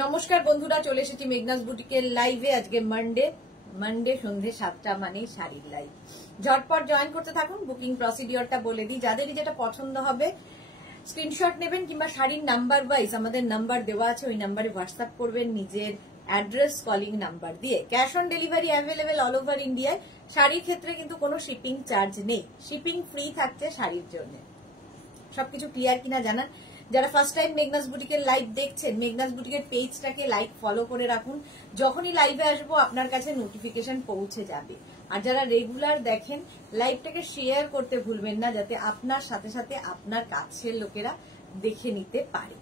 নমস্কার বন্ধুরা, চলে এসেছি মেঘনাস বুটিকের লাইভে। আজকে মানডে সন্ধে 7টা মানে শাড়ির লাইভ। ঝটপট জয়েন করতে থাকুন। বুকিং প্রসিডিওরটা বলে দিই, যাদেরই যেটা পছন্দ হবে স্ক্রিনশট নেবেন কিংবা শাড়ির নাম্বার ওয়াইজ আমাদের নাম্বার দেওয়া আছে, ওই নাম্বারে হোয়াটসঅ্যাপ করবেন নিজের অ্যাড্রেস কলিং নাম্বার দিয়ে। Cash on delivery available all over ইন্ডিয়ায়। শাড়ির ক্ষেত্রে কিন্তু কোনো শিপিং চার্জ নেই, শিপিং ফ্রি থাকছে শাড়ির জন্য। সবকিছু ক্লিয়ার কিনা জানান। যারা ফার্স্ট টাইম মেঘনাস বুটিকের লাইভ দেখছেন, মেঘনাস বুটিকের পেজটাকে লাইক ফলো করে রাখুন। যখনই লাইভে আসবো আপনার কাছে নোটিফিকেশন পৌঁছে যাবে। আর যারা রেগুলার দেখেন, লাইভটাকে শেয়ার করতে ভুলবেন না, যাতে আপনার সাথে সাথে আপনার কাছের লোকেরা দেখে নিতে পারে।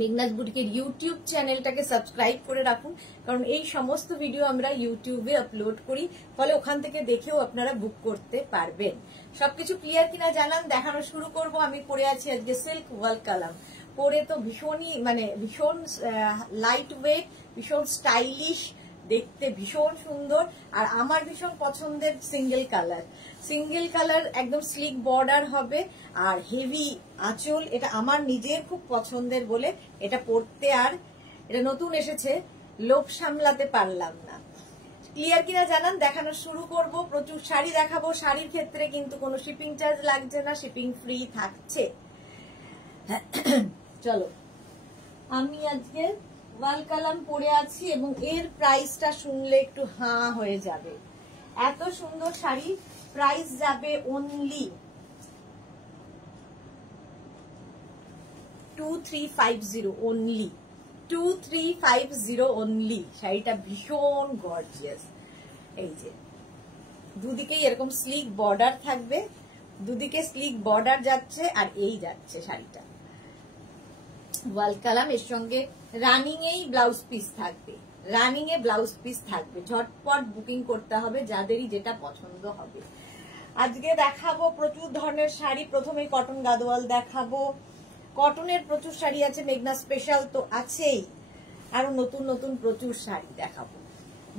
মেঘনাস বুটিকের ইউটিউব চ্যানেলটাকে সাবস্ক্রাইব করে রাখুন, কারণ এই সমস্ত ভিডিও আমরা ইউটিউবে আপলোড করি, ফলে ওখান থেকে দেখেও আপনারা বুক করতে পারবেন। সবকিছু ক্লিয়ার কিনা জানান। দেখানো শুরু করব। আমি পরে আছি আজকে সিল্ক ওয়াল কালাম। পরে তো ভীষণ লাইট ওয়েট, ভীষণ স্টাইলিশ, দেখতে ভীষণ সুন্দর। আর আমার ভীষণ পছন্দের সিঙ্গেল কালার একদম স্লিক বর্ডার হবে আর হেভি আঁচল। এটা আমার নিজের খুব পছন্দের বলে এটা পরতে, আর এটা নতুন এসেছে, লোভ সামলাতে পারলাম না। ক্লিয়ার কিনা জানান। দেখানো শুরু করব। প্রচুর শাড়ি দেখাবো। শাড়ির ক্ষেত্রে কিন্তু কোনো শিপিং চার্জ লাগছে না, শিপিং ফ্রি থাকছে। চলো, আমি আজকে ওয়াল কালাম পরে আছি এবং এর প্রাইসটা শুনলে একটু হাঁ হয়ে যাবে। এত সুন্দর শাড়ি, প্রাইস যাবে অনলি 2350 অনলি 2350 অনলি। শাড়িটা ভীষণ গর্জিয়াস। এই যে দুদিকেই এরকম স্লিক বর্ডার থাকবে, দুদিকে স্লিক বর্ডার যাচ্ছে আর এই যাচ্ছে শাড়িটা ওয়াল কালাম। এর সঙ্গে রানিং এই ব্লাউজ পিস থাকবে, ঝটপট বুকিং করতে হবে যাদেরই যেটা পছন্দ হবে। আজকে দেখাবো প্রচুর ধরনের শাড়ি। প্রথমে কটন গাদোয়াল দেখাবো। কটনের প্রচুর শাড়ি আছে, মেঘনা স্পেশাল তো আছেই, আরো নতুন নতুন প্রচুর শাড়ি দেখাবো।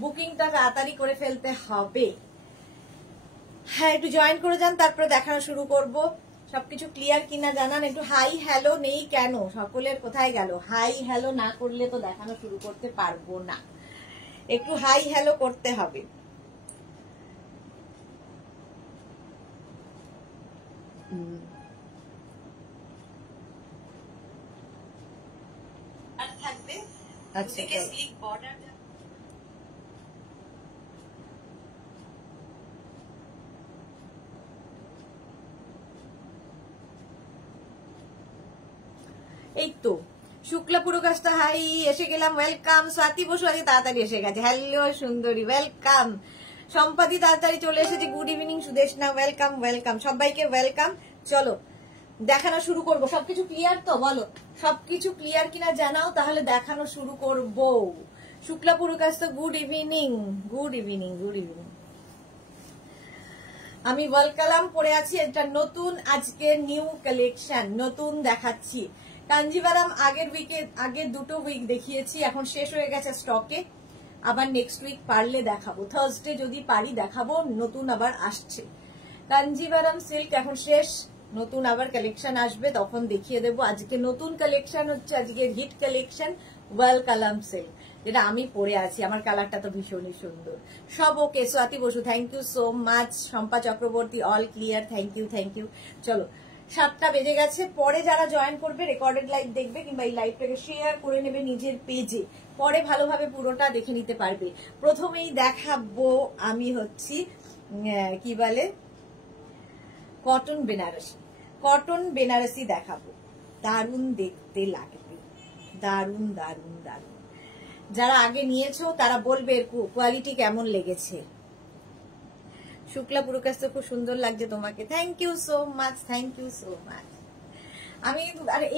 বুকিংটা তাড়াতাড়ি করে ফেলতে হবে। হ্যাঁ, একটু জয়েন করে যান, তারপরে দেখানো শুরু করব। সবকিছু ক্লিয়ার কিনা জানান। একটু হাই হ্যালো নেই কেন, সকলের কোথায় গেল? হাই হ্যালো না করলে তো দেখানো শুরু করতে পারবো না, একটু হাই হ্যালো করতে হবে। থাকবে আচ্ছা, এই তো শুক্লা পুরকাস্তা, হাই, এসে গেলাম, ওয়েলকাম। স্বাতি বসু আজকে তাড়াতাড়ি এসে গেছে, হ্যালো সুন্দরী, ওয়েলকাম। সম্পাদি তাড়াতাড়ি চলে এসেছে, গুড ইভিনিং সুদেশনা, ওয়েলকাম সবাইকে, ওয়েলকাম। চলো দেখানো শুরু করব। সবকিছু ক্লিয়ার তো বলো, সবকিছু ক্লিয়ার কিনা জানাও, তাহলে দেখানো শুরু করব। Shukla Purkayastha, good evening. আমি ওয়াল কালাম পরে আছি, এটা নতুন, আজকে নিউ কালেকশন, নতুন দেখাচ্ছি। কাঞ্জিভারাম আগের দুটো উইক দেখিয়েছি, এখন শেষ হয়ে গেছে স্টকে। আবার নেক্সট উইক পারলে দেখাবো, থার্সডে যদি পারি দেখাবো, নতুন আবার আসছে। কাঞ্জিভারাম সিল্ক এখন শেষ, নতুন আবার কালেকশন আসবে, তখন দেখিয়ে দেবো। আজকে নতুন কালেকশন হচ্ছে, আজকের হিট কালেকশন ওয়াল কালাম সিল্ক, যেটা আমি পরে আছি। আমার কালারটা তো ভীষণই সুন্দর। সব okay. Swati Basu, thank you so much. Shampa Chakraborty, all clear, thank you. চলো, 7টা বেজে গেছে। পরে যারা জয়েন করবে, রেকর্ডেড লাইভ দেখবে কিংবা এই লাইভটাকে শেয়ার করে নেবে নিজের পেজে, পরে ভালোভাবে পুরোটা দেখে নিতে পারবে। প্রথমেই দেখাবো আমি হচ্ছি কি বলে, কটন বেনারসি দেখাবো। দারুণ দেখতে লাগবে, দারুণ। যারা আগে নিয়েছো তারা বলবে কোয়ালিটি কেমন লেগেছে। শুক্লা পুরকাস্ত, খুব সুন্দর লাগছে তোমাকে, থ্যাংক ইউ সো মাচ। আমি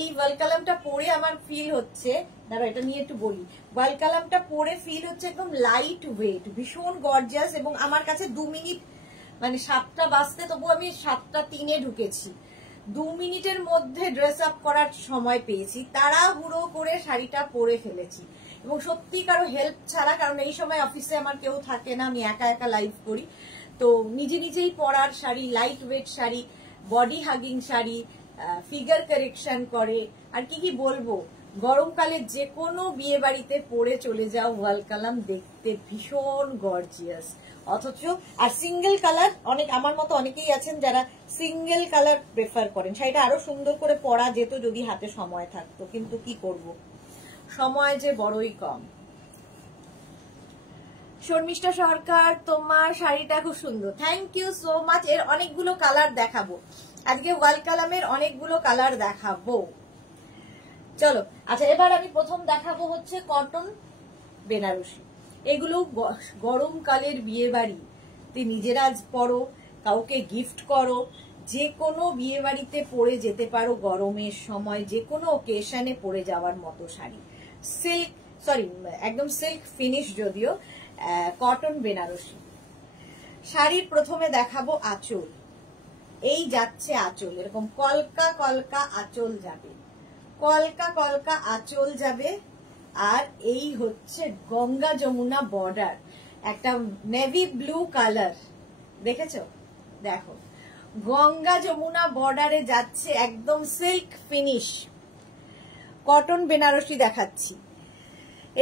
এই ওয়াল কালামটা পরে আমার ফিল হচ্ছে, দাঁড়া এটা নিয়ে একটু বলি। ওয়াল কালামটা পরে ফিল হচ্ছে একদম লাইট ওয়েট, ভীষণ গর্জিয়াস। এবং আমার কাছে 2 মিনিট, মানে 7টা বাজতে, তবু আমি 7:03 ঢুকেছি। 2 মিনিটের মধ্যে ড্রেস আপ করার সময় পেয়েছি, তাড়াহুড়ো করে শাড়িটা পরে ফেলেছি। এবং সত্যি কারো হেল্প ছাড়া, কারণ এই সময় অফিসে আমার কেউ থাকে না, আমি একা লাইভ করি, তো নিজেই পরার sari, light weight sari, body hugging sari, figure correction করে, আর কি বলবো, গরমকালে যে কোনো বিয়ে বাড়িতে পরে চলে যাও ওয়াল কালাম, দেখতে ভীষণ গর্জিয়াস। অথচ আর সিঙ্গেল কালার, অনেক আমার মতো অনেকেই আছেন যারা সিঙ্গেল কালার প্রেফার করেন, সেটা আরো সুন্দর করে পরা যেত যদি হাতে সময় থাকতো, কিন্তু কি করব, সময় যে বড়ই কম। শর্মিষ্ঠা সরকার, তোমার শাড়িটা খুব সুন্দর, থ্যাংক ইউ সো মাচ। এর অনেকগুলো কালার দেখাবো আজকে, ওয়াল কালামের অনেকগুলো কালার দেখাবো। চলো আচ্ছা, এবার আমি প্রথম দেখাবো হচ্ছে কটন বেনারসি। এগুলো গরমকালের বিয়ে বাড়ি নিজেরা পরো, কাউকে গিফট করো, যে কোনো বিয়ে বাড়িতে পরে যেতে পারো, গরমের সময় যে কোনো ওকেশনে পরে যাওয়ার মতো শাড়ি। সিল্ক, সরি একদম সিল্ক ফিনিশ, যদিও কটন বেনারসি শাড়ির প্রথমে দেখাবো আঁচল। এই যাচ্ছে আঁচল, এরকম কলকা কলকা আঁচল যাবে, কলকা কলকা আঁচল যাবে। আর এই হচ্ছে গঙ্গা যমুনা বর্ডার, একটা নেভি ব্লু কালার, দেখেছো? দেখো গঙ্গা যমুনা বর্ডারে যাচ্ছে, একদম সিল্ক ফিনিশ কটন বেনারসি দেখাচ্ছি।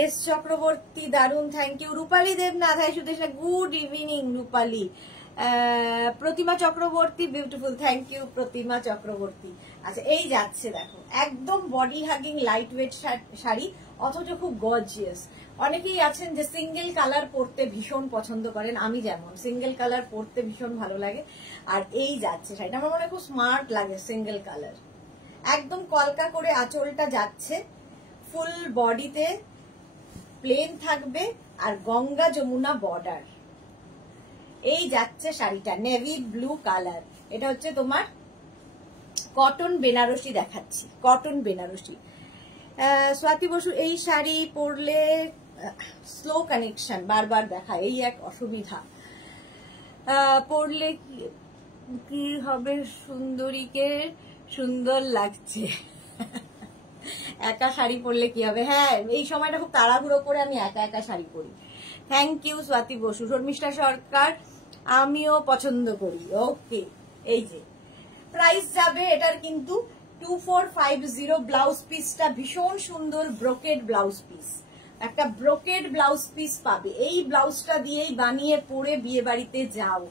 এস চক্রবর্তী, দারুন, thank you. Rupali Debnath, hi Sudesha, good evening Rupali. Pratima Chakraborty, beautiful, thank you Pratima Chakraborty. আচ্ছা, এই যাচ্ছে দেখো, একদম body hugging light weight sari, অথচ খুব গর্জিয়াস। অনেকেই আছেন যে সিঙ্গেল কালার পরতে ভীষণ পছন্দ করেন, আমি যেমন সিঙ্গেল কালার পরতে ভীষণ ভালো লাগে। আর এই যাচ্ছে শাড়িটা, আমার মনে হয় খুব স্মার্ট লাগে সিঙ্গেল কালার। একদম কলকা করে আঁচলটা যাচ্ছে, ফুল বডিতে প্লেন থাকবে, আর গঙ্গা যমুনা বর্ডার। এই যাচ্ছে শাড়িটা, নেভি ব্লু কালার। এটা হচ্ছে তোমার কটন বেনারসি দেখাচ্ছি, কটন বেনারসি। স্বাতি বসু, এই শাড়ি পরলে স্লো কানেকশন বারবার দেখা, এই এক অসুবিধা। পরলে কি হবে, সুন্দরীকে সুন্দর লাগছে। একা শাড়ি পরলে কি হবে? হ্যাঁ, এই সময়টা খুব তাড়াহুড়ো করে আমি একা একা শাড়ি পরি। Thank you Swati Basu. শর্মিষ্ঠা সরকার, আমিও পছন্দ করি। ওকে, এই যে প্রাইস যাবে এটার কিন্তু 2450। ব্লাউজ পিসটা ভীষণ সুন্দর, ব্রোকেড ব্লাউজ পিস, একটা ব্রোকেড ব্লাউজ পিস পাবে। এই ব্লাউজটা দিয়েই বানিয়ে পরে বিয়ে বাড়িতে যাও,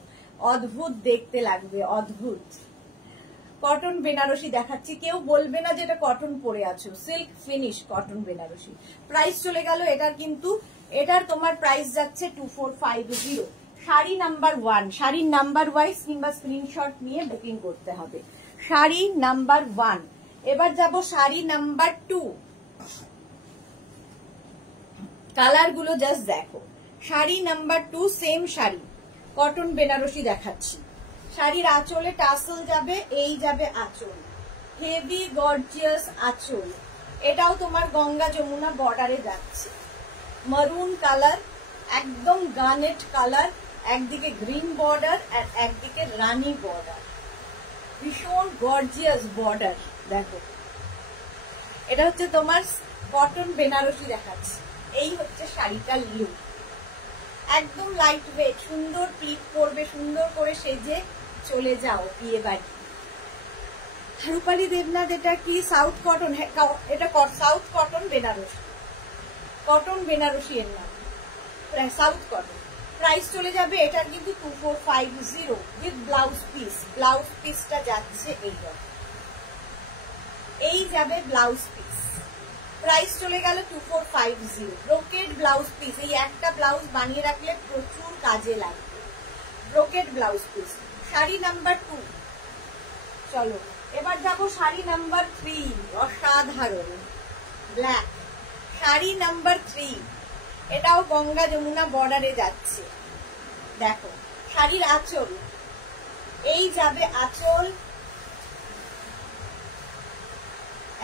অদ্ভুত দেখতে লাগবে, অদ্ভুত। কটন বেনারসি দেখাচ্ছি, কেউ বলবে না যে এটা কটন পরে আছো, silk finish cotton Banarasi. Price চলে গেল এটার, কিন্তু এটার তোমার প্রাইস যাচ্ছে 2450। শাড়ি নাম্বার 1, শাড়ির নাম্বার ওয়াইজ কিংবা স্ক্রিনশট নিয়ে বুকিং করতে হবে। শাড়ি নাম্বার 1। এবার যাব শাড়ি নাম্বার 2। কালার গুলো জাস্ট দেখো। Sari number 2, same sari, cotton Banarasi দেখাচ্ছি। শাড়ির আঁচলে টাসেল যাবে, এই যাবে আঁচল, হেভি গর্জিয়াস আঁচল। এটাও তোমার গঙ্গা যমুনা বর্ডারে যাচ্ছে, মারুন কালার, একদম গানেট কালার, একদিকে গ্রিন বর্ডার আর একদিকে রানী বর্ডার, ভীষণ গর্জিয়াস বর্ডার। দেখো এটা হচ্ছে তোমার কটন বেনারসি দেখাচ্ছে। এই হচ্ছে শাড়িটার লুক, একদম লাইট ওয়েট, সুন্দর ক্লিপ পরবে, সুন্দর করে সেজে চলে যাও বিয়ে বাড়ি। রূপালী দেবনাথ, এটা কি সাউথ কটন? এটা south cotton Banarasi, cotton Banarasi এর নাম, সাউথ কটন। প্রাইস চলে যাবে এটার কিন্তু 2450 উইথ ব্লাউজ পিস। ব্লাউজ পিসটা যাচ্ছে এইরকম, এই যাবে ব্লাউজ পিস। প্রাইস চলে গেল 2450। ব্রোকেড ব্লাউজ পিস, এই একটা ব্লাউজ বানিয়ে রাখলে প্রচুর কাজে লাগবে, brocade blouse piece. Sari number 2। চলো এবার যাবো শাড়ি নাম্বার 3, অসাধারণ ব্ল্যাক। শাড়ি নাম্বার 3, এটাও গঙ্গা যমুনা বর্ডারে যাচ্ছে। দেখো শাড়ির আঁচল, এই যাবে আঁচল,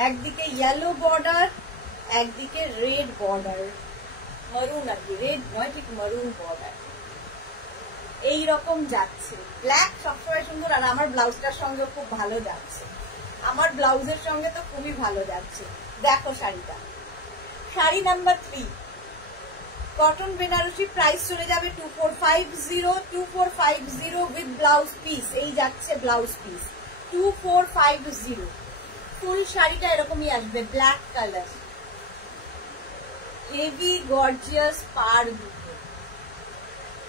একদিকে ইয়েলো বর্ডার, একদিকে রেড বর্ডার, মারুন আর কি, রেড নয় ঠিক মারুন বর্ডার, এই রকম যাচ্ছে। ব্ল্যাক সবসময় সুন্দর, আর আমার ব্লাউজটার সঙ্গে খুব ভালো যাচ্ছে, আমার ব্লাউজের সঙ্গে তো খুবই ভালো যাচ্ছে। দেখো শাড়িটা, sari number 3, cotton Banarasi. Price চলে যাবে 2450 উইথ ব্লাউজ পিস। এই যাচ্ছে ব্লাউজ পিস 2450। ফুল শাড়িটা এরকমই আসবে, ব্ল্যাক কালার, হেভি গর্জিয়াস পার দুটো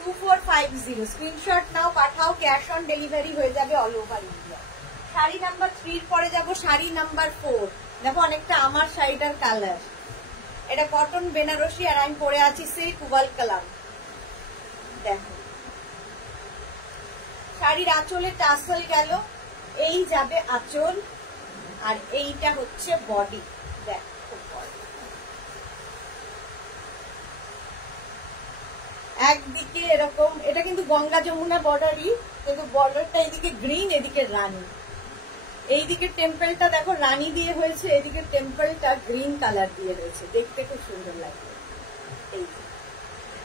2450 screenshot now, Pathao, cash on delivery হয়ে যাবে all over India. Sari number 3 পরে যাব শাড়ি নাম্বার 4। দেখো অনেকটা আমার শাড়িটার কালার, এটা কটন বেনারসি আর আমি পরে আছি সিল্ক ওয়াল কালাম। দেখো শাড়ির আঁচলে টাসেল গেল, এই যাবে আঁচল, আর এইটা হচ্ছে বডি। দেখো একদিকে এরকম, এটা কিন্তু গঙ্গা যমুনা বর্ডারই, কিন্তু বর্ডারটা এদিকে গ্রিন, এদিকে রানী। এইদিকে টেম্পলটা দেখো রানী দিয়ে হয়েছে, এদিকে টেম্পলটা গ্রিন কালার দিয়ে হয়েছে, দেখতে খুব সুন্দর লাগবে। এই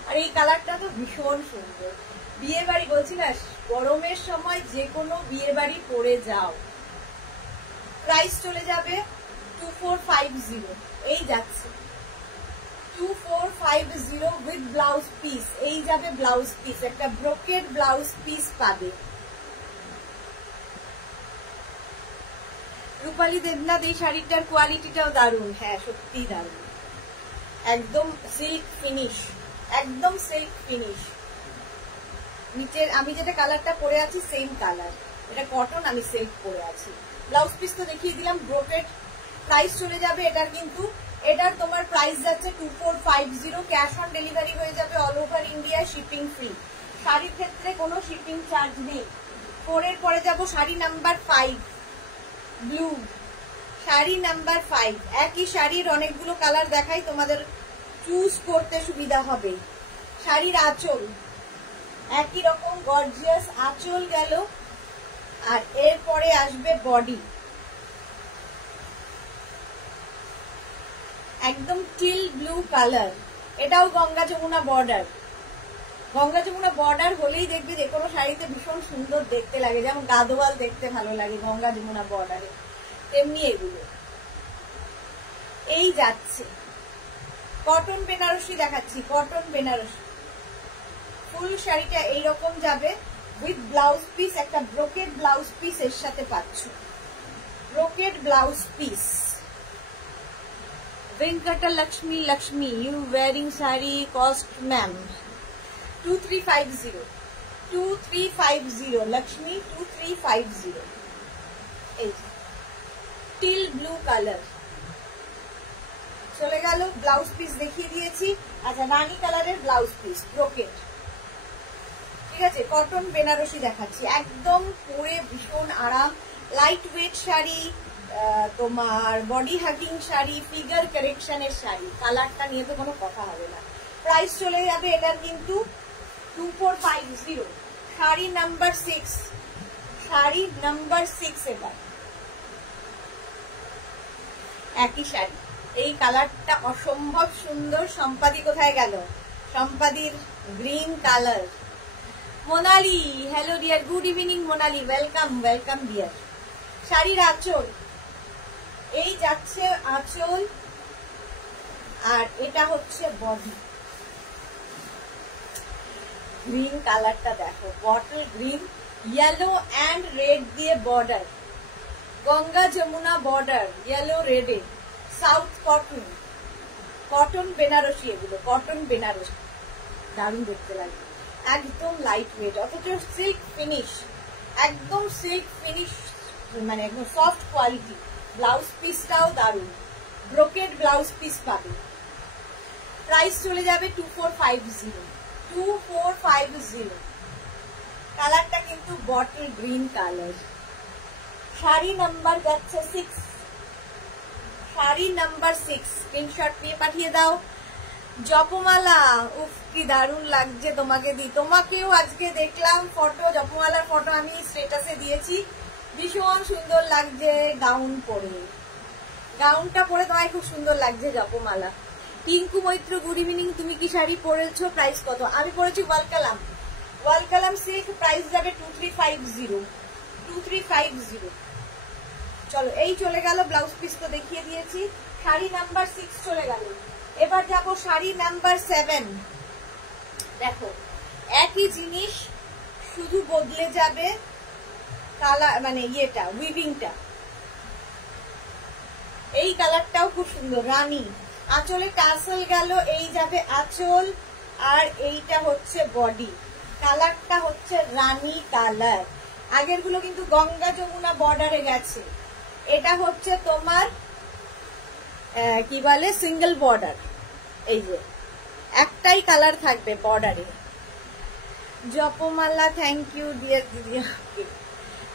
আর এই কালারটা তো ভীষণ সুন্দর। বিয়ে বাড়ি বলছি না, গরমের সময় যে কোনো বিয়ে বাড়ি পরে যাও। প্রাইস চলে যাবে 2450, এই যাচ্ছে 2450 উইথ ব্লাউজ পিস। এই যাবে ব্লাউজ পিস, একটা ব্রোকেড ব্লাউজ পিস পাবে। রূপালী দেবনাথ, এই শাড়িটার কোয়ালিটিটাও দারুণ। হ্যাঁ সত্যি দারুণ, একদম সিল্ক ফিনিশ, একদম সিল্ক ফিনিশ। নিচের আমি যেটা কালারটা পরে আছি সেম কালার, এটা কটন, আমি সিল্ক পরে আছি। ব্লাউজ পিস তো দেখিয়ে দিলাম, ব্রোকেড। প্রাইস চলে যাবে এটার, কিন্তু এটার তোমার প্রাইস যাচ্ছে 2450, ক্যাশ অন ডেলিভারি হয়ে যাবে all over India, shipping free. শাড়ির ক্ষেত্রে কোনো শিপিং চার্জ নেই। পরে যাব sari number 5 blue, sari number 5। একই শাড়ির অনেকগুলো কালার দেখাই, তোমাদের চুজ করতে সুবিধা হবে। শাড়ির আঁচল একই রকম গর্জিয়াস আঁচল গেল, আর এরপরে আসবে বডি, একদম টিল ব্লু কালার। এটাও গঙ্গা যমুনা বর্ডার। গঙ্গা যমুনা বর্ডার হলেই দেখবে যে কোনো শাড়িতে ভীষণ সুন্দর দেখতে লাগে, যেমন গাদোয়াল দেখতে ভালো লাগে গঙ্গা যমুনা বর্ডারে, তেমনি এগুলো। এই যাচ্ছে কটন বেনারসি দেখাচ্ছি, কটন বেনারসি। ফুল শাড়িটা এইরকম যাবে উইথ ব্লাউজ পিস, একটা ব্রোকেড ব্লাউজ পিস এর সাথে পাচ্ছ, brocade blouse piece. Venkata Lakshmi Lakshmi, you wearing sari cost ma'am 2350, 2350 Lakshmi 2350। এই টিল ব্লু কালার চলে গেল, ব্লাউজ পিস দেখিয়ে দিয়েছি। আচ্ছা রানী কালারের ব্লাউজ পিস ব্রোকেড, ঠিক আছে। কটন বেনারসি দেখাচ্ছি, একদম পরে ভীষণ আরাম, লাইট ওয়েট শাড়ি, তোমার বডি হাগিং শাড়ি, ফিগার কারেকশনের শাড়ি। কালারটা নিয়ে তো কোনো কথা হবে না। প্রাইস চলে যাবে এটার কিন্তু 2450, শাড়ি নাম্বার 6, শাড়ি নাম্বার 6। এবার একই শাড়ি, এই কালারটা অসম্ভব সুন্দর। সম্পাদি কোথায় গেল? সম্পাদির green colour. Monali, hello dear, good evening Monali, welcome welcome dear. শাড়ির আঁচল, এই যাচ্ছে আঁচল, আর এটা হচ্ছে বডি। গ্রিন কালারটা দেখো, bottle green, yellow and red দিয়ে border, Ganga Jamuna border, yellow রেডে, সাউথ কটন, কটন বেনারসি। এগুলো কটন বেনারসি, দারুণ দেখতে লাগে, একদম লাইট ওয়েট, অথচ সিল্ক ফিনিশ, একদম সিল্ক ফিনিশ, মানে একদম সফট কোয়ালিটি। ব্লাউজ পিসটাও দারুণ, ব্রোকেড ব্লাউজ পিস পাবে। প্রাইস চলে যাবে 2450, 2450। কালারটা কিন্তু bottle green colour. Sari number যাচ্ছে 6, শাড়ি নাম্বার 6, স্ক্রিনশট নিয়ে পাঠিয়ে দাও। জপমালা, উফ কি দারুণ লাগছে, তোমাকে দিই। তোমাকেও আজকে দেখলাম ফটো, জপমালার ফটো আমি স্ট্যাটাসে দিয়েছি, ভীষণ সুন্দর লাগছে গাউন পরে, গাউনটা পরে তোমায় খুব সুন্দর লাগছে জপমালা। টিঙ্কু মৈত্র, গুড ইভিনিং, তুমি কি শাড়ি পরেছো? প্রাইস কত? আমি পরেছি ওয়ালকালাম, ওয়ালকালাম সিল্ক, প্রাইস যাবে 2350, 2350। চলো এই চলে গেল, ব্লাউজ পিস তো দেখিয়ে দিয়েছি। শাড়ি নাম্বার 6 চলে গেল। এবার যাব শাড়ি নাম্বার 7। দেখো একই জিনিস, শুধু বদলে যাবে কালার, মানে ইয়েটা, উইভিংটা। এই কালারটাও খুব সুন্দর, রানী, আঁচলে টাসেল গেল, এই যাবে আঁচল, আর এইটা হচ্ছে বডি। কালারটা হচ্ছে রানী কালার। আগের গুলো কিন্তু গঙ্গা যমুনা বর্ডারে গেছে, এটা হচ্ছে তোমার কি বলে সিঙ্গেল বর্ডার। এই যে একটাই কালার থাকবে বর্ডারে। জপমালা থ্যাংক ইউ ডিয়ার দিদি।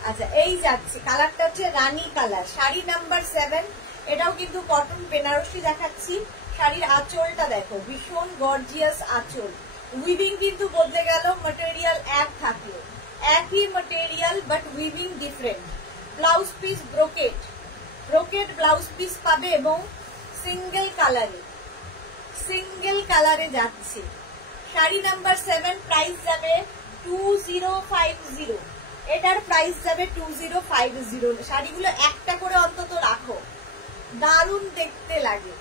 আচ্ছা এই যাচ্ছে, কালারটা হচ্ছে রানী কালার। শাড়ি নাম্বার 7, এটাও কিন্তু কটন বেনারসি দেখাচ্ছি। শাড়ির আঁচলটা দেখো, ভীষণ গর্জিয়াস আঁচল। উইভিং কিন্তু বদলে গেল, ম্যাটেরিয়াল এক থাকলো, একই material but weaving different. Blouse piece brocade, brocade blouse piece পাবে এবং সিঙ্গেল কালারে যাচ্ছে। শাড়ি নাম্বার 7, প্রাইস যাবে 2050। এটার প্রাইস যাবে 2050। শাড়িগুলো একটা করে অন্তত রাখো, দারুণ দেখতে লাগে।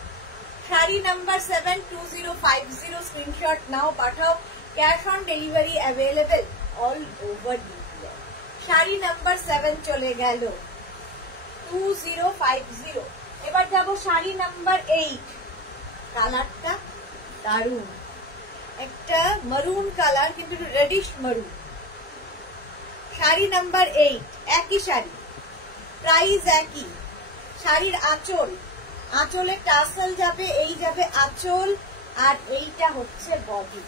Sari number 7 2050, screenshot now, Pathao. Cash on delivery available all over India. Sari number 7 চলে গেল 2050। এবার যাব শাড়ি নাম্বার 8। কালারটা দারুণ, একটা মারুন কালার কিন্তু রেডিশ মারুন। শাড়ি নাম্বার 8, একই শাড়ি, প্রাইস একই। শাড়ির আঁচল, আঁচলে টাসেল যাবে, এই যাবে আঁচল, আর এইটা হচ্ছে বডি।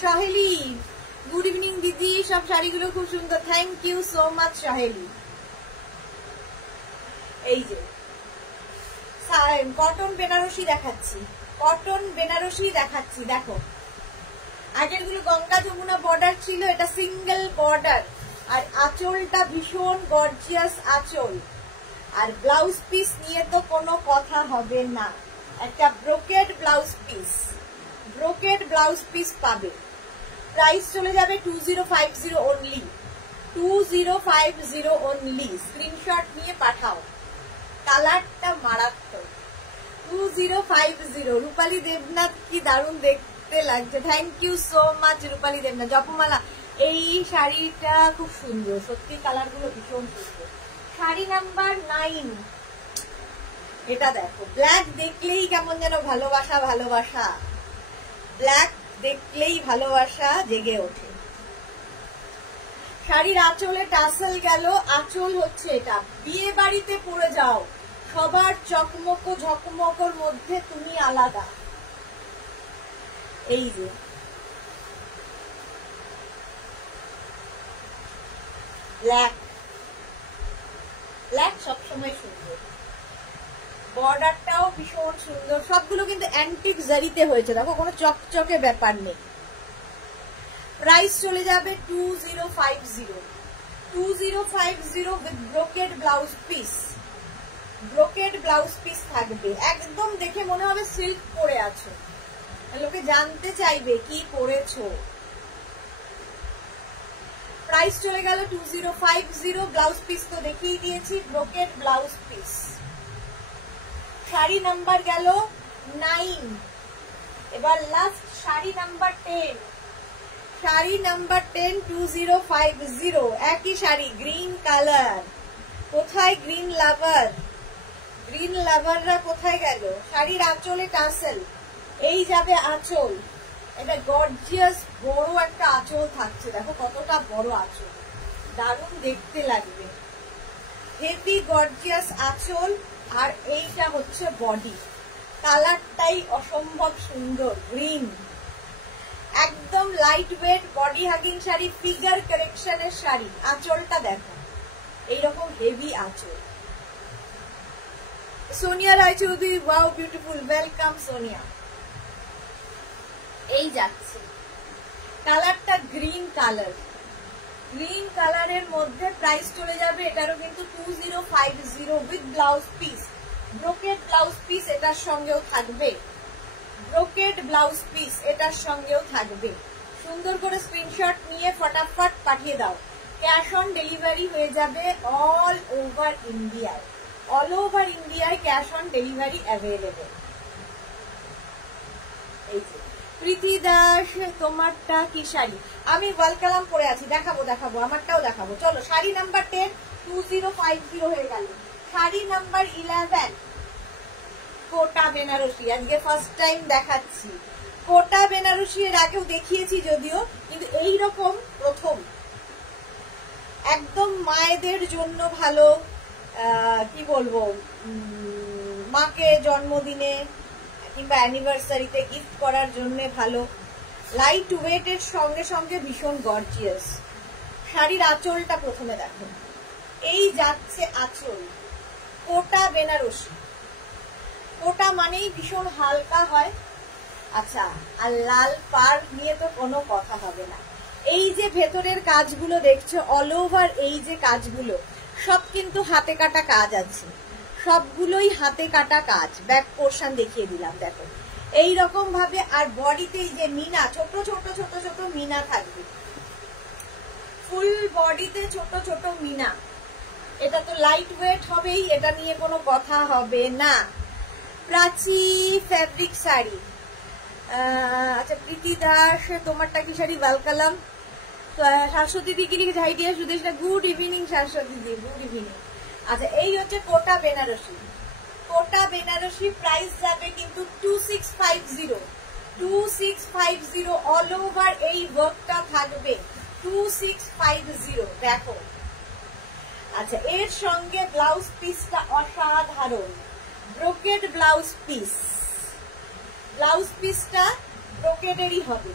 সহেলি গুড ইভিনিং দিদি, সব শাড়িগুলো খুব সুন্দর, thank you so much Saheli. এই যে কটন বেনারসি দেখাচ্ছি, কটন বেনারসি দেখাচ্ছি। দেখো আগের গুলো গঙ্গা যমুনা বর্ডার ছিল, এটা সিঙ্গেল বর্ডার, আর আঁচলটা ভীষণ গর্জিয়াস আঁচল। আর ব্লাউজ পিস নিয়ে তো কোনো কথা হবে না, একটা brocade blouse piece, brocade blouse piece পাবে। প্রাইস চলে যাবে 2050 অনলি, 2050 অনলি। স্ক্রিনশট নিয়ে পাঠাও, কালারটা মারাত্মক। 2050। রূপালী দেবনাথ, কি দারুণ দেখতে লাগছে, থ্যাংক ইউ সো মাচ রূপালী দেবনাথ। জপমালা, এই শাড়িটা খুব সুন্দর, সত্যি কালার গুলো ভীষণ সুন্দর। শাড়ি নাম্বার 9, এটা দেখো, ব্ল্যাক দেখলেই কেমন যেন ভালোবাসা ভালোবাসা, ব্ল্যাক দেখলেই ভালোবাসা জেগে ওঠে। শাড়ির আঁচলে টাসেল গেল, আঁচল হচ্ছে এটা, বিয়ে বাড়িতে পরে যাও, সবার চকমক ঝকমকর মধ্যে তুমি আলাদা। এই যে ব্ল্যাক, ব্ল্যাক সবসময় সুন্দর, বর্ডারটাও ভীষণ সুন্দর। সবগুলো কিন্তু অ্যান্টিক জারিতে হয়েছে, দেখো কোনো চকচকে ব্যাপার নেই। প্রাইস চলে যাবে 2050, 2050 with brocade blouse piece, brocade blouse piece থাকবে। একদম দেখে মনে হবে সিল্ক পরে আছো, লোকে জানতে চাইবে কি পরেছো। প্রাইস চলে গেল 2050। ব্লাউজ পিস তো দেখিয়ে দিয়েছি, brocade blouse piece. Sari number গেল 9। এবার last sari number 10। Sari number 10 2050, একই শাড়ি, গ্রিন কালার। কোথায় গ্রিন লাভার, গ্রিন লাভাররা কোথায় গেল? শাড়ির আঁচলে টাসেল, এই যাবে আঁচল, এটা গর্জিয়াস বড় একটা আঁচল থাকছে, দেখো কতটা বড় আঁচল, দারুণ দেখতে লাগবে, হেভি গর্জিয়াস আঁচল। আর এইটা হচ্ছে বডি, কালারটাই অসম্ভব সুন্দর, গ্রিন, একদম light weight body hugging sari, figure কারেকশনের শাড়ি। আঁচলটা দেখো, এইরকম হেভি আঁচল। Sonia Roychowdhury, wow beautiful, welcome Sonia. এই যাচ্ছে, কালারটা গ্রিন কালার, গ্রিন কালারের মধ্যে প্রাইস চলে যাবে এটারও কিন্তু 2050 with blouse piece, brocade blouse piece এটার সঙ্গেও থাকবে, ব্রোকেড ব্লাউজ পিস এটার সঙ্গেও থাকবে। সুন্দর করে স্ক্রিনশট নিয়ে ফটাফট পাঠিয়ে দাও। ক্যাশ অন ডেলিভারি হয়ে যাবে অল ওভার ইন্ডিয়ায়, অল ওভার ইন্ডিয়ায় ক্যাশ অন ডেলিভারি অ্যাভেলেবেল। এই যে প্রীতি দাস, তোমারটা কি শাড়ি? আমি ওয়ালকালাম পরে আছি, দেখাবো দেখাবো, আমারটাও দেখাবো। চলো, শাড়ি নাম্বার 10 2050 হয়ে গেল। শাড়ি নাম্বার 11, কোটা বেনারসি আজকে ফার্স্ট টাইম দেখাচ্ছি। কোটা বেনারসি এর আগেও দেখিয়েছি যদিও, কিন্তু এই রকম প্রথম। একদম মায়েদের জন্য ভালো, কি বলবো, মাকে জন্মদিনে কিংবা অ্যানিভার্সারিতে গিফট করার জন্য ভালো। লাইট ওয়েটের সঙ্গে সঙ্গে ভীষণ গর্জিয়াস। শাড়ির আঁচলটা প্রথমে দেখো, এই যাচ্ছে আঁচল, কোটা বেনারসি। কোটা মানেই ভীষণ হালকা হয়। আচ্ছা, আর লাল পাড় নিয়ে তো কোনো কথা হবে না। এই যে ভেতরের কাজগুলো দেখছো, অল ওভার এই যে কাজগুলো সব কিন্তু হাতে কাটা কাজ আছে, সবগুলোই হাতে কাটা কাজ। ব্যাক পোর্শন দেখিয়ে দিলাম, দেখো এই রকম ভাবে। আর বডিতে এই যে মিনা, ছোট ছোট ছোট ছোট মিনা থাকবে, ফুল বডিতে ছোট ছোট মিনা। এটা তো লাইট ওয়েট হবেই, এটা নিয়ে কোনো কথা হবে না। প্রাচী ফ্যাব্রিক শাড়ি। আচ্ছা, প্রীতি দাস, তোমারটা কি শাড়ি? ওয়েলকাম। শাশ্বতী দিকে ঝাইডিয়া সুদেশ, গুড ইভিনিং শাশ্বতী দি, গুড ইভিনিং। আচ্ছা, এই হচ্ছে কোটা বেনারসি। কোটা বেনারসি প্রাইস যাবে কিন্তু 2650, 2650। অল ওভার এই ওয়ার্কটা থাকবে 2650। দেখো, আচ্ছা, এর সঙ্গে ব্লাউজ পিসটা অসাধারণ, ব্রোকেড ব্লাউজ পিস। ব্লাউজ পিসটা ব্রোকেডেরই হবে।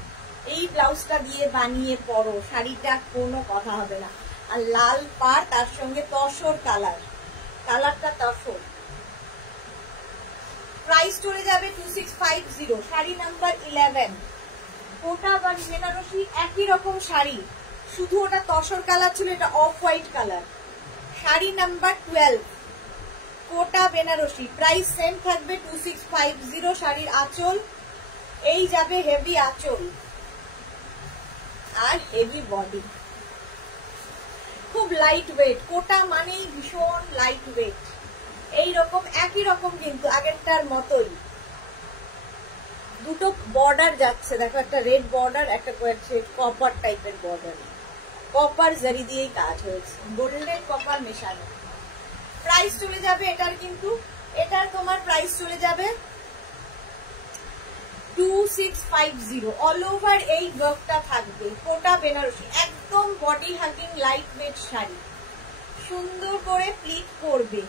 এই ব্লাউজটা দিয়ে বানিয়ে পরো, শাড়িটা কোনো কথা হবে না। আর লাল পাড়, তার সঙ্গে তসর কালার, কালারটা তসর। প্রাইস চলে যাবে 2650। শাড়ি নাম্বার 11। কোটা বা বেনারসি একই রকম শাড়ি, শুধু ওটা তসর কালার ছিল, এটা off white colour. Sari number 12, কোটা বেনারসি। প্রাইস সেম থাকবে 2650। শাড়ির আঁচল এই যাবে হেভি আঁচল আর হেভি বডি, খুব লাইট ওয়েট। কোটা মানেই ভীষণ লাইট ওয়েট। এইরকম একই রকম কিন্তু আগেরটার মতোই। দুটো বর্ডার যাচ্ছে, দেখো, একটা রেড বর্ডার, একটা কপার টাইপের বর্ডার। কপার জারি দিয়েই কাজ হয়েছে, গোল্ডেন কপার মেশানো। প্রাইস চলে যাবে এটার, কিন্তু এটার তোমার প্রাইস চলে যাবে 2650। অল ওভার এই ওয়ার্কটা থাকবে। কোটা বেনারসি, একদম body hugging light weight sari. সুন্দর করে প্লিট করবে,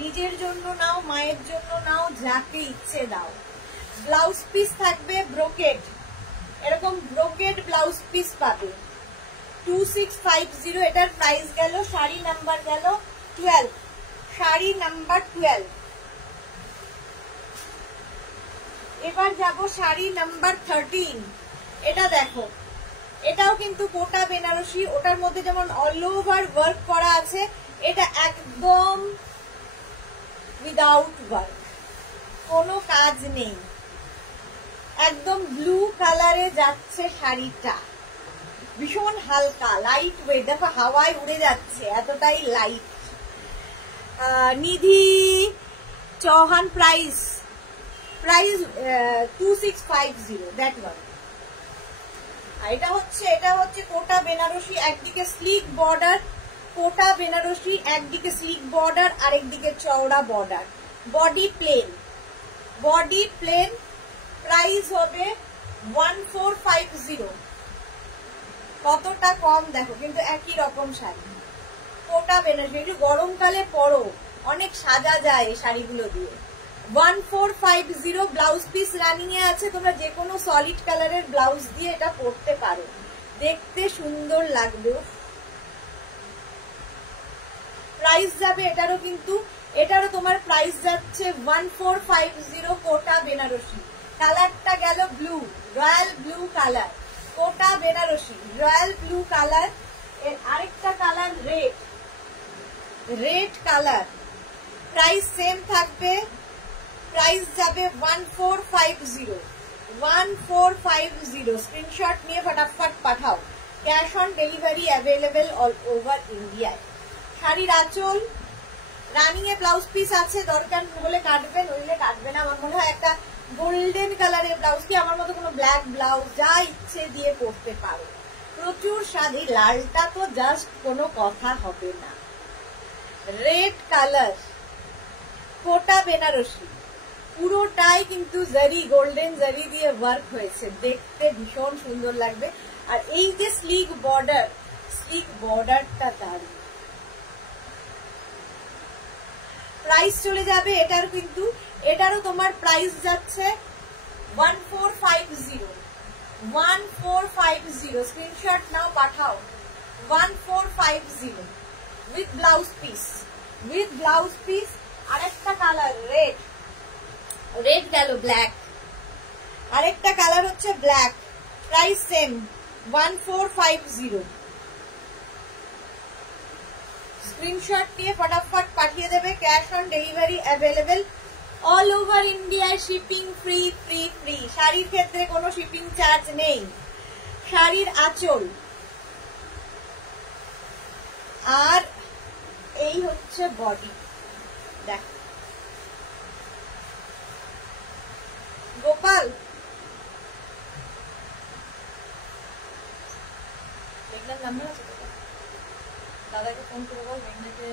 নিজের জন্য নাও, মায়ের জন্য নাও, যাকে ইচ্ছে দাও। ব্লাউজ পিস থাকবে ব্রোকেড, এরকম ব্রোকেড ব্লাউজ পিস পাবে 2650। এটার প্রাইস গেল, শাড়ি নাম্বার গেল 12। শাড়ি নাম্বার 12। এবার যাব শাড়ি নাম্বার 13। এটা দেখো, এটাও কিন্তু কোটা বেনারসি। ওটার মধ্যে যেমন অল ওভার ওয়ার্ক করা আছে, এটা একদম উইদাউট ওয়ার্ক, কোনো কাজ নেই। একদম ব্লু কালারে যাচ্ছে শাড়িটা, ভীষণ হালকা লাইট ওয়েট। দেখো হাওয়ায় উড়ে যাচ্ছে, এতটাই light. Nidhi Chauhan, price 2650। That one. এটা হচ্ছে কোটা বেনারসি। একদিকে স্লিক বর্ডার, কোটা বেনারসি একদিকে স্লিক বর্ডার, আরেকদিকে চওড়া border. Body plain, body plain. Price হবে 1450। কতটা কম দেখো, কিন্তু একই রকম শাড়ি। কোটা বেনারসি, একটু গরমকালে পরো, অনেক সাজা যায় এই শাড়িগুলো দিয়ে। 1450। ব্লাউজ পিস রানিং এ আছে, তোমরা যে কোনো সলিড কালারের ব্লাউজ দিয়ে এটা পরতে পারো, দেখতে সুন্দর লাগবে। প্রাইস যাবে এটারও, কিন্তু এটারও তোমার প্রাইস যাচ্ছে 1450। কোটা বেনারসি। কালারটা গেল blue, royal blue colour. Kota Benarasi royal blue colour. এর আরেকটা colour red, red colour. Price same থাকবে, প্রাইস যাবে 1450। 1450। স্ক্রিনশট নিয়ে ফটাফট পাঠাও। Cash on delivery available all over ইন্ডিয়ায়। শাড়ির আঁচল রানিং এ ব্লাউজ পিস আছে, দরকার হলে কাটবেন, নইলে কাটবে না। আমার মনে হয় একটা গোল্ডেন কালারের ব্লাউজ, কি আমার মতো কোনো ব্ল্যাক ব্লাউজ, যা ইচ্ছে দিয়ে পরতে পারো। প্রচুর শাড়ি, লালটা তো জাস্ট কোনো কথা হবে না। Red colour, Kota Banarasi. গলায় কিন্তু জারি, গোল্ডেন জারি দিয়ে ওয়ার্ক হয়েছে, দেখতে ভীষণ সুন্দর লাগবে। আর এই যে স্লিক বর্ডারটা দারুণ। প্রাইস চলে যাবে এটার, কিন্তু এটারও তোমার প্রাইস যাচ্ছে 1450 screenshot now, Pathao 1450 with blouse piece. আরেকটা কালার রেড গেল, ব্ল্যাক, আরেকটা কালার হচ্ছে ব্ল্যাক, প্রাইস সেম 1450। স্ক্রিনশট নিয়ে ফটাফট পাঠিয়ে দেবে, cash on delivery available all over ইন্ডিয়ায়, শিপিং ফ্রি। শাড়ির ক্ষেত্রে কোনো শিপিং চার্জ নেই। শাড়ির আঁচল, আর এই হচ্ছে বডি। দেখ গোপাল, মেঘনার নাম্বার আছে তো, দাদাকে ফোন করে বল মেঘনাকে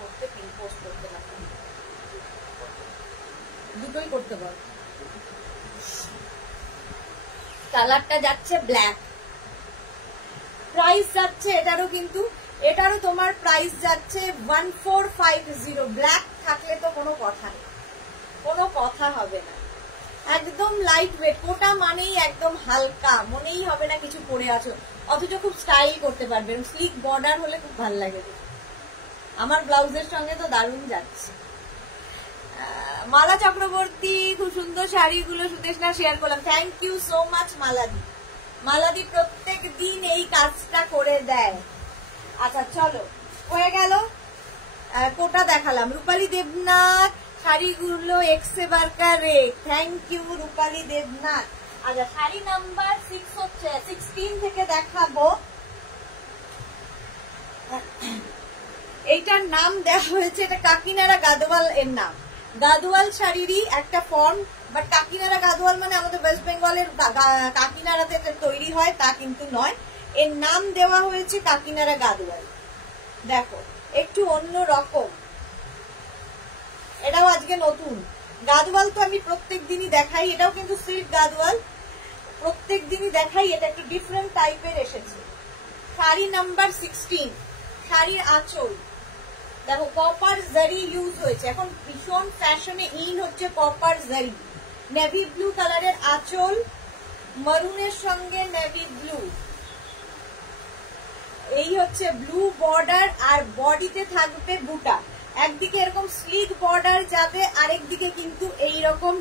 করতে, পিন পোস্ট করতে না, দুটোই করতে বল। কালারটা যাচ্ছে ব্ল্যাক, প্রাইস যাচ্ছে এটারও, কিন্তু এটারও তোমার প্রাইস যাচ্ছে 1450। ব্ল্যাক থাকলে তো কোনো কথা নেই, কোনো কথা হবে না। একদম লাইট ওয়েট, কোটা মানেই একদম হালকা, মনেই হবে না কিছু পরে আছো, অথচ খুব স্টাইল করতে পারবে। স্লিক বর্ডার হলে খুব ভালো লাগে। আমার ব্লাউজের সঙ্গে তো দারুণ যাচ্ছে। মালা চক্রবর্তী, খুব সুন্দর শাড়িগুলো সুদেশনা শেয়ার করলাম, থ্যাংক ইউ সো মাচ মালাদি প্রত্যেক দিন এই কাজটা করে দেয়। আচ্ছা চলো, হয়ে গেল, কোটা দেখালাম। রূপালী দেবনাথ, শাড়িগুলো এক্সে বারকার রে, থ্যাংক ইউ রূপালী দেবনাথ। আচ্ছা শাড়ি নাম্বার 16 থেকে দেখাবো। এইটার নাম দেওয়া হয়েছে, এটা কাকিনাড়া গাদোয়াল এর নাম। গাদোয়াল শাড়িরই একটা ফর্ম, বাট কাকিনাড়া গাদোয়াল মানে আমাদের ওয়েস্ট বেঙ্গলের কাকিনাড়াতে তৈরি হয় তা কিন্তু নয়, এর নাম দেওয়া হয়েছে কাকিনাড়া গাদোয়াল। দেখো একটু অন্য রকম, এটাও আজকে নতুন। গাদোয়াল তো আমি প্রত্যেক দিনই দেখাই, এটাও কিন্তু সিল্ক গাদোয়াল, প্রত্যেক দিনই দেখাই, এটা একটু ডিফারেন্ট টাইপের এসেছে। শাড়ি নাম্বার 16, শাড়ির আঁচল দেখো কপার জারি ইউজ হয়েছে, এখন ভীষণ ফ্যাশনে ইন হচ্ছে কপার জারি। নেভি ব্লু কালারের আঁচল, মারুনের সঙ্গে নেভি ব্লু, এই হচ্ছে ব্লু বর্ডার, আর বডিতে থাকবে বুটা। একদিকে এরকম স্লিক বর্ডার যাবে, আরেকদিকে কিন্তু এইরকম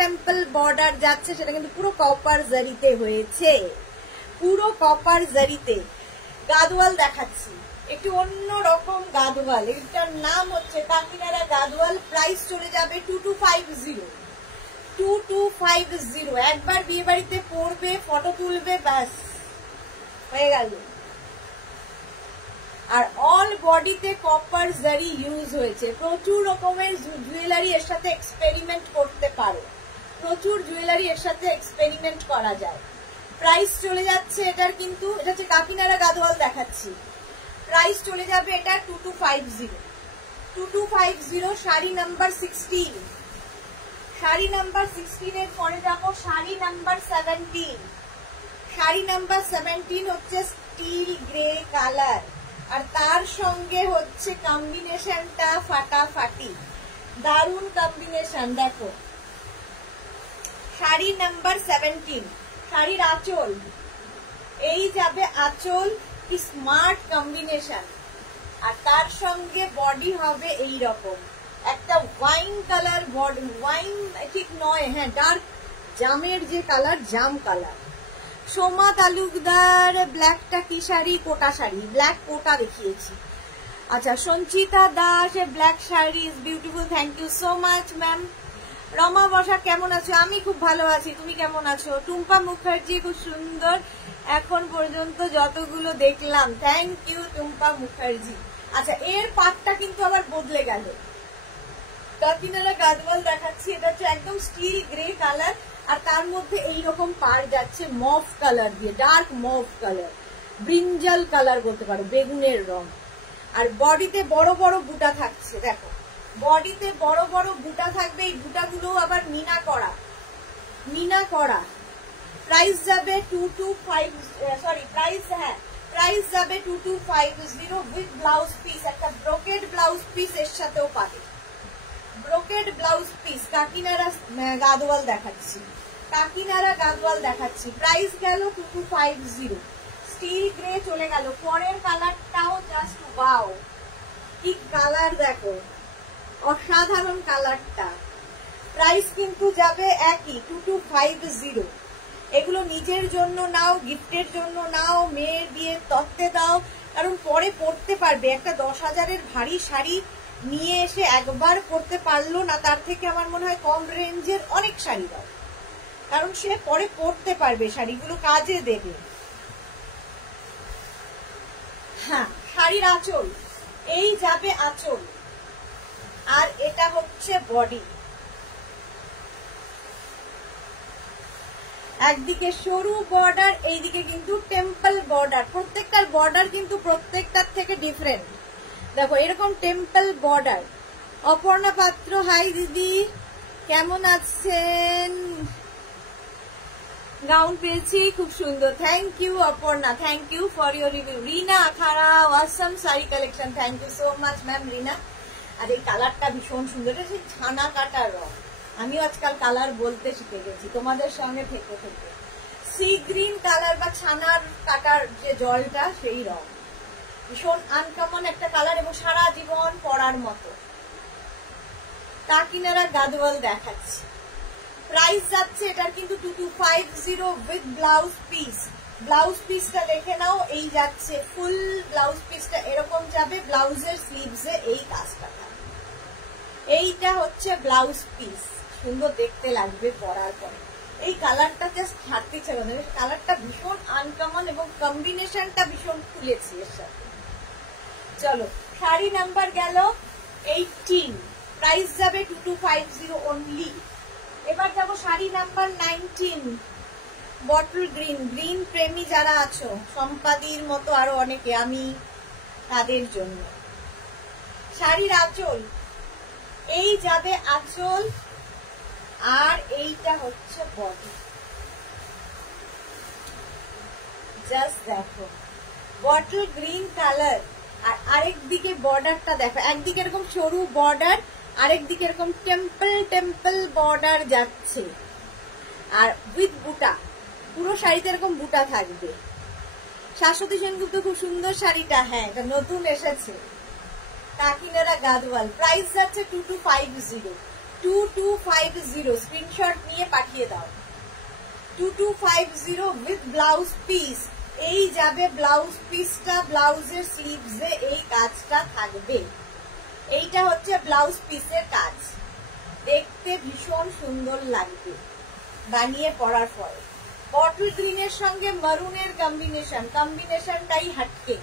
টেম্পল বর্ডার যাচ্ছে, সেটা কিন্তু পুরো কপার জারিতে হয়েছে, পুরো কপার জারিতে। গাদোয়াল দেখাচ্ছি, একটু অন্য রকম গাদোয়াল, এটার নাম হচ্ছে কাকিনাড়া গাদোয়াল। প্রাইস চলে যাবে 2250। একবার বিয়ে বাড়িতে পরবে, ফটো তুলবে, ব্যাস হয়ে গেল। আর অল বডিতে কপার জারি ইউজ হয়েছে। প্রচুর রকমের জুয়েলারি এর সাথে এক্সপেরিমেন্ট করতে পারো, প্রচুর জুয়েলারি এর সাথে এক্সপেরিমেন্ট করা যায়। প্রাইস চলে যাচ্ছে এটার, কিন্তু এটা হচ্ছে কাকিনাড়া গাদোয়াল দেখাচ্ছি, প্রাইস চলে যাবে এটা 2250। শাড়ি নাম্বার 16, শাড়ি নাম্বার 16 এর পরে যাবো শাড়ি নাম্বার 17। শাড়ি নাম্বার 17 হচ্ছে স্টিল গ্রে কালার, আর তার সঙ্গে হচ্ছে কম্বিনেশনটা ফাটাফাটি, দারুণ কম্বিনেশন। দেখো শাড়ি নাম্বার 17, শাড়ির আঁচল, এই যাবে আঁচল, কি স্মার্ট কম্বিনেশন, আর তার সঙ্গে বডি হবে এই রকম একটা ওয়াইন কালার বডি, ওয়াইন ঠিক নয়, হ্যাঁ ডার্ক জামের যে কালার, জাম কালার। সোমা তালুকদার, ব্ল্যাকটা কি শাড়ি? কোটা শাড়ি, ব্ল্যাক কোটা দেখিয়েছি। আচ্ছা Sanchita Das, black sari is beautiful, thank you so much ma'am. Rama Basa কেমন আছো? আমি খুব ভালো আছি, তুমি কেমন আছো? টুম্পা মুখার্জি, খুব সুন্দর এখন পর্যন্ত যতগুলো দেখলাম, থ্যাংক ইউ টুম্পা মুখার্জি। আচ্ছা এর পাটটা কিন্তু আবার বদলে গেল, কাকিনাড়া গাদোয়াল দেখাচ্ছি, এটা হচ্ছে একদম স্টিল গ্রে কালার, আর তার মধ্যে এইরকম পার যাচ্ছে মফ কালার দিয়ে, ডার্ক মফ কালার, ব্রিঞ্জাল কালার বলতে পারো, বেগুনের রং, আর বডিতে বড় বড় বুটা থাকছে। দেখো বডিতে বড় বড় বুটা থাকবে, এই বুটাগুলো আবার মিনা করা, মিনা করা। প্রাইস যাবে 2250, সরি প্রাইস, হ্যাঁ প্রাইস যাবে 2250 উইথ ব্লাউজ পিস। একটা ব্রোকেড ব্লাউজ পিস এর সাথেও পাবে, brocade blouse piece. Kakinara Gadwal দেখাচ্ছি, কাকিনারা গাদোয়াল দেখাচ্ছি। প্রাইস গেল 2250। স্টিল গ্রে চলে গেল। পরের কালারটাও জাস্ট ওয়াও, কি কালার দেখো, অসাধারণ কালারটা। প্রাইস কিন্তু যাবে একই 2250। এগুলো নিজের জন্য নাও, গিফটের জন্য নাও, মেয়ের বিয়ের তত্ত্বে দাও, কারণ পরে পরতে পারবে। একটা 10,000-এর ভারী শাড়ি নিয়ে এসে একবার পরতে পারলো না, তার থেকে আমার মনে হয় কম রেঞ্জের অনেক শাড়ি দাও, কারণ সে পরে পরতে পারবে, শাড়িগুলো কাজে দেবে। হ্যাঁ, শাড়ির আঁচল, এই যাবে আঁচল, আর এটা হচ্ছে বডি। একদিকে সরু বর্ডার, এইদিকে কিন্তু টেম্পল বর্ডার। প্রত্যেকটার বর্ডার কিন্তু প্রত্যেকটার থেকে ডিফারেন্ট। দেখো এরকম টেম্পল বর্ডার। অপর্ণা পাত্র, হাই দিদি, কেমন আছেন? গাউন পেয়েছি, খুব সুন্দর, thank you Aparna, thank you for your review. Rina Akhara, awesome sari collection, thank you so much ma'am Rina. আর এই কালারটা ভীষণ সুন্দর, এটা ছানা কাটার রং। আমিও আজকাল কালার বলতে শিখে গেছি তোমাদের সঙ্গে থেকে থেকে। সি গ্রিন কালার বা ছানার কাটার যে জলটা, সেই রং, ভীষণ আনকমন একটা কালার এবং সারা জীবন পরার মতো। কাকিনারা গাদোয়াল দেখাচ্ছি। প্রাইস যাচ্ছে এটার কিন্তু 2250 উইথ ব্লাউজ পিস। ব্লাউজ পিসটা দেখে নাও, এই যাচ্ছে ফুল ব্লাউজ পিসটা এরকম যাবে, ব্লাউজের স্লিভসে এই কাজটা থাকবে। এইটা হচ্ছে ব্লাউজ পিস, সুন্দর দেখতে লাগবে পরার পরে। এই কালারটা জাস্ট হাঁটতে ছিল না, কালারটা ভীষণ আনকমন এবং কম্বিনেশনটা ভীষণ খুলেছে এর সাথে। চলো, শাড়ি নাম্বার গেল 18, প্রাইস যাবে 2250 অনলি। এবার যাবো sari number 19, bottle green. Green প্রেমী যারা আছো, সম্পাদির মতো আরো অনেকে, আমি তাদের জন্য। শাড়ির আঁচল, এই যাবে আঁচল, আর এইটা হচ্ছে বডি। জাস্ট দেখো, বটল গ্রিন কালার, আর আরেক দিকে বর্ডারটা দেখো, একদিকে এরকম সরু বর্ডার, আরেক দিকে এরকম টেম্পল টেম্পল বর্ডার যাচ্ছে, আর উইথ বুটা। পুরো শাড়িতে এরকম বুটা থাকবে। শাশ্বতী সেনগুপ্ত, খুব সুন্দর শাড়িটা, হ্যাঁ এটা নতুন এসেছে। কাকিনারা গাদওয়াল, প্রাইস যাচ্ছে 2250। 2250, স্ক্রিনশট নিয়ে পাঠিয়ে দাও। 2250 উইথ ব্লাউজ পিস। এই যাবে ব্লাউজ পিসটা, ব্লাউজের স্লিভসে এই কাজটা থাকবে। এইটা হচ্ছে ব্লাউজ পিসের কাজ, দেখতে ভীষণ সুন্দর লাগবে বানিয়ে পরার পরে। বটল গ্রিনের সঙ্গে মারুনের কম্বিনেশনটাই হাটকে,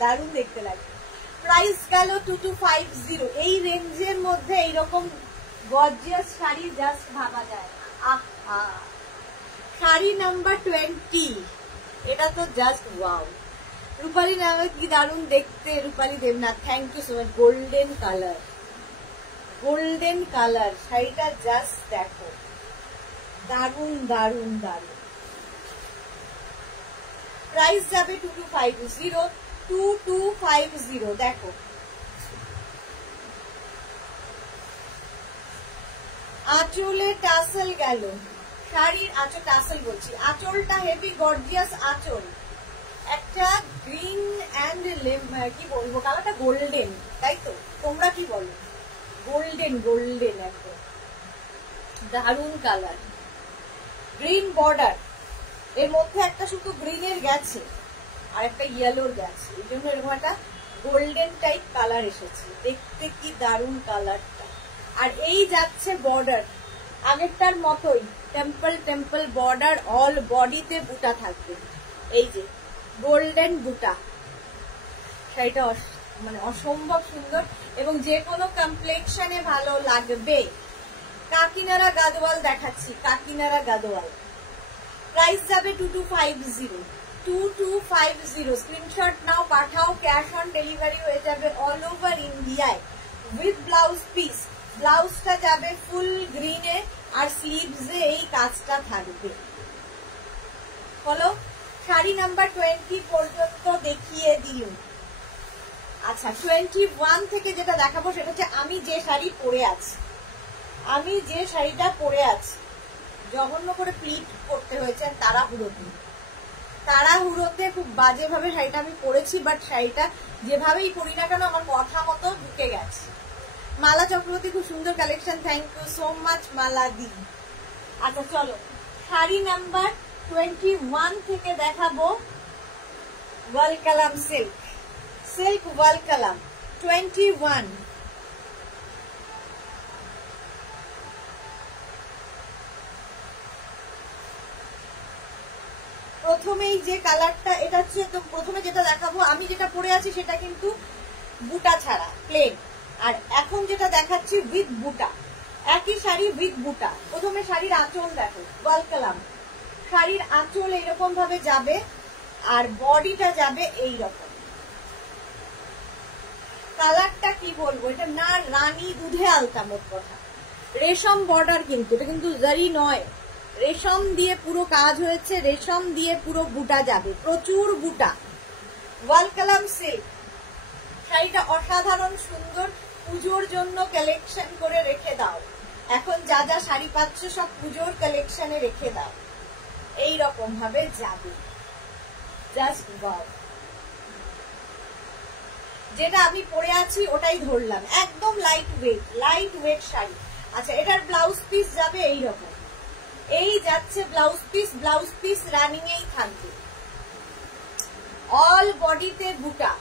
দারুণ দেখতে লাগবে। প্রাইস গেল 2250। এই রেঞ্জের মধ্যে এইরকম গর্জিয়াস শাড়ি জাস্ট ভাবা যায় না। আহা, শাড়ি নাম্বার 20, এটা তো জাস্ট ওয়াও। রূপালী নামে কি দারুণ দেখতে, Rupali Debnath, thank you so much. Golden colour, golden colour শাড়িটা জাস্ট দেখো, দারুণ দারুণ দারুণ। প্রাইস যাবে 2250। 2250 দেখো। আঁচলে টাসেল গেল, শাড়ির আঁচল, টাসেল বলছি, আঁচলটা হেভি গর্জিয়াস আঁচল। একটা গ্রিন অ্যান্ড কি বলবো, কালারটা গোল্ডেন, তাই তো তোমরা কি বলো? গোল্ডেন গোল্ডেন, একদম দারুণ কালার। গ্রিন বর্ডার, এর মধ্যে একটা শুধু গ্রিনের গেছে আর একটা ইয়েলোর গেছে, এই জন্য এরকম একটা গোল্ডেন টাইপ কালার এসেছে। দেখতে কি দারুণ কালারটা। আর এই যাচ্ছে বর্ডার, আগেরটার মতোই টেম্পল টেম্পল বর্ডার, অল বডিতে বুটা থাকবে। এই যে গোল্ডেন বুটা, শাড়িটা মানে অসম্ভব সুন্দর এবং যে কোনো কমপ্লেক্সনে ভালো লাগবে। কাকিনারা গাদোয়াল দেখাচ্ছি, কাকিনারা গাদোয়াল। প্রাইস যাবে 2250। 2250 screenshot now, Pathao. Cash on delivery হয়ে যাবে অল ওভার ইন্ডিয়ায় উইথ ব্লাউজ পিস। ব্লাউজটা যাবে ফুল গ্রিনে আর স্লিভসে এই কাজটা থাকবে। বলো, শাড়ি নাম্বার 20 পর্যন্ত দেখিয়ে দিও। আচ্ছা, 21 থেকে যেটা দেখাবো সেটা হচ্ছে আমি যে শাড়ি পরে আছি, আমি যে শাড়িটা পরে আছি। জঘন্য করে প্লিট করতে হয়েছে তাড়াহুড়োতে খুব বাজেভাবে শাড়িটা আমি পরেছি, বাট শাড়িটা যেভাবেই পরি না কেন আমার কথা মতো ঢুকে গেছে। মালা চক্রবর্তী, খুব সুন্দর collection, thank you so much মালা দি। আচ্ছা চলো, শাড়ি নাম্বার 21 থেকে দেখাবো ওয়াল কালাম সিল্ক, সিল্ক ওয়াল কালাম 21। প্রথমেই যে কালারটা, এটা হচ্ছে তো প্রথমে যেটা দেখাবো, আমি যেটা পরে আছি সেটা কিন্তু বুটা ছাড়া প্লেন, আর এখন যেটা দেখাচ্ছি উইথ বুটা, একই শাড়ি উইথ বুটা। প্রথমে শাড়ির আঁচল দেখো, ওয়াল কালাম। শাড়ির আঁচল এইরকম ভাবে যাবে আর বডিটা যাবে এইরকম। কালারটা কি বলবো, এটা না রানী দুধে আলতা, মোট কথা। রেশম বর্ডার, কিন্তু এটা কিন্তু জারি নয়, রেশম দিয়ে পুরো কাজ হয়েছে, রেশম দিয়ে পুরো বুটা যাবে, প্রচুর বুটা। ওয়াল কালাম সিল্ক, শাড়িটা অসাধারণ সুন্দর। পুজোর জন্য কালেকশন করে রেখে দাও, এখন যা যা শাড়ি পাচ্ছ সব পুজোর কালেকশনে রেখে দাও। এইরকম ভাবে যাবে, জাস্ট ওয়াও। যেটা আমি পরে আছি ওটাই ধরলাম, একদম লাইট ওয়েট শাড়ি। আচ্ছা, এটার ব্লাউজ পিস যাবে এইরকম, এই যাচ্ছে ব্লাউজ পিস রানিং এই থাকবে, অল বডিতে বুটা।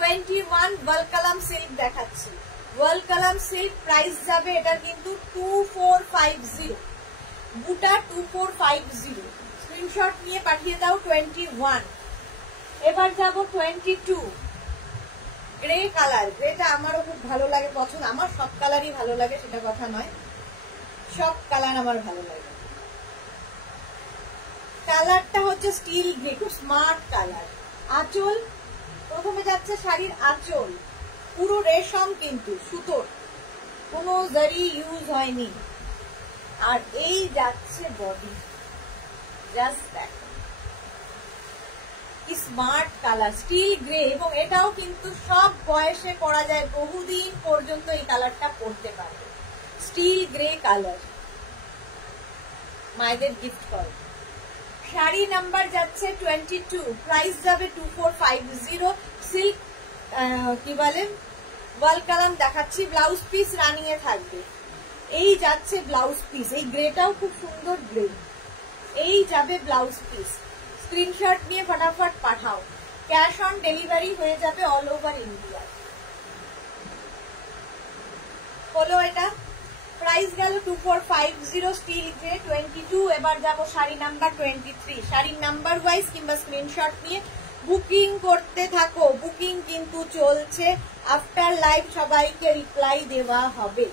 21 ওয়াল কালাম সিল্ক দেখাচ্ছি, ওয়াল কালাম সিল্ক। প্রাইস যাবে এটার কিন্তু 2450, বুটা 2450। স্ক্রিনশট নিয়ে পাঠিয়ে দাও 21। এবার যাব 22 গ্রে কালার। গ্রেটা আমারও খুব ভালো লাগে, পছন্দ। আমার সব কালারই ভালো লাগে, সেটা কথা নয়, সব কালার আমার ভালো লাগে। কালারটা হচ্ছে স্টিল গ্রে, খুব স্মার্ট কালার। আঁচল, প্রথমে যাচ্ছে শাড়ির আঁচল, পুরো রেশম কিন্তু সুতোর, কোনো জারি ইউজ হয়নি। আর এই যাচ্ছে বডি, জাস্ট দেখো কি স্মার্ট কালার, স্টিল গ্রে। এবং এটাও কিন্তু সব বয়সে পরা যায়, বহুদিন পর্যন্ত এই কালারটা পরতে পারবে। স্টিল গ্রে কালার, মায়েদের গিফট করো। শাড়ি নাম্বার যাচ্ছে 22, প্রাইস যাবে 2450। সিল্ক কি বলে ওয়াল কালাম দেখাচ্ছি, ব্লাউজ পিস রানিয়ে থাকবে। এই যাচ্ছে ব্লাউজ পিস, এই গ্রেটাও খুব সুন্দর গ্রে। এই যাবে ব্লাউজ পিস। স্ক্রিনশট নিয়ে ফটাফট পাঠাও, ক্যাশ অন ডেলিভারি হয়ে যাবে অল ওভার ইন্ডিয়া। হলো এটা, প্রাইস গেল 2450, স্টিল গ্রে 22। এবার যাব শাড়ি নাম্বার 23। শাড়ির নাম্বার ওয়াইজ কিংবা স্ক্রিনশট নিয়ে বুকিং করতে থাকো, বুকিং কিন্তু চলছে। আফটার লাইভ সবাইকে রিপ্লাই দেওয়া হবে।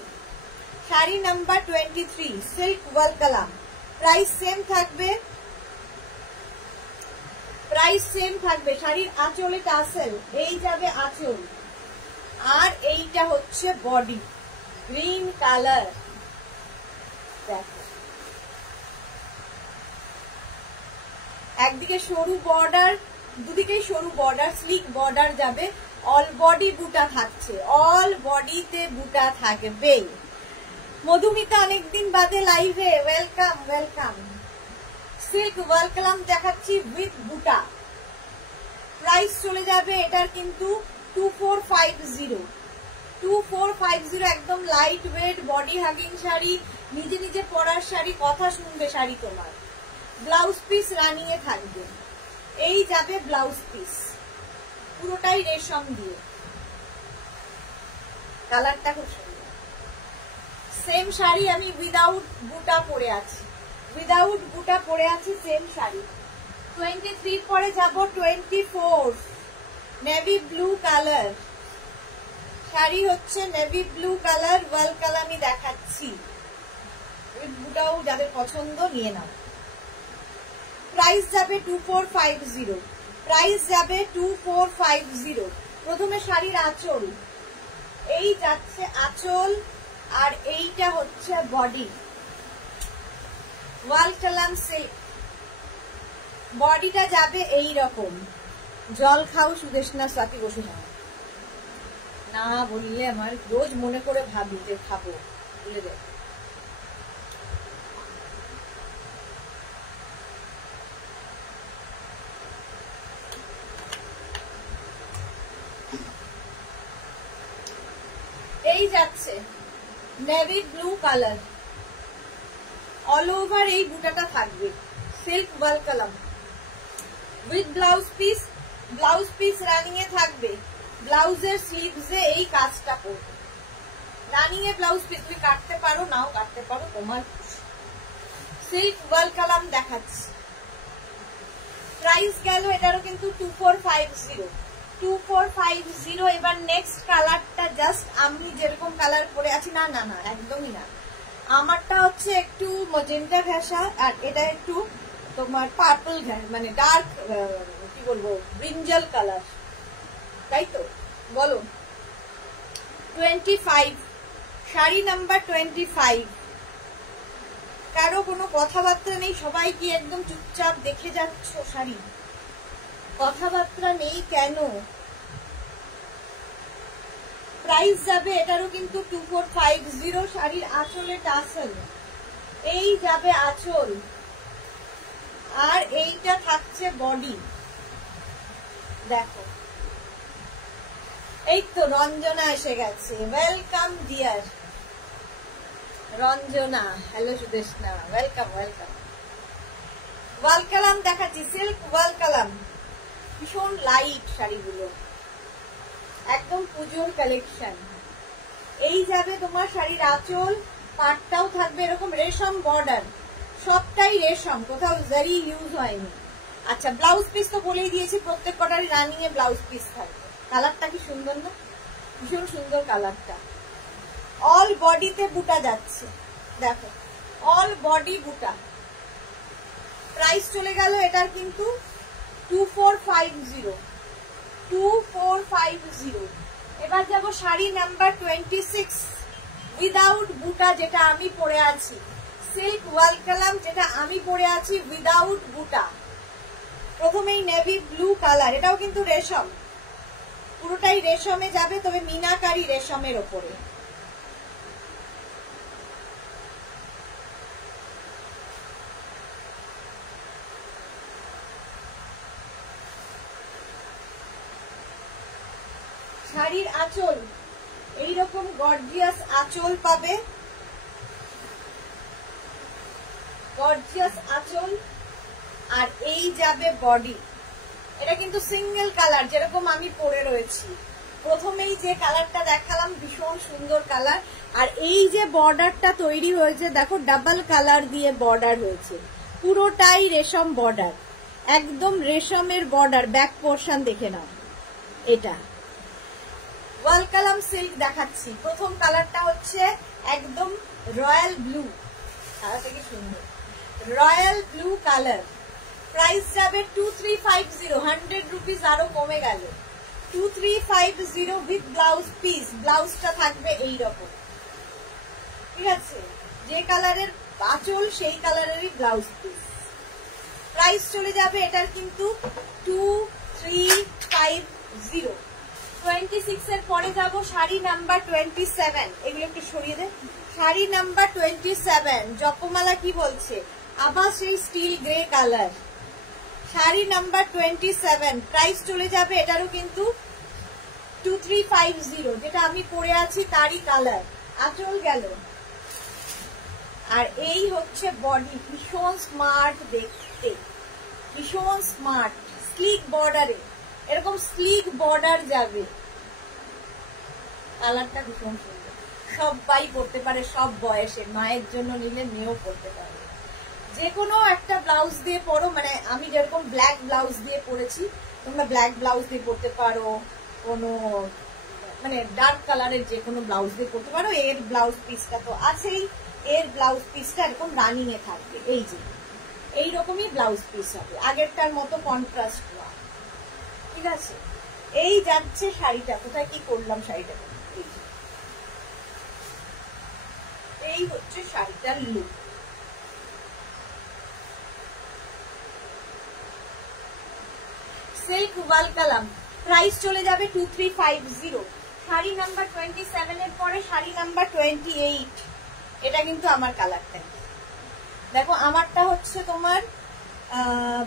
শাড়ি নাম্বার 23 সিল্ক ওয়াল কালাম, প্রাইস সেম থাকবে, শাড়ির আঁচলে টাসেল, এই যাবে আঁচল, আর এইটা হচ্ছে বডি, গ্রিন কালার। দেখো, একদিকে সরু বর্ডার, দুদিকেই সরু বর্ডার, স্লিক বর্ডার যাবে, অল বডি বুটা থাকছে, অল বডিতে বুটা থাকবে। মধুমিতা, অনেকদিন বাদে লাইভে, ওয়েলকাম ওয়েলকাম। সিল্ক ওয়াল কালাম দেখাচ্ছি উইথ বুটা। প্রাইস চলে যাবে এটার কিন্তু 2450, একদম light weight body hugging sari, নিজে নিজে পরার শাড়ি, কথা শুনবে শাড়ি তোমার। ব্লাউজ পিস রানিয়ে থাকবে, এই যাবে ব্লাউজ পিস, পুরোটাই রেশম দিয়ে। কালারটা খুব সুন্দর। সেম শাড়ি আমি উইদাউট বুটা পরে আছি, সেম শাড়ি। 23 পরে যাব 24, নেভি ব্লু কালার। শাড়ি হচ্ছে নেভি ব্লু কালার, ওয়াল কালামই দেখাচ্ছি, বুটাও যাদের পছন্দ নিয়ে নাও। প্রাইস যাবে 2450, প্রাইস যাবে 2450। প্রথমে শাড়ির আঁচল, এই যাচ্ছে আঁচল, আর এইটা হচ্ছে বডি। ওয়ালকালাম সিল্ক, বডিটা যাবে এই রকম। জল খাও সুদেশনা স্বাতি বসু না বললে আমার রোজ মনে করে ভাবি যে খাবো, বলে দেয়। এই যাচ্ছে navy blue colour, all over এই বুটাটা থাকবে silk Walkalam with blouse piece. Blouse piece running এ থাকবে, ব্লাউজের স্লিভসে এই কাজটা করবে। রানিং এ ব্লাউজ পিস তুমি কাটতে পারো, নাও কাটতে পারো, তোমার সিল্ক ওয়ালকালাম দেখাচ্ছি। প্রাইস গেল এটারও কিন্তু 2450, 2450। এবার নেক্সট কালারটা জাস্ট আমি যেরকম কালার পরে আছি, না না না একদমই না, আমারটা হচ্ছে একটু মজেন্টা ঘেঁষা, আর এটা একটু তোমার পার্পল মানে ডার্ক কি বলবো ব্রিঞ্জাল কালার, তাই তো বলো। 25 শাড়ি নাম্বার 25। কারো কোনো কথাবার্তা নেই, সবাই কি একদম চুপচাপ দেখে যাচ্ছ শাড়ি? কথাবার্তা নেই কেন? প্রাইস যাবে এটারও কিন্তু 2450। শাড়ির আঁচলে টাসেল, এই যাবে আঁচল, আর এইটা থাকছে বডি। দেখো এই তো রঞ্জনা এসে গেছে, welcome dear Ranjana. Hello Sudeshna, welcome welcome. Walkalam দেখাচ্ছি, সিল্ক ওয়ালকালাম, ভীষণ লাইট শাড়িগুলো, একদম পুজোর কালেকশন। এই যাবে তোমার শাড়ির আঁচল, পাটটাও থাকবে এরকম রেশম বর্ডার, সবটাই রেশম, কোথাও জারি ইউজ হয়নি। আচ্ছা ব্লাউজ পিস তো বলেই দিয়েছি, প্রত্যেক কটারই রানিং এ ব্লাউজ পিস থাকবে। কালারটা কি সুন্দর না? ভীষণ সুন্দর কালারটা। অল বডিতে বুটা যাচ্ছে, দেখো অল বডি বুটা। প্রাইস চলে গেল এটার কিন্তু 2450, 2450। এবার যাব শাড়ি নাম্বার 26 উইদাউট বুটা, যেটা আমি পরে আছি, সিল্ক ওয়ালকালাম যেটা আমি পরে আছি উইদাউট বুটা। প্রথমেই নেভি ব্লু কালার, এটাও কিন্তু রেশম, পুরোটাই রেশমে যাবে, তবে মিনাকারি রেশমের ওপরে। শাড়ির আঁচল এইরকম গর্জিয়াস আঁচল পাবে, গর্জিয়াস আঁচল, আর এই যাবে বডি। এটা কিন্তু সিঙ্গেল কালার, যেরকম আমি পরে রয়েছি। প্রথমেই যে কালারটা দেখালাম ভীষণ সুন্দর কালার, আর এই যে বর্ডারটা তৈরি হয়েছে দেখো, ডাবল কালার দিয়ে বর্ডার হয়েছে, পুরোটাই রেশম বর্ডার, একদম রেশমের বর্ডার। ব্যাক পোর্শন দেখে নাও, এটা ওয়ালকালাম সিল্ক দেখাচ্ছি। প্রথম কালারটা হচ্ছে একদম রয়্যাল ব্লু, কালারটা কি সুন্দর, রয়্যাল ব্লু কালার। প্রাইস যাবে 2350, 100 রুপিস আরো কমে গেল, 2350 উইথ ব্লাউজ পিস। ব্লাউজটা থাকবে এইরকম, ঠিক আছে, যে কালারের আঁচল সেই কালারেরই ব্লাউজ পিস। প্রাইস চলে যাবে এটার কিন্তু 2350। 26 এর পরে যাব শাড়ি নাম্বার 27। এগুলো একটু সরিয়ে দে। শাড়ি নাম্বার 27, জপমালা কি বলছে, আবার সেই still grey colour. Sari number 27, price চলে যাবে এটারও কিন্তু 2350, যেটা আমি পরে আছি তারই কালার। আঁচল গেল, আর এই হচ্ছে বডি, ভীষণ স্মার্ট দেখতে, ভীষণ স্মার্ট, স্লিক বর্ডারে, এরকম স্লিক বর্ডার যাবে। কালারটা ভীষণ সুন্দর, সবাই পরতে পারে, সব বয়সে, মায়ের জন্য নিলে মেয়েও পরতে পারে। যে কোনো একটা ব্লাউজ দিয়ে পরো, মানে আমি যেরকম ব্ল্যাক ব্লাউজ দিয়ে পরেছি, তোমরা ব্ল্যাক ব্লাউজ দিয়ে পরতে পারো, কোনো মানে ডার্ক কালারের যে কোনো ব্লাউজ দিয়ে পরতে পারো। এর ব্লাউজ পিসটা তো আছেই, এর ব্লাউজ পিসটা এরকম রানিং এ থাকবে, এই যে এইরকমই ব্লাউজ পিস হবে, আগেরটার মতো কন্ট্রাস্ট না, ঠিক আছে। এই যাচ্ছে শাড়িটা, কোথায় কি করলাম শাড়িটা, এই হচ্ছে শাড়িটার লুক। সিল্ক ওয়াল কালাম, প্রাইস চলে যাবে 2350। শাড়ি নাম্বার 27 এর পরে শাড়ি নাম্বার 28। এটা কিন্তু আমার কালারটা, দেখো আমারটা হচ্ছে তোমার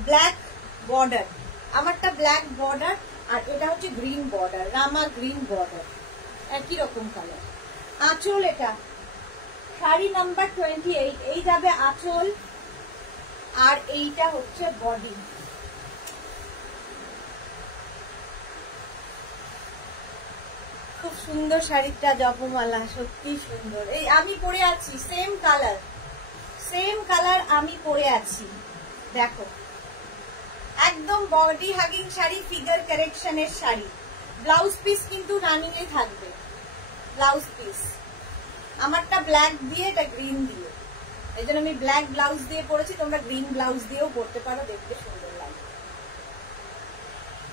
ব্ল্যাক বর্ডার, আমারটা ব্ল্যাক বর্ডার, আর এটা হচ্ছে গ্রিন বর্ডার, রামা গ্রিন বর্ডার, একই রকম কালার। আঁচল, এটা শাড়ি নাম্বার 28, এই যাবে আঁচল, আর এইটা হচ্ছে বডি। খুব সুন্দর শাড়িটা জপমালা, সত্যি সুন্দর। এই আমি পরে আছি সেম কালার আমি পরে আছি, দেখো একদম বডি হাগিং শাড়ি, ফিগার কারেকশনের শাড়ি। ব্লাউজ পিস কিন্তু রানিং এ থাকবে, ব্লাউজ পিস আমারটা ব্ল্যাক দিয়ে, এটা গ্রিন দিয়ে, এই জন্য আমি ব্ল্যাক ব্লাউজ দিয়ে পরেছি, তোমরা গ্রিন ব্লাউজ দিয়েও পরতে পারো, দেখতে সুন্দর লাগে।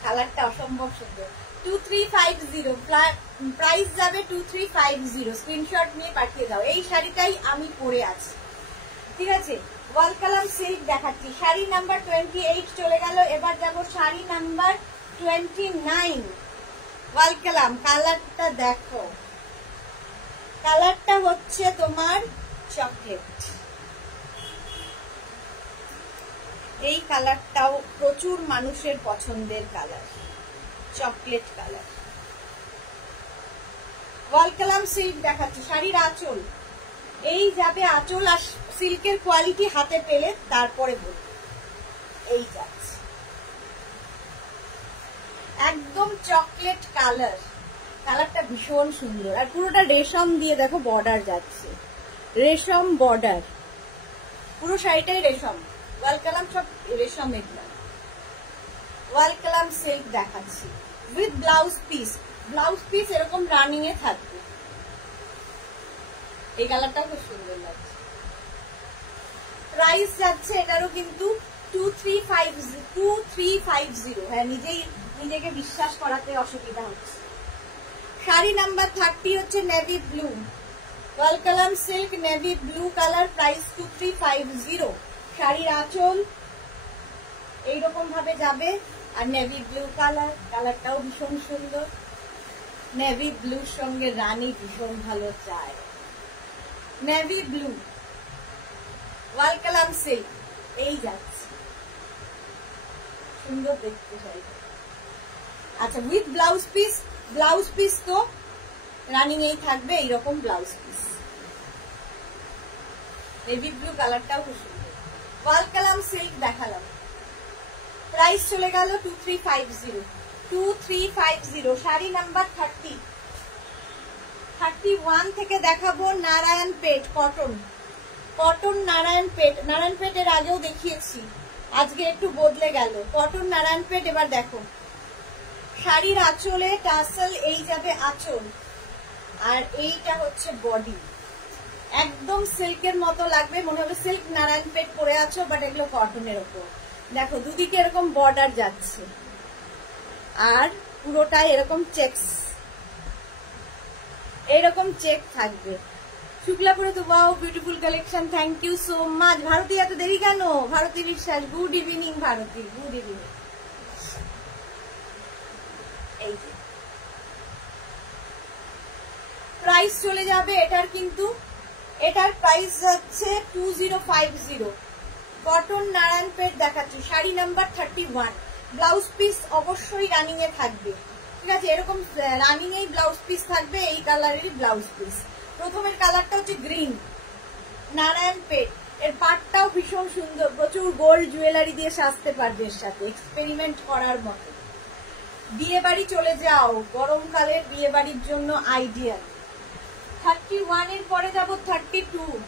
কালারটা অসম্ভব সুন্দর। 2350, প্রাইস যাবে 2350। স্ক্রিনশট নিয়ে পাঠিয়ে দাও। এই শাড়িটাই আমি পরে আছি, ঠিক আছে। ওয়াল কালাম সিল্ক দেখাচ্ছি, শাড়ি নাম্বার 28 চলে গেল, এবার যাব শাড়ি নাম্বার 29। ওয়াল কালাম, কালারটা দেখো, কালারটা হচ্ছে তোমার চকলেট। এই কালারটাও প্রচুর মানুষের পছন্দের কালার, চকলেট কালার। ওয়াল কালাম সিল্ক দেখাচ্ছি, শাড়ির আঁচল, এই যাবে আঁচল, আর সিল্কের কোয়ালিটি হাতে পেলে তারপরে বলবো। এই যাচ্ছে একদম চকলেট কালার, কালারটা ভীষণ সুন্দর, আর পুরোটা রেশম দিয়ে দেখো বর্ডার যাচ্ছে, রেশম বর্ডার, পুরো শাড়িটাই রেশম। ওয়াল কালাম সব রেশম, এগুলো ওয়াল কালাম সিল্ক দেখাচ্ছি with blouse piece. Blouse piece এরকম রানিং এ থাকবে, এই কালারটাও খুব সুন্দর লাগছে। প্রাইস যাচ্ছে এটারও কিন্তু 2350। হ্যাঁ, নিজেকে বিশ্বাস করাতে অসুবিধা হচ্ছে। শাড়ি নাম্বার 30 হচ্ছে navy blue, Walkalam silk navy blue colour, price 2350। শাড়ির আঁচল এইরকম ভাবে যাবে, আর নেভি ব্লু কালার, কালারটাও ভীষণ সুন্দর। নেভি ব্লুর সঙ্গে রানী ভীষণ ভালো চায়, navy blue Walkalam silk, এই যাচ্ছে সুন্দর দেখতে শাড়িটা। আচ্ছা, with blouse piece, blouse piece তো রানিং এই থাকবে, এইরকম ব্লাউজ পিস। নেভি ব্লু কালারটাও খুব সুন্দর। ওয়াল কালাম সিল্ক দেখালাম, প্রাইস চলে গেল 2350। শাড়ি নাম্বার 31 থেকে দেখাবো নারায়ণপেট কটন, কটন নারায়ণপেট। নারায়ণপেট এর আগেও দেখিয়েছি, আজকে একটু বদলে গেল, কটন নারায়ণপেট। এবার দেখো শাড়ির আঁচলে টাসেল, এই যাবে আঁচল, আর এইটা হচ্ছে বডি, একদম সিল্কের মতো লাগবে, মনে হবে সিল্ক নারায়ণপেট পরে আছো, বাট এগুলো কটনের ওপর। দেখো দুদিকে এরকম বর্ডার যাচ্ছে, আর পুরোটাই এরকম চেকস, এরকম চেক থাকবে। শুক্লাপুরে তো wow beautiful collection, thank you so much. Bharati এত দেরি কেন? Bharati Biswas, good evening Bharati, good evening. এই যে প্রাইস চলে যাবে এটার, কিন্তু এটার প্রাইস হচ্ছে 2050। কটন নারায়ণপেট দেখাচ্ছি, শাড়ি নাম্বার 31। ব্লাউজ পিস অবশ্যই রানিং এ থাকবে, ঠিক আছে, এরকম রানিং এই ব্লাউজ পিস থাকবে, এই কালারেরই ব্লাউজ পিস। প্রথমের কালারটা হচ্ছে গ্রিন, নারায়ণপেট। এর পাটটাও ভীষণ সুন্দর, প্রচুর গোল্ড জুয়েলারি দিয়ে সাজতে পারবে, এর সাথে এক্সপেরিমেন্ট করার মতো। বিয়ে বাড়ি চলে যাও, গরমকালের বিয়ে বাড়ির জন্য আইডিয়াল। 31 এর পরে যাব 32।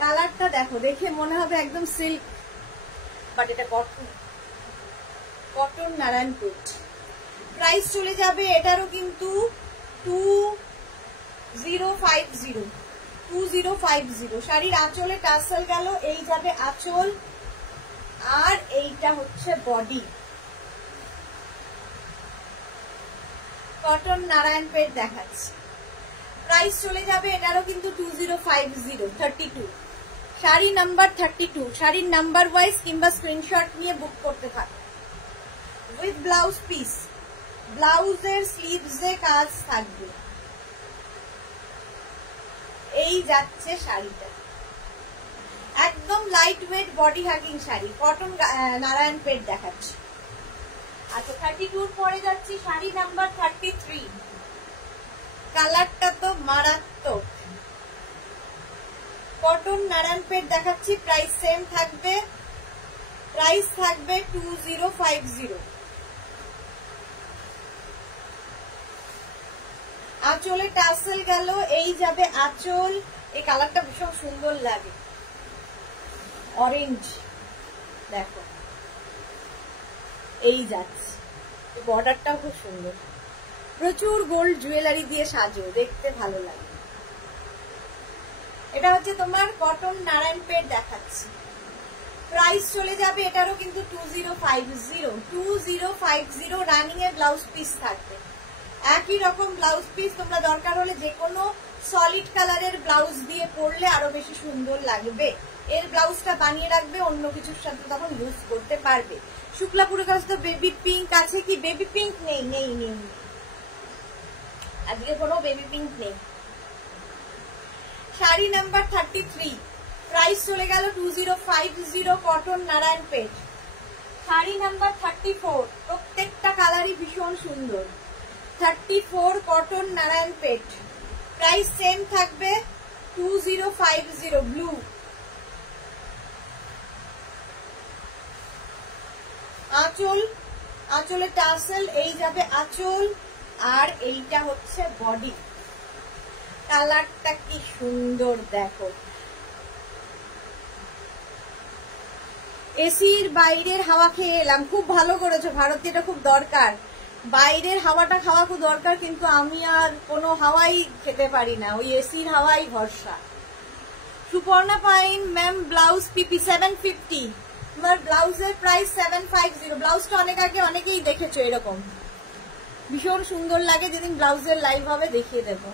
কালারটা দেখো, দেখে মনে হবে একদম সিল্ক, বাট এটা কটন, কটন নারায়ণপেট। প্রাইস চলে যাবে এটারও কিন্তু 2050। 2050। শাড়ির আঁচলে টাসেল গেল, এই যাবে আঁচল, আর এইটা হচ্ছে বডি। কটন নারায়ণপেট দেখাচ্ছি, প্রাইস চলে যাবে এটারও কিন্তু 2050, 32। শাড়ি নাম্বার 32, শাড়ির নাম্বার ওয়াইজ কিংবা স্ক্রিনশট নিয়ে বুক করতে থাকো। উইথ ব্লাউজ পিস, ব্লাউজের স্লিভসে কাজ থাকবে। এই যাচ্ছে শাড়িটা, একদম light weight body hugging sari, cotton Narayanpet দেখাচ্ছে। আচ্ছা 32 পরে যাচ্ছি শাড়ি নাম্বার 33। কালারটা তো মারাত্মক, কটন নারায়ণপেট দেখাচ্ছি, প্রাইস সেম থাকবে, প্রাইস থাকবে 2050। আঁচলে টাসেল গেল, এই যাবে আঁচল, এই কালারটা ভীষণ সুন্দর লাগে, অরেঞ্জ দেখো, এই যাচ্ছে, বর্ডারটাও খুব সুন্দর, প্রচুর গোল্ড জুয়েলারি দিয়ে সাজো, দেখতে ভালো লাগে। এটা হচ্ছে তোমার কটন নারায়ণপেট দেখাচ্ছি, প্রাইস চলে যাবে এটারও কিন্তু 2050, রানিং এর ব্লাউজ পিস থাকবে, একই রকম ব্লাউজ পিস। তোমরা দরকার হলে যে কোনো সলিড কালারের ব্লাউজ দিয়ে পরলে আরো বেশি সুন্দর লাগবে, এর ব্লাউজটা বানিয়ে রাখবে, অন্য কিছুর সাথে তখন ইউজ করতে পারবে। শুক্লাপুরের কাছে তো বেবি পিঙ্ক আছে কি? বেবি পিঙ্ক নেই, নেই নেই, আজকে কোনো বেবি পিঙ্ক নেই। শাড়ি নাম্বার 33, প্রাইস চলে গেল 2050, কটন নারায়ণপেট। শাড়ি নাম্বার 34, প্রত্যেকটা কালারই ভীষণ সুন্দর, 34 কটন নারায়ণপেট, প্রাইস সেম থাকবে 2050, ব্লু। আঁচল, আঁচলে টাসেল, এই যাবে আঁচল, আর এইটা হচ্ছে বডি। কালারটা কি সুন্দর দেখো, এসির বাইরের হাওয়া খেয়ে এলাম, খুব ভালো করেছো ভারতী, এটা খুব দরকার, বাইরের হাওয়াটা খাওয়া খুব দরকার, কিন্তু আমি আর কোনো হাওয়াই খেতে পারি না, ওই এসির হাওয়াই ভরসা। সুপর্ণা পাইন ম্যাম, ব্লাউজ পিপি 750, আমার ব্লাউজের প্রাইস 750। ব্লাউজটা অনেক আগে অনেকেই দেখেছো এরকম, ভীষণ সুন্দর লাগে, যেদিন ব্লাউজের লাইভ হবে দেখিয়ে দেবো।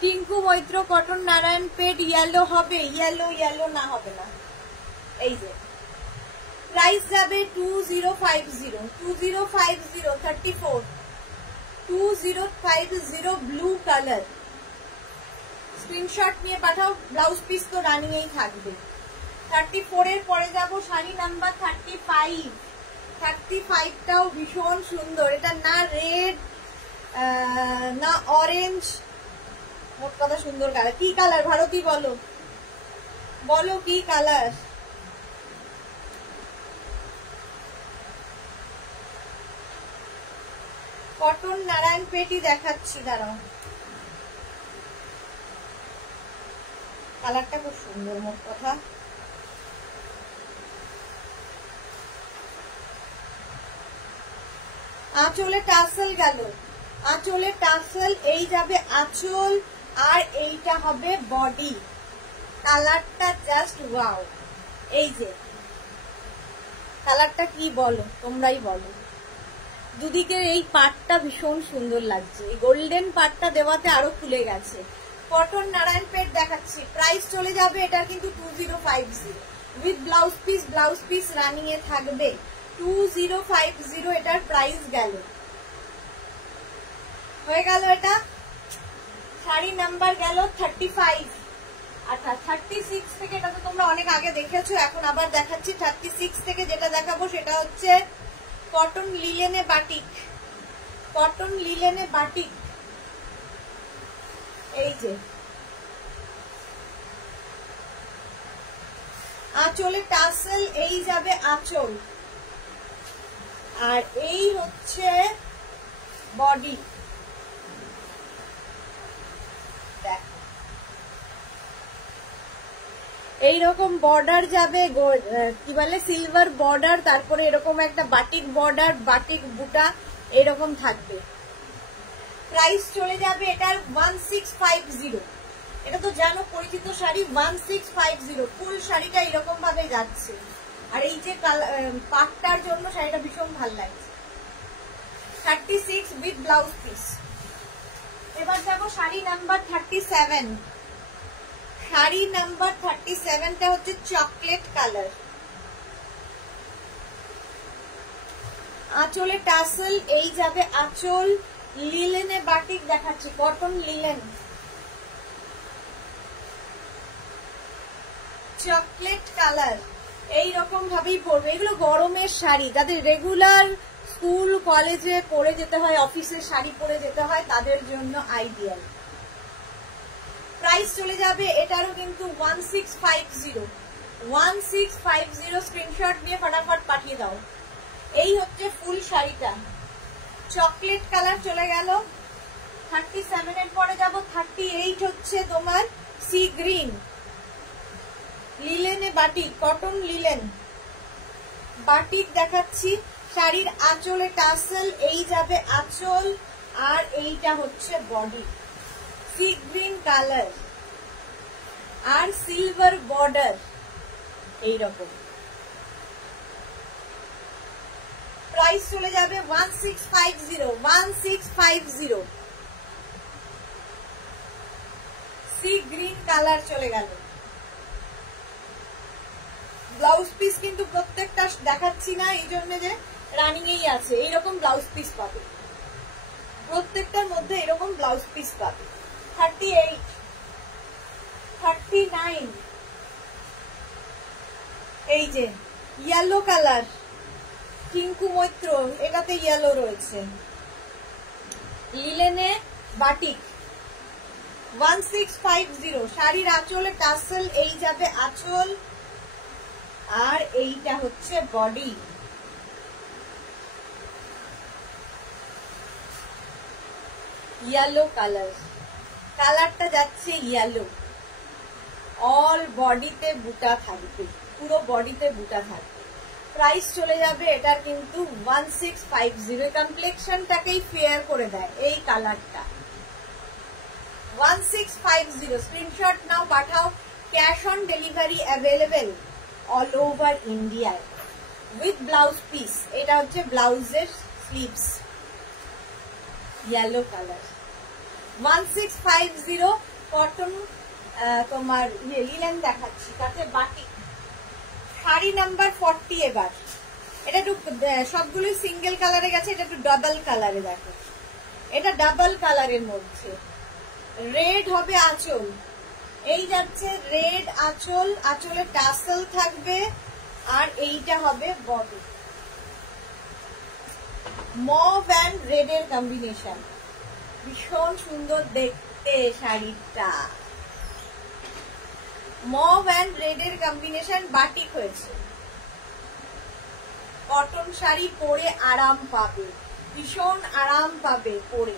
টিঙ্কু মৈত্র, কটন নারায়ণপেট, ইয়েলো হবে, ইয়েলো ইয়েলো না হবে না, এই যে প্রাইস যাবে 2050, 34 2050, ব্লু কালার। স্ক্রিনশট নিয়ে পাঠাও, ব্লাউজ পিস তো রানিং এই থাকবে। 34 এর পরে যাব শাড়ি নাম্বার 35, 35টাও ভীষণ সুন্দর, এটা না রেড না অরেঞ্জ, মোট কথা সুন্দর কালার। কি কালার ভারতী বলো, বলো কি কালার? কটন নারায়ণপেটই দেখাচ্ছি, দাঁড়াও, কালারটা খুব সুন্দর, মোট কথা আঁচলে টাসেল গেল, আঁচলে টাসেল, এই যাবে আঁচল, আর এইটা হবে বডি। কালারটা জাস্ট ওয়াও, এই যে কালারটা কি বলো, তোমরাই বলো। দুদিকের এই পাটটা ভীষণ সুন্দর লাগছে, এই গোল্ডেন পাটটা দেওয়াতে আরো খুলে গেছে। কটন নারায়ণপেট দেখাচ্ছি, প্রাইস চলে যাবে এটার কিন্তু 2050, with blouse piece, blouse piece running এ থাকবে 2050, এটার প্রাইস গেল, হয়ে গেল। এটা শাড়ি নাম্বার গেল 35। আচ্ছা 36 থেকে, এটা তো তোমরা অনেক আগে দেখেছো, এখন আবার দেখাচ্ছি 36 থেকে। যেটা দেখাবো সেটা হচ্ছে কটন লিলেনে বাটিক, কটন লিলেনে বাটিক, এই যে আঁচলে টাসেল, এই যাবে আঁচল, আর এই হচ্ছে বডি। এইরকম বর্ডার যাবে, কি বলে সিলভার বর্ডার, তারপরে এরকম একটা বাটিক বর্ডার, বাটিক বুটা এরকম থাকবে। প্রাইস চলে যাবে এটার 1650, এটা তো জানো পরিচিত শাড়ি 1650। ফুল শাড়িটা এরকম ভাবে যাচ্ছে, আর এই যে পাটটার জন্য শাড়িটা ভীষণ ভালো লাগছে। 36 উইথ ব্লাউজ পিস। এবার যাবো শাড়ি নাম্বার 37। শাড়ি নাম্বার 37টা হচ্ছে চকলেট কালার। আঁচলে টাসেল, এই যাবে আঁচল। লিলেনে বাটিক দেখাচ্ছি, কটন লিলেন, চকলেট কালার। এইরকম ভাবেই পরবে। এগুলো গরমের শাড়ি, যাদের রেগুলার স্কুল কলেজে পরে যেতে হয়, অফিসে শাড়ি পরে যেতে হয়, তাদের জন্য আইডিয়াল। প্রাইস চলে যাবে এটারও কিন্তু 1650। 1650 স্ক্রিনশট দিয়ে ফটাফট পাঠিয়ে দাও। এই হচ্ছে ফুল শাড়িটা, চকলেট কালার চলে গেল। 37 এর পরে যাব 38, হচ্ছে তোমার সি গ্রিন। লিলেনে বাটিক, কটন লিলেন বাটিক দেখাচ্ছি। শাড়ির আঁচলে টাসেল, এই যাবে আঁচল, আর এইটা হচ্ছে বডি। সি গ্রিন কালার আর সিলভার বর্ডার এইরকম। প্রাইস চলে যাবে 1650। 1650 সি গ্রিন কালার চলে গেল। ব্লাউজ পিস কিন্তু প্রত্যেকটা দেখাচ্ছি না, এই জন্য যে রানিং এই আছে। এইরকম ব্লাউজ পিস পাবে, প্রত্যেকটার মধ্যে এরকম ব্লাউজ পিস পাবে। 38, 39, এই যে ইয়েলো কালার, টিঙ্কু মৈত্র, এটাতে ইয়েলো রয়েছে। লিলেনে বাটিক 1650। শাড়ির আঁচলে টাসেল, এই যাবে আঁচল, আর এইটা হচ্ছে বডি। ইয়েলো কালার, কালারটা যাচ্ছে ইয়েলো। অল বডিতে বুটা থাকবে, পুরো বডিতে বুটা থাকবে। প্রাইস চলে যাবে এটার কিন্তু 1650। কমপ্লেক্সনটাকেই ফেয়ার করে দেয় এই কালারটা। 1650 screenshot now, Pathao. Cash on delivery available all over ইন্ডিয়ায় উইথ ব্লাউজ পিস। এটা হচ্ছে ব্লাউজের স্লিভস, ইয়েলো কালার। 1650 কটন তোমার লিলেন দেখাচ্ছি, তাতে বাটিক। শাড়ি নাম্বার 40 এবার। এটা একটু সবগুলো সিঙ্গেল কালারে গেছে, এটা একটু ডাবল কালারে দেখো। এটা ডাবল কালারের মধ্যে রেড হবে আঁচল, এই যাচ্ছে রেড আঁচল, আঁচলে টাসেল থাকবে, আর এইটা হবে বডি। মভ অ্যান্ড রেড এর কম্বিনেশন, ভীষণ সুন্দর দেখতে শাড়িটা। মভ অ্যান্ড রেড এর কম্বিনেশন, বাটিক হয়েছে। কটন শাড়ি পরে আরাম পাবে, ভীষণ আরাম পাবে পরে।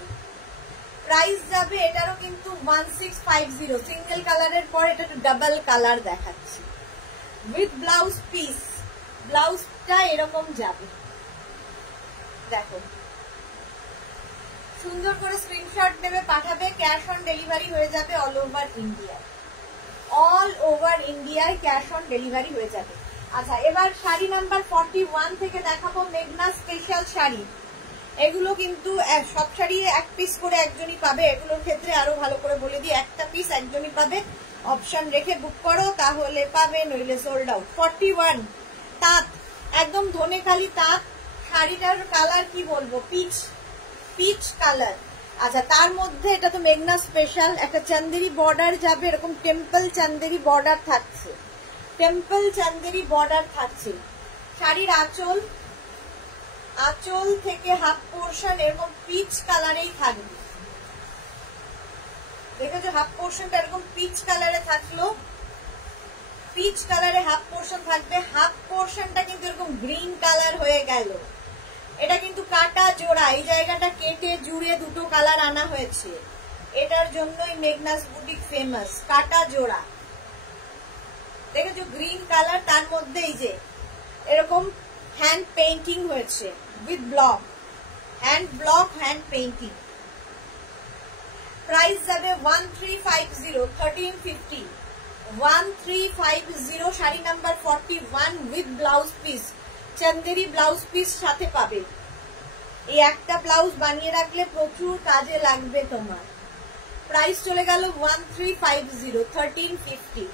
প্রাইস যাবে এটারও কিন্তু 1650। সিঙ্গেল কালারের পর এটা একটু ডাবল কালার দেখাচ্ছি উইথ ব্লাউজ পিস। ব্লাউজটা এরকম যাবে, দেখো। সুন্দর করে স্ক্রিনশট নেবে, পাঠাবে। ক্যাশ অন ডেলিভারি হয়ে যাবে all over India. All over ইন্ডিয়ায় ক্যাশ অন ডেলিভারি হয়ে যাবে। আচ্ছা, এবার শাড়ি নাম্বার 41 থেকে দেখাবো মেঘনা স্পেশাল শাড়ি। এগুলো কিন্তু সব শাড়ি এক পিস করে একজনই পাবে। এগুলোর ক্ষেত্রে আরো ভালো করে বলে দিই, একটা পিস একজনই পাবে। অপশন রেখে বুক করো, তাহলে পাবে, নইলে সোল্ড আউট। 41 তাঁত, একদম ধনেখালি তাঁত। শাড়িটার কালার কি বলবো, পিচ পিচ কালার। আচ্ছা, তার মধ্যে এটা তো মেঘনা স্পেশাল, একটা চান্দেরি বর্ডার যাবে, এরকম টেম্পল চান্দেরি বর্ডার থাকছে, টেম্পল চান্দেরি বর্ডার থাকছে। শাড়ির আঁচল, আঁচল থেকে হাফ পোর্শন এরকম পিচ কালারেই থাকবে। দেখেছো, হাফ পোর্শনটা এরকম পিচ কালারে থাকলো, পিচ কালারে হাফ পোর্শন থাকবে। হাফ পোর্শনটা কিন্তু এরকম গ্রিন কালার হয়ে গেল। এটা কিন্তু কাটা জোড়া, এই জায়গাটা কেটে জুড়ে দুটো কালার আনা হয়েছে। এটার জন্যই মেঘনাস বুটিক ফেমাস, কাটা জোড়া। দেখেছো, গ্রিন কালার, তার মধ্যে এই যে এরকম হ্যান্ড পেইন্টিং হয়েছে with block, hand block, hand painting. Price যাবে 1350, 1350, 1350, sari number 41 with blouse piece, Chanderi blouse piece সাথে পাবে। এই একটা ব্লাউজ বানিয়ে রাখলে প্রচুর কাজে লাগবে তোমার। প্রাইস চলে গেল 1350, 1350।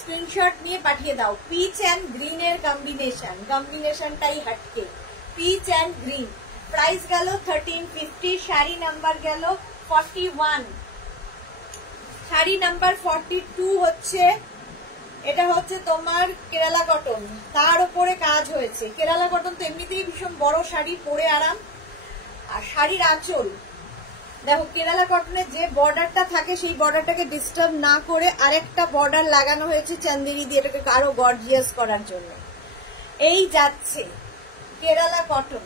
স্ক্রিনশট নিয়ে পাঠিয়ে দাও। পিচ অ্যান্ড গ্রিন এর কম্বিনেশনটাই হটকে, পিচ অ্যান্ড গ্রিন। প্রাইস গেল 1350, শাড়ি নাম্বার গেল 41। শাড়ি নাম্বার 42 হচ্ছে, এটা হচ্ছে তোমার কেরালা কটন, তার উপরে কাজ হয়েছে। কেরালা কটন তো এমনিতেই ভীষণ বড় শাড়ি, পরে আরাম। আর শাড়ির আঁচল দেখো, কেরালা কটনের যে বর্ডারটা থাকে সেই বর্ডারটাকে ডিস্টার্ব না করে আরেকটা বর্ডার লাগানো হয়েছে চান্দেরি দিয়ে, এটাকে আরো গর্জিয়াস করার জন্য। এই যাচ্ছে কেরালা কটন।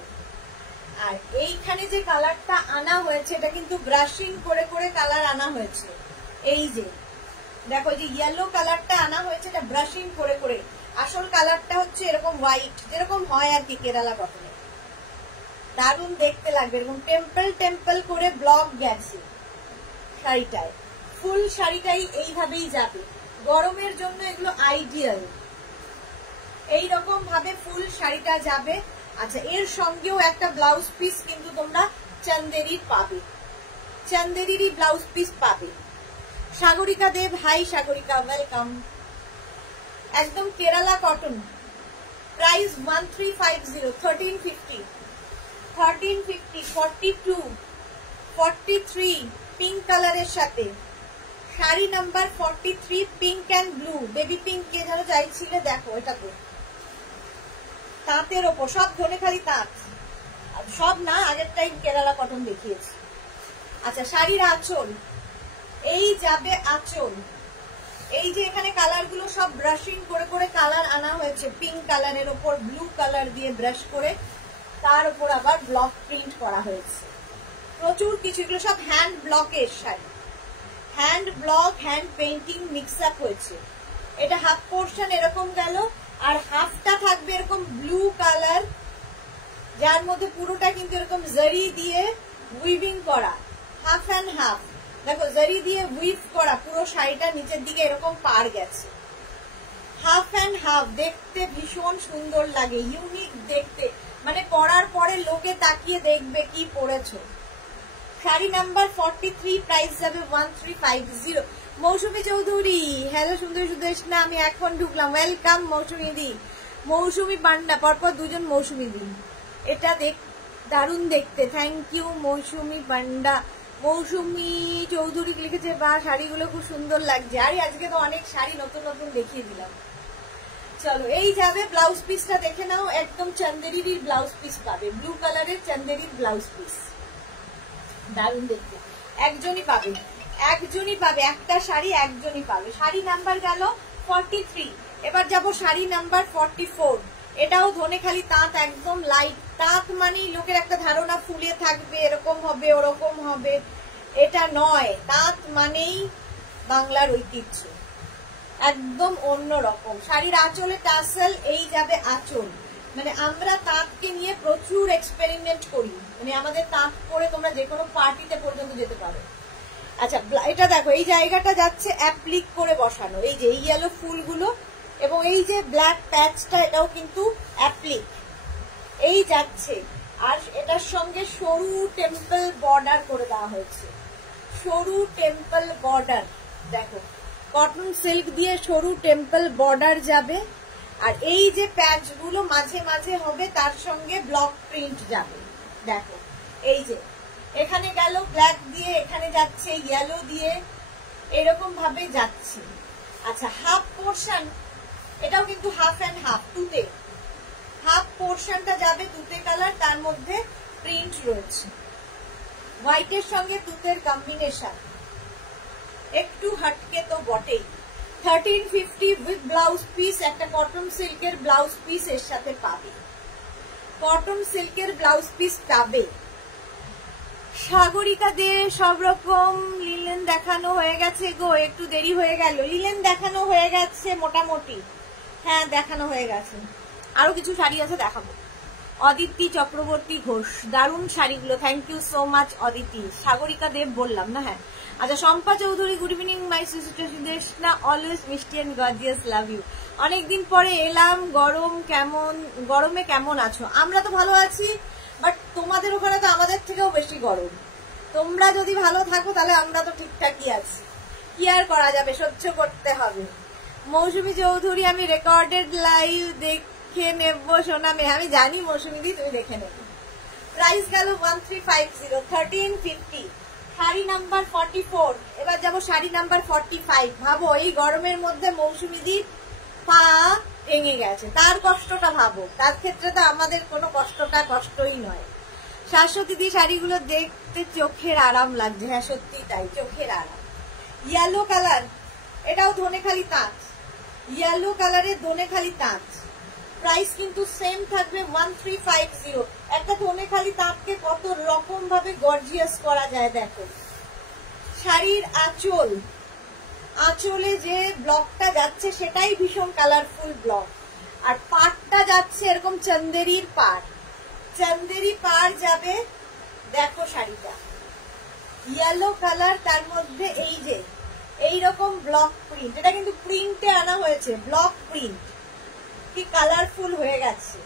আর এইখানে যে কালারটা আনা হয়েছে এটা কিন্তু ব্রাশিং করে করে কালার আনা হয়েছে। এই যে দেখো, যে ইয়েলো কালারটা আনা হয়েছে এটা ব্রাশিং করে করে, আসল কালারটা হচ্ছে এরকম হোয়াইট, যেরকম হয় আর কি কেরালা কটনে। দারুণ দেখতে লাগবে, এরকম টেম্পল টেম্পল করে ব্লক গেছে শাড়িটায়। ফুল শাড়িটাই এইভাবেই যাবে, গরমের জন্য এগুলো আইডিয়াল। এইরকম ভাবে ফুল শাড়িটা যাবে। আচ্ছা, এর সঙ্গেও একটা ব্লাউজ পিস কিন্তু তোমরা চন্দেরির পাবে, চন্দেরিরই ব্লাউজ পিস পাবে। সাগরিকা দেব, হাই সাগরিকা, ওয়েলকাম। একদম কেরালা কটন। প্রাইস 1350, 1350, 1350, 42, 43 পিঙ্ক কালারের সাথে। Sari number 43, pink and blue, baby pink কে যেন চাইছিলে, দেখো এটা তো তাঁতের ওপর, সব ধনেখালি তাঁত, সব না, আগের টাইম কেরালা কটন দেখিয়েছি। আচ্ছা, শাড়ির আঁচল, এই যাবে আঁচল। এই যে এখানে কালার গুলো সব ব্রাশিং করে করে কালার আনা হয়েছে, পিঙ্ক কালারের ওপর ব্লু কালার দিয়ে ব্রাশ করে তার উপর আবার ব্লক প্রিন্ট করা হয়েছে। প্রচুর কিছু, এগুলো সব হ্যান্ড ব্লকের sari, hand block hand painting mix up হয়েছে। এটা হাফ পোর্শন এরকম গেল, আর হাফটা থাকবে এরকম ব্লু কালার, যার মধ্যে পুরোটা কিন্তু এরকম জরি দিয়ে উইভিং করা, হাফ অ্যান্ড হাফ। দেখো, জরি দিয়ে উইভ করা পুরো শাড়িটা, নিচের দিকে এরকম পার গেছে, হাফ অ্যান্ড হাফ। দেখতে ভীষণ সুন্দর লাগে, ইউনিক দেখতে, মানে পরার পরে লোকে তাকিয়ে দেখবে কি পরেছো। শাড়ি নাম্বার 43, প্রাইস যাবে 1350। মৌসুমী চৌধুরী, হ্যালো সুন্দর সুদেশনা, আমি এখন ঢুকলাম, ওয়েলকাম মৌসুমী দি। মৌসুমী পান্ডা, পরপর দুজন মৌসুমী দি, এটা দারুণ দেখতে, থ্যাংক ইউ মৌসুমী পান্ডা। মৌসুমী চৌধুরী লিখেছে, বা শাড়িগুলো খুব সুন্দর লাগছে। আরে আজকে তো অনেক শাড়ি নতুন নতুন দেখিয়ে দিলাম। চলো, এই যাবে ব্লাউজ পিসটা দেখে নাও, একদম চন্দেরির ব্লাউজ পিস পাবে, ব্লু কালারের চন্দেরির ব্লাউজ পিস, দারুণ দেখতে। একজনই পাবে, একজনই পাবে, একটা শাড়ি একজনই পাবে। শাড়ি নাম্বার গেল 43। এবার যাব শাড়ি নাম্বার 44। এটাও ধনেখালি তাঁত, একদম লাইট তাঁত। মানে লোকের একটা ধারণা ফুলে থাকবে, এরকম হবে ওরকম হবে, এটা নয়। তাঁত মানেই বাংলার ঐতিহ্য, একদম অন্য রকম। শাড়ির আঁচলে টাসেল, এই যাবে আঁচল। মানে আমরা তাঁতকে নিয়ে প্রচুর এক্সপেরিমেন্ট করি, মানে আমাদের তাঁত পরে তোমরা যে কোনো পার্টিতে পর্যন্ত যেতে পারো। আচ্ছা, এটা দেখো, এই জায়গাটা যাচ্ছে অ্যাপ্লিক করে বসানো, এই যে এই ইয়েলো ফুলগুলো এবং এই যে ব্ল্যাক প্যাচটা, এটাও কিন্তু অ্যাপ্লিক, এই যাচ্ছে। আর এটার সঙ্গে সরু টেম্পল বর্ডার করে দেওয়া হয়েছে, সরু টেম্পল বর্ডার। দেখো, কটন সিল্ক দিয়ে সরু টেম্পল বর্ডার যাবে। আর এই যে প্যাচগুলো মাঝে মাঝে হবে, তার সঙ্গে ব্লক প্রিন্ট যাবে। দেখো, এই যে এখানে গেল ব্ল্যাক দিয়ে, এখানে যাচ্ছে ইয়েলো দিয়ে, এরকম ভাবে যাচ্ছে। আচ্ছা, হাফ পোর্শন, এটাও কিন্তু হাফ অ্যান্ড হাফ, তুতে, হাফ পোর্শনটা যাবে তুতে কালার, তার মধ্যে প্রিন্ট রয়েছে, হোয়াইটের সঙ্গে তুতের কম্বিনেশন, একটু হটকে তো বটেই। 1350 উইথ ব্লাউজ পিস, একটা কটন সিল্কের ব্লাউজ পিস এর সাথে পাবে, কটন সিল্কের ব্লাউজ পিস পাবে। সাগরিকা দে, সব রকম লিলেন দেখানো হয়ে গেছে গো, একটু দেরি হয়ে গেল। লিলেন দেখানো হয়ে গেছে মোটামুটি, হ্যাঁ দেখানো হয়ে গেছে, আরো কিছু শাড়ি আছে দেখাবো। অদিতি চক্রবর্তী ঘোষ, দারুণ শাড়িগুলো, thank you so much Aditi. Sagarika Deb বললাম না, হ্যাঁ আচ্ছা, Shampa Chowdhury, good evening my sister Sudeshna, always মিষ্টি এন্ড গর্জিয়াস, লাভ ইউ। অনেকদিন পরে এলাম, গরমে কেমন আছো? আমরা তো ভালো আছি, বাট তোমাদের ওখানে তো আমাদের থেকেও বেশি গরম। তোমরা যদি ভালো থাকো তাহলে আমরা তো ঠিকঠাকই আছি, কি আর করা যাবে, সহ্য করতে হবে। মৌসুমী চৌধুরী, আমি রেকর্ডেড লাইভ দেখে নেব সোনা মেয়ে। আমি জানি মৌসুমী দি, তুমি দেখে নেবে। প্রাইস গেল 1350, 1350। শাড়ি নাম্বার 44। এবার যাবো শাড়ি নাম্বার 45। ভাবো এই গরমের মধ্যে মৌসুমী দি পা ভেঙে গেছে, তার কষ্টটা ভাবো। তার ক্ষেত্রে তো আমাদের কোনো কষ্টই নয়। শাশ্বতী দি, শাড়িগুলো দেখতে চোখের আরাম লাগছে। হ্যাঁ সত্যি তাই, চোখের আরাম। ইয়েলো কালার, এটাও ধনেখালি তাঁত, ইয়েলো কালারের ধনেখালি তাঁত। প্রাইস কিন্তু সেম থাকবে 1350। একটা ধনেখালি তাঁতকে কত রকম ভাবে গর্জিয়াস করা যায় দেখো। শাড়ির আঁচলে যে ব্লকটা যাচ্ছে সেটাই ভীষণ কালারফুল ব্লক, আর পাড়টা যাচ্ছে এরকম চন্দেরির পাড়, চন্দেরি পাড় যাবে। দেখো শাড়িটা ইয়েলো কালার, তার মধ্যে এই যে এইরকম ব্লক প্রিন্ট, এটা কিন্তু প্রিন্টে আনা হয়েছে, ব্লক প্রিন্ট, কি কালারফুল হয়ে গেছে।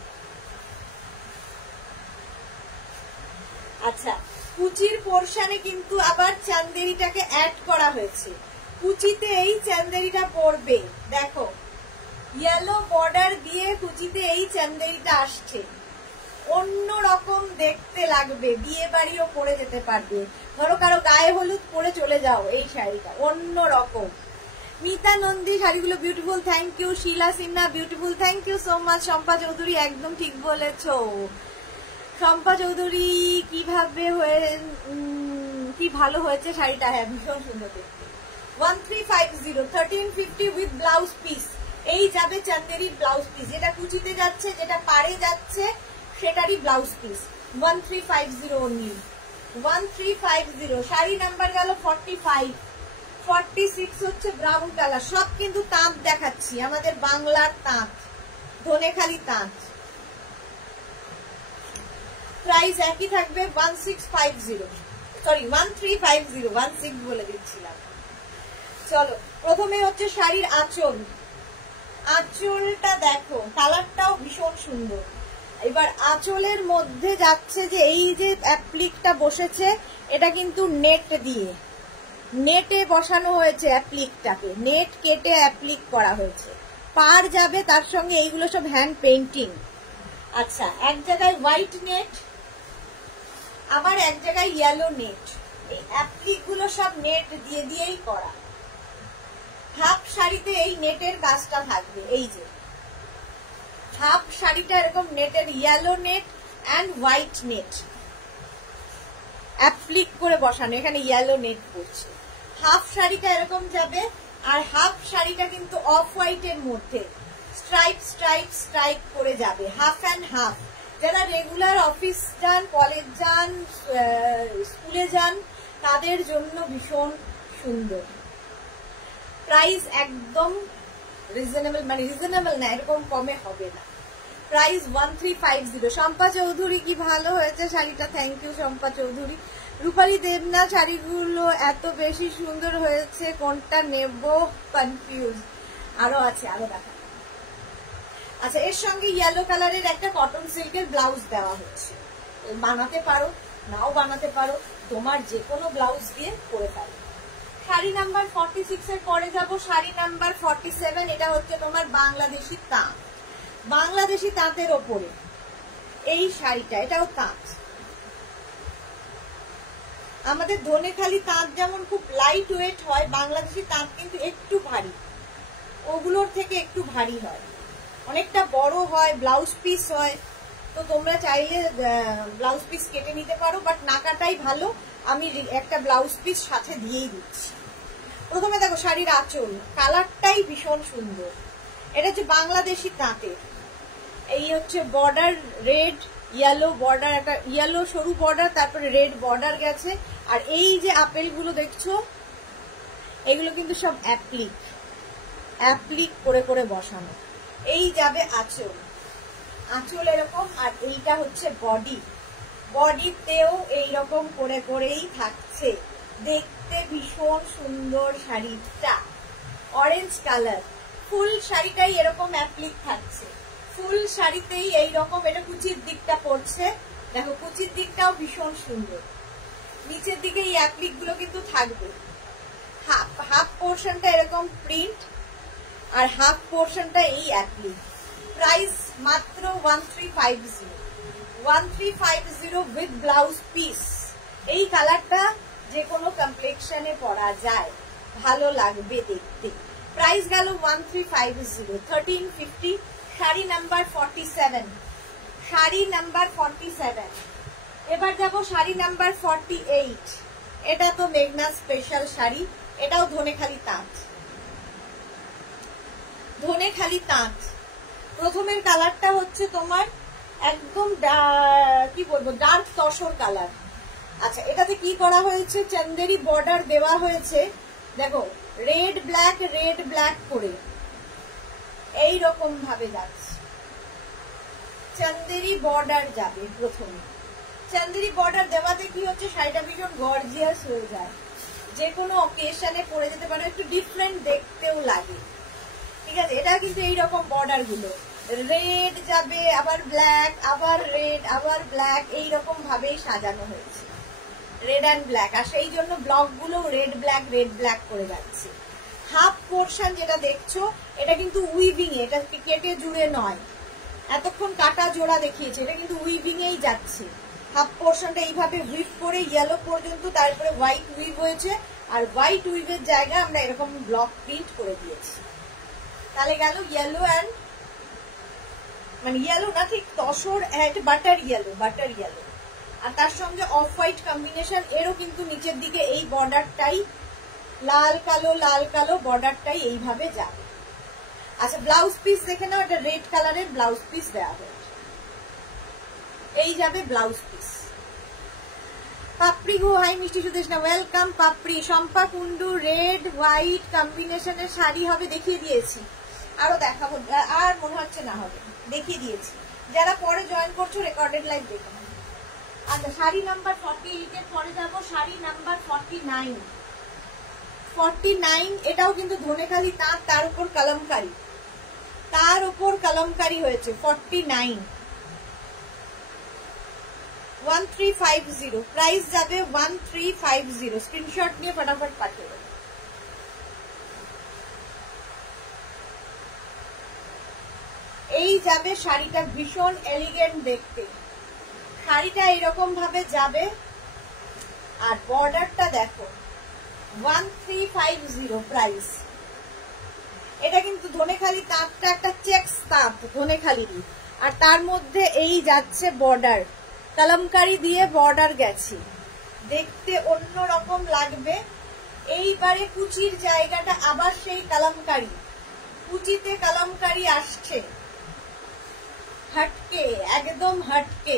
আচ্ছা, কুচির পোর্শনে কিন্তু আবার চান্দেরিটাকে অ্যাড করা হয়েছে, কুচিতে এই চান্দেরিটা পড়বে। দেখো ইয়েলো বর্ডার দিয়ে কুচিতে এই চান্দেরিটা আসছে, অন্য রকম দেখতে লাগবে, বিয়ে বাড়িও পরে যেতে পারবে। ধরো কারো গায়ে হলুদ পরে চলে যাও, এই শাড়িটা অন্য রকম। মিতা নন্দী, শাড়িগুলো beautiful, thank you. Shila Sinha, beautiful, thank you so much. Shampa Chowdhury, একদম ঠিক বলেছো। শম্পা চৌধুরী, কি ভালো হয়েছে শাড়িটা। হ্যাঁ ভীষণ সুন্দর দেখতে। 1350, 1350 উইথ ব্লাউজ পিস। এই যাবে চান্দেরির ব্লাউজ পিস, যেটা কুচিতে যাচ্ছে, যেটা পাড়ে যাচ্ছে, সেটারই blouse piece. 1350 only, 1350। Sari number গেল 45। 46 হচ্ছে ব্রাউন কালার। সব কিন্তু তাঁত দেখাচ্ছি, আমাদের বাংলার তাঁত, ধনেখালি তাঁত। প্রাইস একই থাকবে 1650, সরি 1350, 16 বলে দিচ্ছিলাম। চলো, প্রথমে হচ্ছে শাড়ির আঁচলটা দেখো, কালারটাও ভীষণ সুন্দর। এবার আঁচলের মধ্যে যাচ্ছে যে এই যে অ্যাপ্লিকটা বসেছে, এটা কিন্তু নেটে বসানো হয়েছে, অ্যাপ্লিকটাকে নেট কেটে অ্যাপ্লিক করা হয়েছে। পার যাবে তার সঙ্গে, এইগুলো সব হ্যান্ড পেইন্টিং। আচ্ছা, এক জায়গায় হোয়াইট নেট, আবার এক জায়গায় ইয়েলো নেট, এই অ্যাপ্লিক গুলো সব নেট দিয়েই করা। হাফ শাড়িতে এই নেটের কাজটা থাকবে, এই যে হাফ শাড়িটা এরকম নেটের, yellow net and white net applique করে বসানো, এখানে ইয়েলো নেট পড়ছে। হাফ শাড়িটা এরকম যাবে, আর হাফ শাড়িটা কিন্তু অফ হোয়াইটের মধ্যে স্ট্রাইপ করে যাবে, হাফ অ্যান্ড হাফ। যারা রেগুলার অফিস যান, কলেজ যান, স্কুলে যান, তাদের জন্য ভীষণ সুন্দর। প্রাইস একদম রিজনেবল, মানে রিজনেবল না, এরকম কমে হবে না। প্রাইস 1350। শম্পা চৌধুরী, কি ভালো হয়েছে শাড়িটা, থ্যাংক ইউ শম্পা চৌধুরী। রূপালী দেবনা, শাড়িগুলো এত বেশি সুন্দর হয়েছে, কোনটা নেব কনফিউজ। আরো আছে, আরো দেখা। আচ্ছা, এর সঙ্গে ইয়েলো কালারের একটা কটন সিল্কের ব্লাউজ দেওয়া হচ্ছে, বানাতে পারো, নাও বানাতে পারো, তোমার যে কোনো ব্লাউজ দিয়ে পরে পারো। শাড়ি নাম্বার 46 এর পরে যাব শাড়ি নাম্বার 47। এটা হচ্ছে তোমার বাংলাদেশি তাঁত, বাংলাদেশি তাঁতের ওপরে এই শাড়িটা, এটাও তাঁত। আমাদের ধনেখালি তাঁত যেমন খুব লাইট ওয়েট হয়, বাংলাদেশি তাঁত কিন্তু একটু ভারী, ওগুলোর থেকে একটু ভারী হয়, অনেকটা বড় হয়, ব্লাউজ পিস হয়। তো তোমরা চাইলে ব্লাউজ পিস কেটে নিতে পারো, বাট না কাটাই ভালো। আমি একটা ব্লাউজ পিস সাথে দিয়েই দিচ্ছি। প্রথমে দেখো শাড়ির আঁচল, কালারটাই ভীষণ সুন্দর। এটা হচ্ছে বাংলাদেশি তাঁতের, এই হচ্ছে বর্ডার রেড ইয়েলো বর্ডার, একটা ইয়েলো সরু বর্ডার, তারপরে রেড বর্ডার গেছে। আর এই যে আপেলগুলো দেখছো, এগুলো কিন্তু সব অ্যাপ্লিক করে বসানো। এই যাবে আঁচল এরকম, আর এইটা হচ্ছে বডিতেও এইরকম করেই থাকছে, দেখতে দেখতে ভীষণ সুন্দর শাড়িটা, অরেঞ্জ কালার। ফুল শাড়িটাই এরকম অ্যাপ্লিক থাকছে, ফুল শাড়িতেই এইরকম। এটা কুচির দিকটা পড়ছে, দেখো কুচির দিকটাও ভীষণ সুন্দর। নিচের দিকে এই অ্যাপ্লিক গুলো কিন্তু থাকবে। হাফ পোর্শনটা এরকম প্রিন্ট আর হাফ পোর্শনটা এই অ্যাপ্লিক। প্রাইস মাত্র 1350, 1350 উইথ ব্লাউজ পিস। এই কালারটা যে কোনো কমপ্লেক্সনে পরা যায়, ভালো লাগবে দেখতে। প্রাইস গেল 1350, 1350। Sari number 47, sari number 47। এবার যাব শাড়ি নাম্বার 48। এটা তো মেঘনা স্পেশাল শাড়ি, এটাও ধনেখালি তাঁত, ধনেখালি তাঁত। প্রথমের কালারটা হচ্ছে তোমার একদম কি বলবো, ডার্ক তসর কালার। আচ্ছা, এটাতে কি করা হয়েছে, চন্দেরি বর্ডার দেওয়া হয়েছে। দেখো রেড ব্ল্যাক করে এই রকম ভাবে যাচ্ছে। চন্দেরি বর্ডার যাবে প্রথমে। চন্দেরি বর্ডার দেওয়াতে কি হচ্ছে, শাড়িটা ভীষণ গর্জিয়াস হয়ে যায়, যে কোনো অকেশনে পরে যেতে পারে, একটু ডিফারেন্ট দেখতেও লাগে। ঠিক আছে, এটা কিন্তু এইরকম বর্ডার গুলো রেড যাবে, আবার ব্ল্যাক, আবার রেড, আবার ব্ল্যাক, এইরকম ভাবেই সাজানো হয়েছে, রেড অ্যান্ড ব্ল্যাক। আর সেই জন্য ব্লক গুলো রেড ব্ল্যাক করে যাচ্ছে। হাফ পোর্শন যেটা দেখছো এটা কিন্তু উইভিং এ, এটা কেটে জুড়ে নয়, এতক্ষণ কাটা জোড়া দেখিয়েছে, এটা কিন্তু উইভিং এই যাচ্ছে। হাফ পোর্শনটা এইভাবে উইভ করে ইয়েলো পর্যন্ত, তারপরে হোয়াইট উইভ হয়েছে, আর হোয়াইট উইভের জায়গায় আমরা এরকম ব্লক প্রিন্ট করে দিয়েছি। তাহলে গেল ইয়েলো অ্যান্ড, মানে ইয়েলো না ঠিক তসর অ্যান্ড বাটার ইয়েলো, আর তার সঙ্গে অফ হোয়াইট কম্বিনেশন। এরও কিন্তু নিচের দিকে এই বর্ডারটাই লাল কালো বর্ডারটাই এইভাবে যাবে। আচ্ছা, ব্লাউজ পিস দেখে নাও, এটা রেড কালারের ব্লাউজ পিস দেওয়া হয়েছে, এই যাবে ব্লাউজ পিস। পাপড়ি গো, হাই মিষ্টি সুদেশনা, ওয়েলকাম পাপড়ি। শম্পা কুন্ডু রেড হোয়াইট কম্বিনেশনের শাড়ি হবে, দেখিয়ে দিয়েছি, আরো দেখাবো, আর মনে হচ্ছে না হবে, দেখিয়ে দিয়েছি। যারা পরে জয়েন করছো রেকর্ডেড লাইভ দেখো। আচ্ছা, শাড়ি নাম্বার 48 এর পরে যাবো শাড়ি নাম্বার 49। এটাও কিন্তু ধনেখালি তাঁত, তার উপর কলমকারি হয়েছে। 49, 1350। প্রাইস যাবে 1350। স্ক্রিনশট নিয়ে ফটাফট পাঠিয়ে দেবে। এই যাবে শাড়িটা, ভীষণ এলিগেন্ট দেখতে, শাড়িটা এরকম ভাবে যাবে। আর বর্ডারটা দেখো, 1350 প্রাইস। এটা কিন্তু ধনেখালি তাঁতটা একটা চেকস তাঁত ধনেখালিরই, আর তার মধ্যে এই যাচ্ছে বর্ডার, কলমকারি দিয়ে বর্ডার গেছে, দেখতে অন্য রকম লাগবে। এইবারে কুচির জায়গাটা আবার সেই কলমকারি, কুচিতে কলমকারি আসছে, হটকে, একদম হটকে।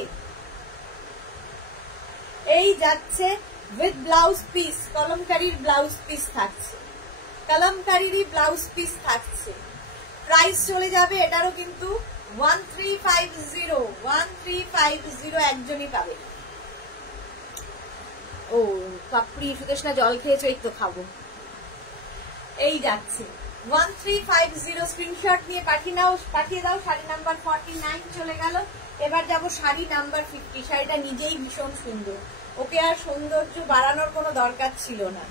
এই যাচ্ছে উইথ ব্লাউজ পিস, কলমকারির ব্লাউজ পিস থাকছে, কলমকারিরই ব্লাউজ পিস থাকছে। প্রাইস চলে যাবে এটারও কিন্তু 1350, একজনই পাবে। ও পাপড়ি সুদেশনা, জল খেয়েছো? এই তো খাবো। এই যাচ্ছে 1350। স্ক্রিনশট নিয়ে পাঠিয়ে দাও। শাড়ি নাম্বার 49 চলে গেল। এবার যাব শাড়ি নাম্বার 50। শাড়িটা নিজেই ভীষণ সুন্দর, ওকে আর সৌন্দর্য বাড়ানোর কোনো দরকার ছিল না,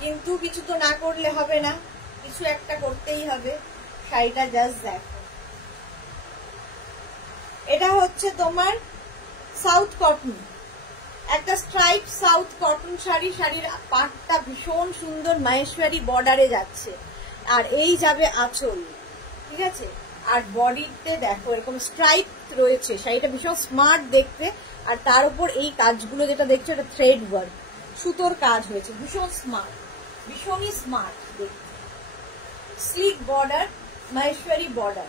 কিন্তু কিছু তো না করলে হবে না, কিছু একটা করতেই হবে। শাড়িটা জাস্ট দেখো, এটা হচ্ছে তোমার সাউথ কটন, একটা স্ট্রাইপ সাউথ কটন শাড়ি। শাড়ির পাটটা ভীষণ সুন্দর মাহেশ্বরী বর্ডারে যাচ্ছে, আর এই যাবে আঁচল, ঠিক আছে। আর বডিতে দেখো এরকম স্ট্রাইপ রয়েছে, শাড়িটা ভীষণ স্মার্ট দেখতে। আর তার উপর এই কাজগুলো যেটা দেখছো, এটা থ্রেড ওয়ার্ক, সুতোর কাজ হয়েছে, ভীষণ স্মার্ট, ভীষণই স্মার্ট দেখতে। স্লিক বর্ডার, মাহেশ্বরী বর্ডার,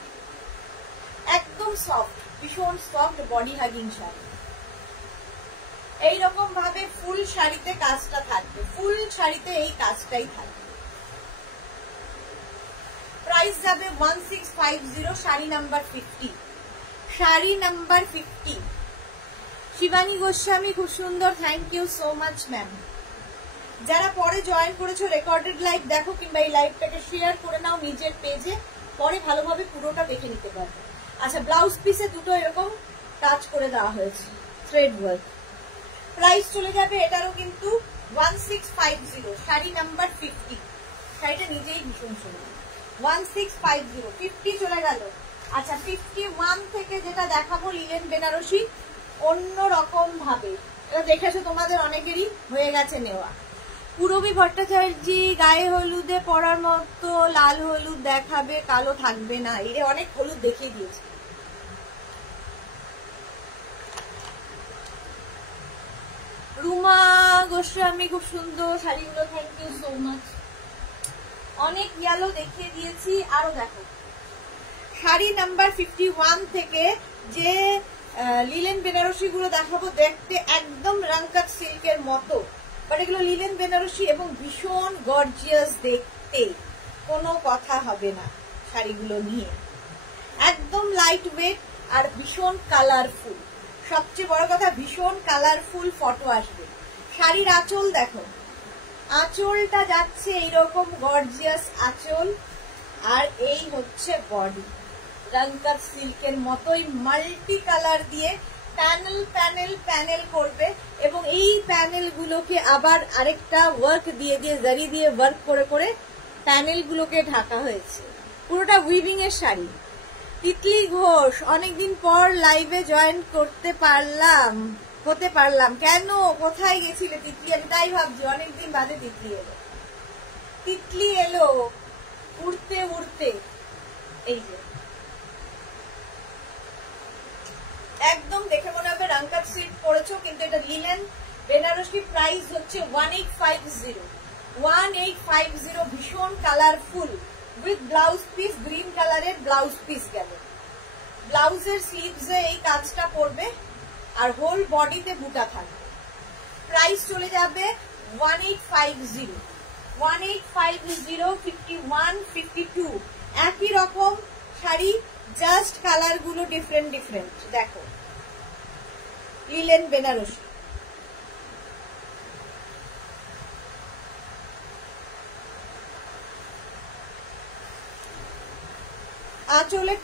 একদম সফট, ভীষণ সফট বডি হাগিং শাড়ি। এইরকম ভাবে ফুল শাড়িতে কাজটা থাকবে, ফুল শাড়িতে এই কাজটাই থাকবে। প্রাইস যাবে 1650। Sari number 50, sari number 50। শিবানী গোস্বামী, খুব সুন্দর, thank you so much ma'am. যারা পরে জয়েন করেছো রেকর্ডেড লাইভ দেখো, কিংবা এই লাইভটাকে শেয়ার করে নাও নিজের পেজে, পরে ভালোভাবে পুরোটা দেখে নিতে পারবে। আচ্ছা, ব্লাউজ পিসে দুটো এরকম কাজ করে দেওয়া হয়েছে থ্রেড ওয়ার্ক। প্রাইস চলে যাবে এটারও কিন্তু 1650, শাড়ি নাম্বার 50। শাড়িটা নিজেই ভীষণ সুন্দর। 1650, 50 চলে গেল। আচ্ছা, 51 থেকে যেটা দেখাবো লিলেন বেনারসি অন্য রকম ভাবে, এটা দেখেছো তোমাদের অনেকেরই হয়ে গেছে নেওয়া। পূরবী ভট্টাচার্য গায়ে হলুদে পরার মতো লাল হলুদ দেখাবে, কালো থাকবে না। এর অনেক হলুদ দেখিয়ে দিয়েছে। রুমা গোস্বামী খুব সুন্দর শাড়িগুলো, থ্যাংক ইউ সো মাচ। অনেক ইয়েলো দেখিয়ে দিয়েছি, আরো দেখো শাড়ি নাম্বার 51 থেকে যে লিলেন বেনারসি গুলো দেখাবো, দেখতে একদম রাঙ্কাট সিল্কের মতো, বাট এগুলো লিলেন বেনারসি এবং ভীষণ গর্জিয়াস দেখতে, কোনো কথা হবে না শাড়িগুলো নিয়ে। একদম লাইট ওয়েট আর ভীষণ কালারফুল। সবচেয়ে বড় কথা, ভীষণ কালারফুল ফটো আসবে। শাড়ির আঁচল দেখো, আঁচলটা যাচ্ছে এইরকম গর্জিয়াস আঁচল, আর এই হচ্ছে বডি রাঙ্কাট সিল্কের মতোই মাল্টি কালার দিয়ে প্যানেল প্যানেল প্যানেল করবে, এবং এই প্যানেল গুলোকে আবার আরেকটা ওয়ার্ক দিয়ে দিয়ে জারি দিয়ে ওয়ার্ক করে করে প্যানেল গুলোকে ঢাকা হয়েছে। পুরোটা উইভিং এর শাড়ি। তিতলি ঘোষ, অনেকদিন পর লাইভে জয়েন হতে পারলাম। কেন, কোথায় গেছিলে তিতলি? আমি তাই ভাবছি, অনেকদিন বাদে তিতলি এলো উড়তে উড়তে। এই যে একদম দেখে মনে হবে রাঙ্কাট সিল্ক পরেছো, কিন্তু এটা লিলেন বেনারসি। প্রাইস হচ্ছে 1850, ভীষণ colourful with blouse piece, green কালারের ব্লাউজ পিস গেল। ব্লাউজের স্লিভসে এই কাজটা পড়বে আর হোল বডিতে বুটা থাকবে। প্রাইস চলে যাবে 1850, 51, 52 একই রকম শাড়ি, জাস্ট কালার গুলো ডিফারেন্ট ডিফারেন্ট। দেখো লিলেন বেনারসি। আঁচলে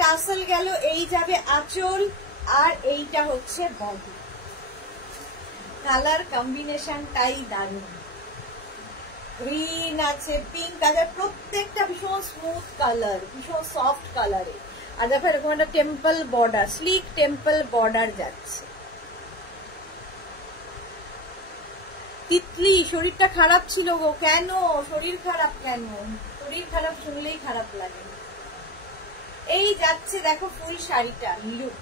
টাসেল গেল, এই যাবে আঁচল, আর এইটা হচ্ছে বডি। কালার কম্বিনেশনটাই দারুণ। গ্রিন আছে, পিঙ্ক আছে, প্রত্যেকটা ভীষণ স্মুথ কালার, ভীষণ সফট কালারে। আর দেখো এরকম একটা temple border, slick temple border যাচ্ছে। তিতলি শরীরটা খারাপ ছিল গো। কেন শরীর খারাপ? কেন শরীর খারাপ শুনলেই খারাপ লাগে। এই যাচ্ছে দেখো ফুল শাড়িটা look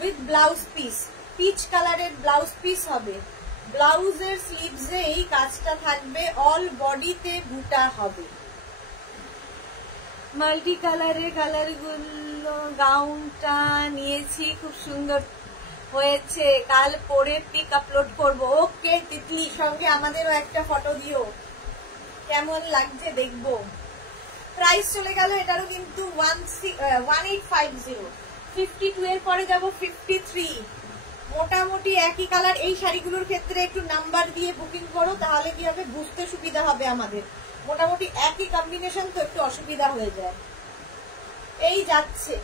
with blouse piece, peach কালারের ব্লাউজ পিস হবে। ব্লাউজের স্লিভসে এই কাজটা থাকবে, অল বডিতে বুটা হবে। মাল্টি কালারের কালারগুলো গাউনটা নিয়েছি, খুব সুন্দর হয়েছে, কাল পরে পিক আপলোড করবো। ওকে তিতলি, সঙ্গে আমাদেরও একটা ফটো দিও, কেমন লাগছে দেখবো। প্রাইস চলে গেল এটারও কিন্তু 1850, 52 এর পরে যাব 53। মোটামুটি একই কালার। এই শাড়িগুলোর ক্ষেত্রে একটু নাম্বার দিয়ে বুকিং করো, তাহলে কি হবে বুঝতে সুবিধা হবে আমাদের। মোটামুটি একই কম্বিনেশন তো একটু অসুবিধা হয়ে যায়। এই যাচ্ছে,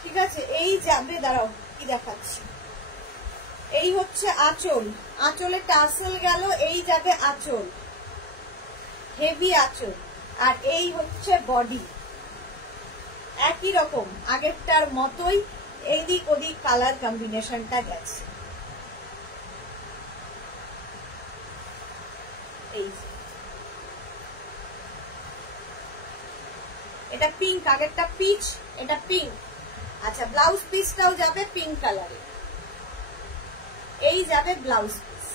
ঠিক আছে, এই যাবে, দাঁড়াও কি দেখাচ্ছি। এই হচ্ছে আঁচল, আঁচলে টাসেল গেল, এই যাবে আঁচল, হেভি আঁচল, আর এই হচ্ছে বডি। একই রকম আগেরটার মতোই, এইদিক ওদিক কালার কম্বিনেশনটা গেছে। এই এটা পিঙ্ক, আগেরটা পিচ, এটা পিঙ্ক। আচ্ছা, ব্লাউজ পিসটাও যাবে পিঙ্ক কালারে। এই যাবে ব্লাউজ পিস।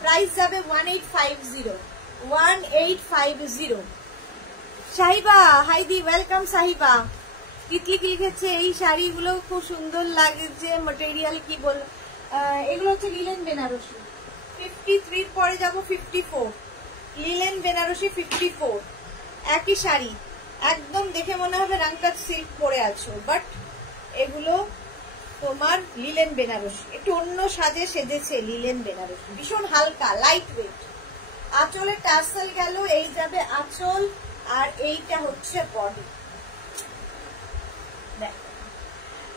প্রাইস যাবে 1850। সাহিবা, হাইদি ওয়েলকাম সাহিবা। তিতলি কি লিখেছে, এই শাড়িগুলো খুব সুন্দর লাগছে, ম্যাটেরিয়াল কি বল। এগুলো হচ্ছে লিলেন বেনারসি। 53 পরে যাব 54, লিলেন বেনারসি 54। একই শাড়ি, একদম দেখে মনে হবে রাঙ্কাট সিল্ক পরে আছো, বাট এগুলো তোমার লিলেন বেনারসি, একটু অন্য সাজে সেজেছে লিলেন বেনারসি, ভীষণ হালকা লাইট ওয়েট। আঁচলের টার্সেল গেল, এই যাবে আঁচল, আর এইটা হচ্ছে বডি।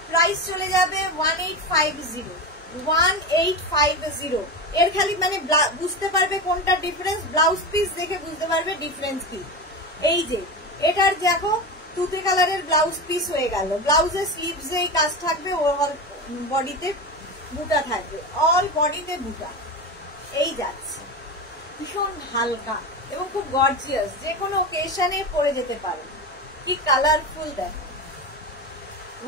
প্রাইস চলে যাবে 1850, 1850। এর খালি মানে বুঝতে পারবে কোনটা ডিফারেন্স, ব্লাউজ পিস দেখে বুঝতে পারবে ডিফারেন্স কি। এই যে এটার দেখো তুতে কালারের ব্লাউজ পিস হয়ে গেল, ব্লাউজের স্লিভসে এই কাজ থাকবে, অল বডিতে বুটা থাকবে, অল বডিতে বুটা। এই যাচ্ছে ভীষণ হালকা এবং খুব গর্জিয়াস, যে কোনো ওকেশনে পরে যেতে পারে। কি কালারফুল দেখো।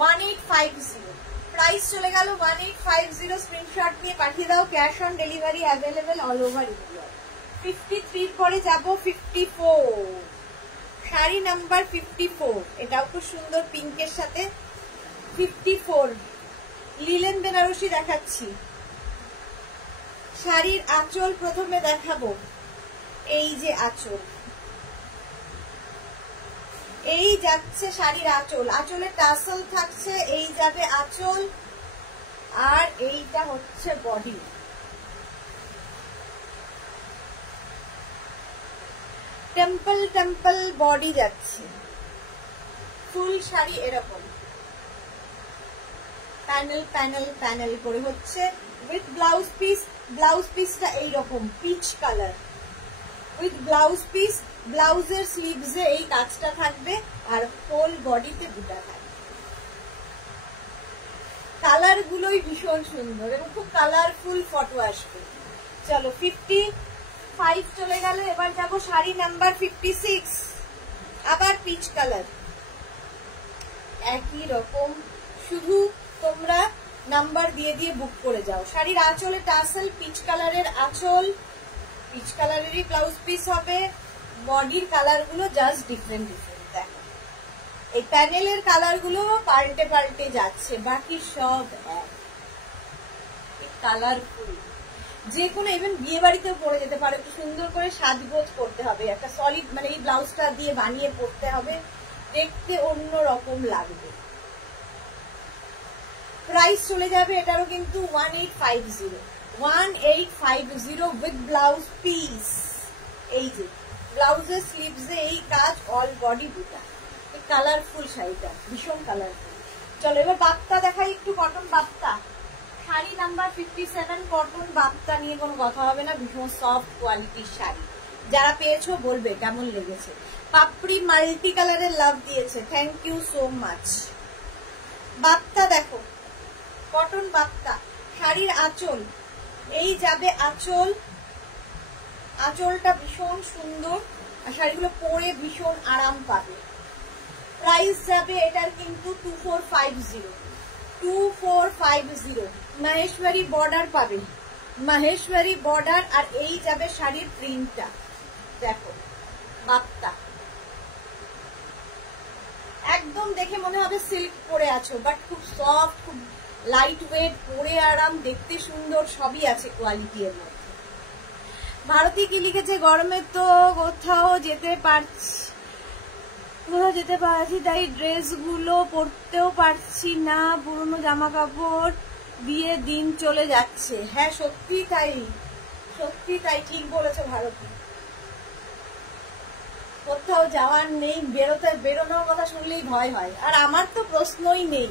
1850 প্রাইস চলে গেল 1850। স্ক্রিনশট নিয়ে পাঠিয়ে দাও, cash on delivery available all over India. 53 পরে যাব 54, শাড়ি নাম্বার 54, এটাও খুব সুন্দর পিঙ্কের সাথে। 54 লিলেন বেনারসি দেখাচ্ছি। শাড়ির আঁচল প্রথমে দেখাবো, এই যে আঁচল, এই যাচ্ছে শাড়ির আঁচল, আঁচলের টাসেল থাকছে, এই যাবে আঁচল, আর এইটা হচ্ছে বডি। টেম্পল টেম্পল বডি যাচ্ছে, ফুল শাড়ি এরকম প্যানেল প্যানেল প্যানেল করে হচ্ছে উইথ ব্লাউজ পিস। ব্লাউজ পিসটা এইরকম peach colour with blouse piece, ব্লাউজের স্লিভসে এই কাজটা থাকবে, আর হোল বডিতে বুটা থাকবে। কালার গুলোই ভীষণ সুন্দর এবং খুব কালারফুল ফটো আসবে। চলো 55 চলে গেল, এবার যাব শাড়ি নাম্বার 56, আবার পিচ কালার, একই রকম, শুধু তোমরা নাম্বার দিয়ে দিয়ে বুক করে যাও। শাড়ির আঁচলে টাসেল, পিচ কালারের আঁচল, পিচ কালারেরই ব্লাউজ পিস হবে, বডির কালার গুলো জাস্ট ডিফারেন্ট ডিফারেন্ট। দেখো এই প্যানেলের কালার গুলো পাল্টে পাল্টে যাচ্ছে, বাকি সব এক। কালারফুল, যে কোনো ইভেন বিয়ে বাড়িতে পরে যেতে পারে, একটু সুন্দর করে সাজগোজ করতে হবে, একটা সলিড মানে এই ব্লাউজটা দিয়ে বানিয়ে পরতে হবে, দেখতে অন্য রকম লাগবে। প্রাইস চলে যাবে এটারও কিন্তু 1850, 1850 উইথ ব্লাউজ পিস। এই যে ব্লাউজের স্লিভসে এই কাজ, অল বডি বুটা। কালারফুল শাড়িটা ভীষণ কালারফুল। চলো এবার বাপ্তা দেখাই একটু, cotton Bapta. Sari number 57, cotton Bapta নিয়ে কোনো কথা হবে না, ভীষণ সফট কোয়ালিটির শাড়ি। যারা পেয়েছো বলবে কেমন লেগেছে। পাপড়ি মাল্টি কালারের লাভ দিয়েছে, thank you so much. Bapta দেখো, কটন বাপ্তা। শাড়ির আঁচল, এই যাবে আঁচল, আঁচলটা ভীষণ সুন্দর, আর শাড়িগুলো পরে ভীষণ আরাম পাবে। প্রাইস যাবে এটার কিন্তু 2450, 2450। মাহেশ্বরী বর্ডার পাবে, মাহেশ্বরী বর্ডার, আর এই যাবে শাড়ির প্রিন্টটা। দেখো বাপ্তা, একদম দেখে মনে হবে সিল্ক পরে আছো, বাট খুব সফট, খুব লাইট ওয়েট, পরে আরাম, দেখতে সুন্দর, সবই আছে কোয়ালিটি এর মধ্যে। ভারতী কি লিখেছে, গরমে তো কোথাও যেতে পারছি, তাই ড্রেস গুলো পরতেও পারছি না, পুরনো জামা কাপড় দিয়ে দিন চলে যাচ্ছে। হ্যাঁ সত্যি তাই, সত্যি তাই, ঠিক বলেছো ভারতী। কোথাও যাওয়ার নেই, বেরোনোর কথা শুনলেই ভয় হয়, আর আমার তো প্রশ্নই নেই,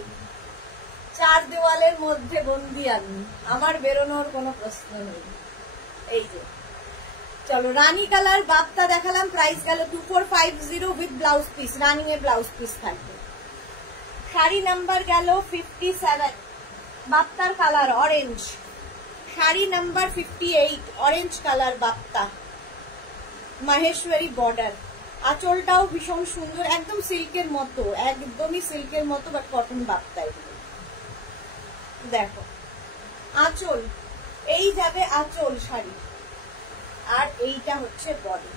4 দেওয়ালের মধ্যে বন্দি আমি, আমার বেরোনোর কোনো প্রশ্ন নেই। এই যে চলো রানী কালার বাপ্তা দেখালাম, প্রাইস গেল 2450 উইথ ব্লাউজ পিস, রানিং এর ব্লাউজ পিস থাকবে। শাড়ি নাম্বার গেল 57, বাপ্তার colour orange. Sari number 58, orange colour Bapta, Maheshwari border. আঁচলটাও ভীষণ সুন্দর, একদম সিল্কের মতো, একদমই সিল্কের মতো, বাট কটন বাপ্তা। দেখো আঁচল, এই যাবে আঁচল শাড়ি, আর এইটা হচ্ছে বডি।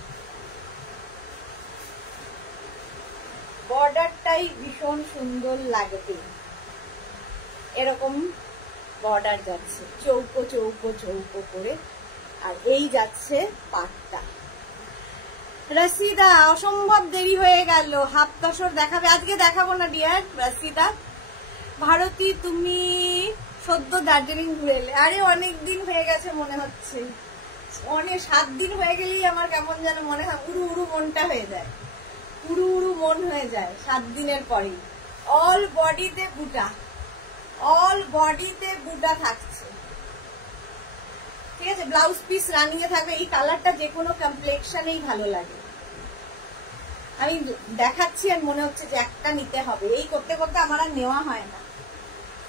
বর্ডারটাই ভীষণ সুন্দর লাগবে, এরকম বর্ডার যাচ্ছে চৌকো চৌকো চৌকো করে, আর এই যাচ্ছে পাটটা। রসিদা অসম্ভব দেরি হয়ে গেল, হাফ তসর দেখাবে, আজকে দেখাবো না ডিয়ার রসিদা, ভারতী তুমি সদ্য দার্জিলিং ঘুরে এলে? আরে অনেকদিন হয়ে গেছে মনে হচ্ছে, অনেক 7 দিন হয়ে গেলেই আমার কেমন যেন মনে হয় উড়ু উড়ু মনটা হয়ে যায়, উড়ু উড়ু মন হয়ে যায় 7 দিনের পরেই। অল বডিতে বুটা, অল বডিতে বুটা থাকছে, ঠিক আছে। ব্লাউজ পিস রানিং এ থাকবে। এই কালারটা যে কোনো কমপ্লেক্সনেই ভালো লাগে। আমি দেখাচ্ছি আর মনে হচ্ছে যে একটা নিতে হবে, এই করতে করতে আমার আর নেওয়া হয় না।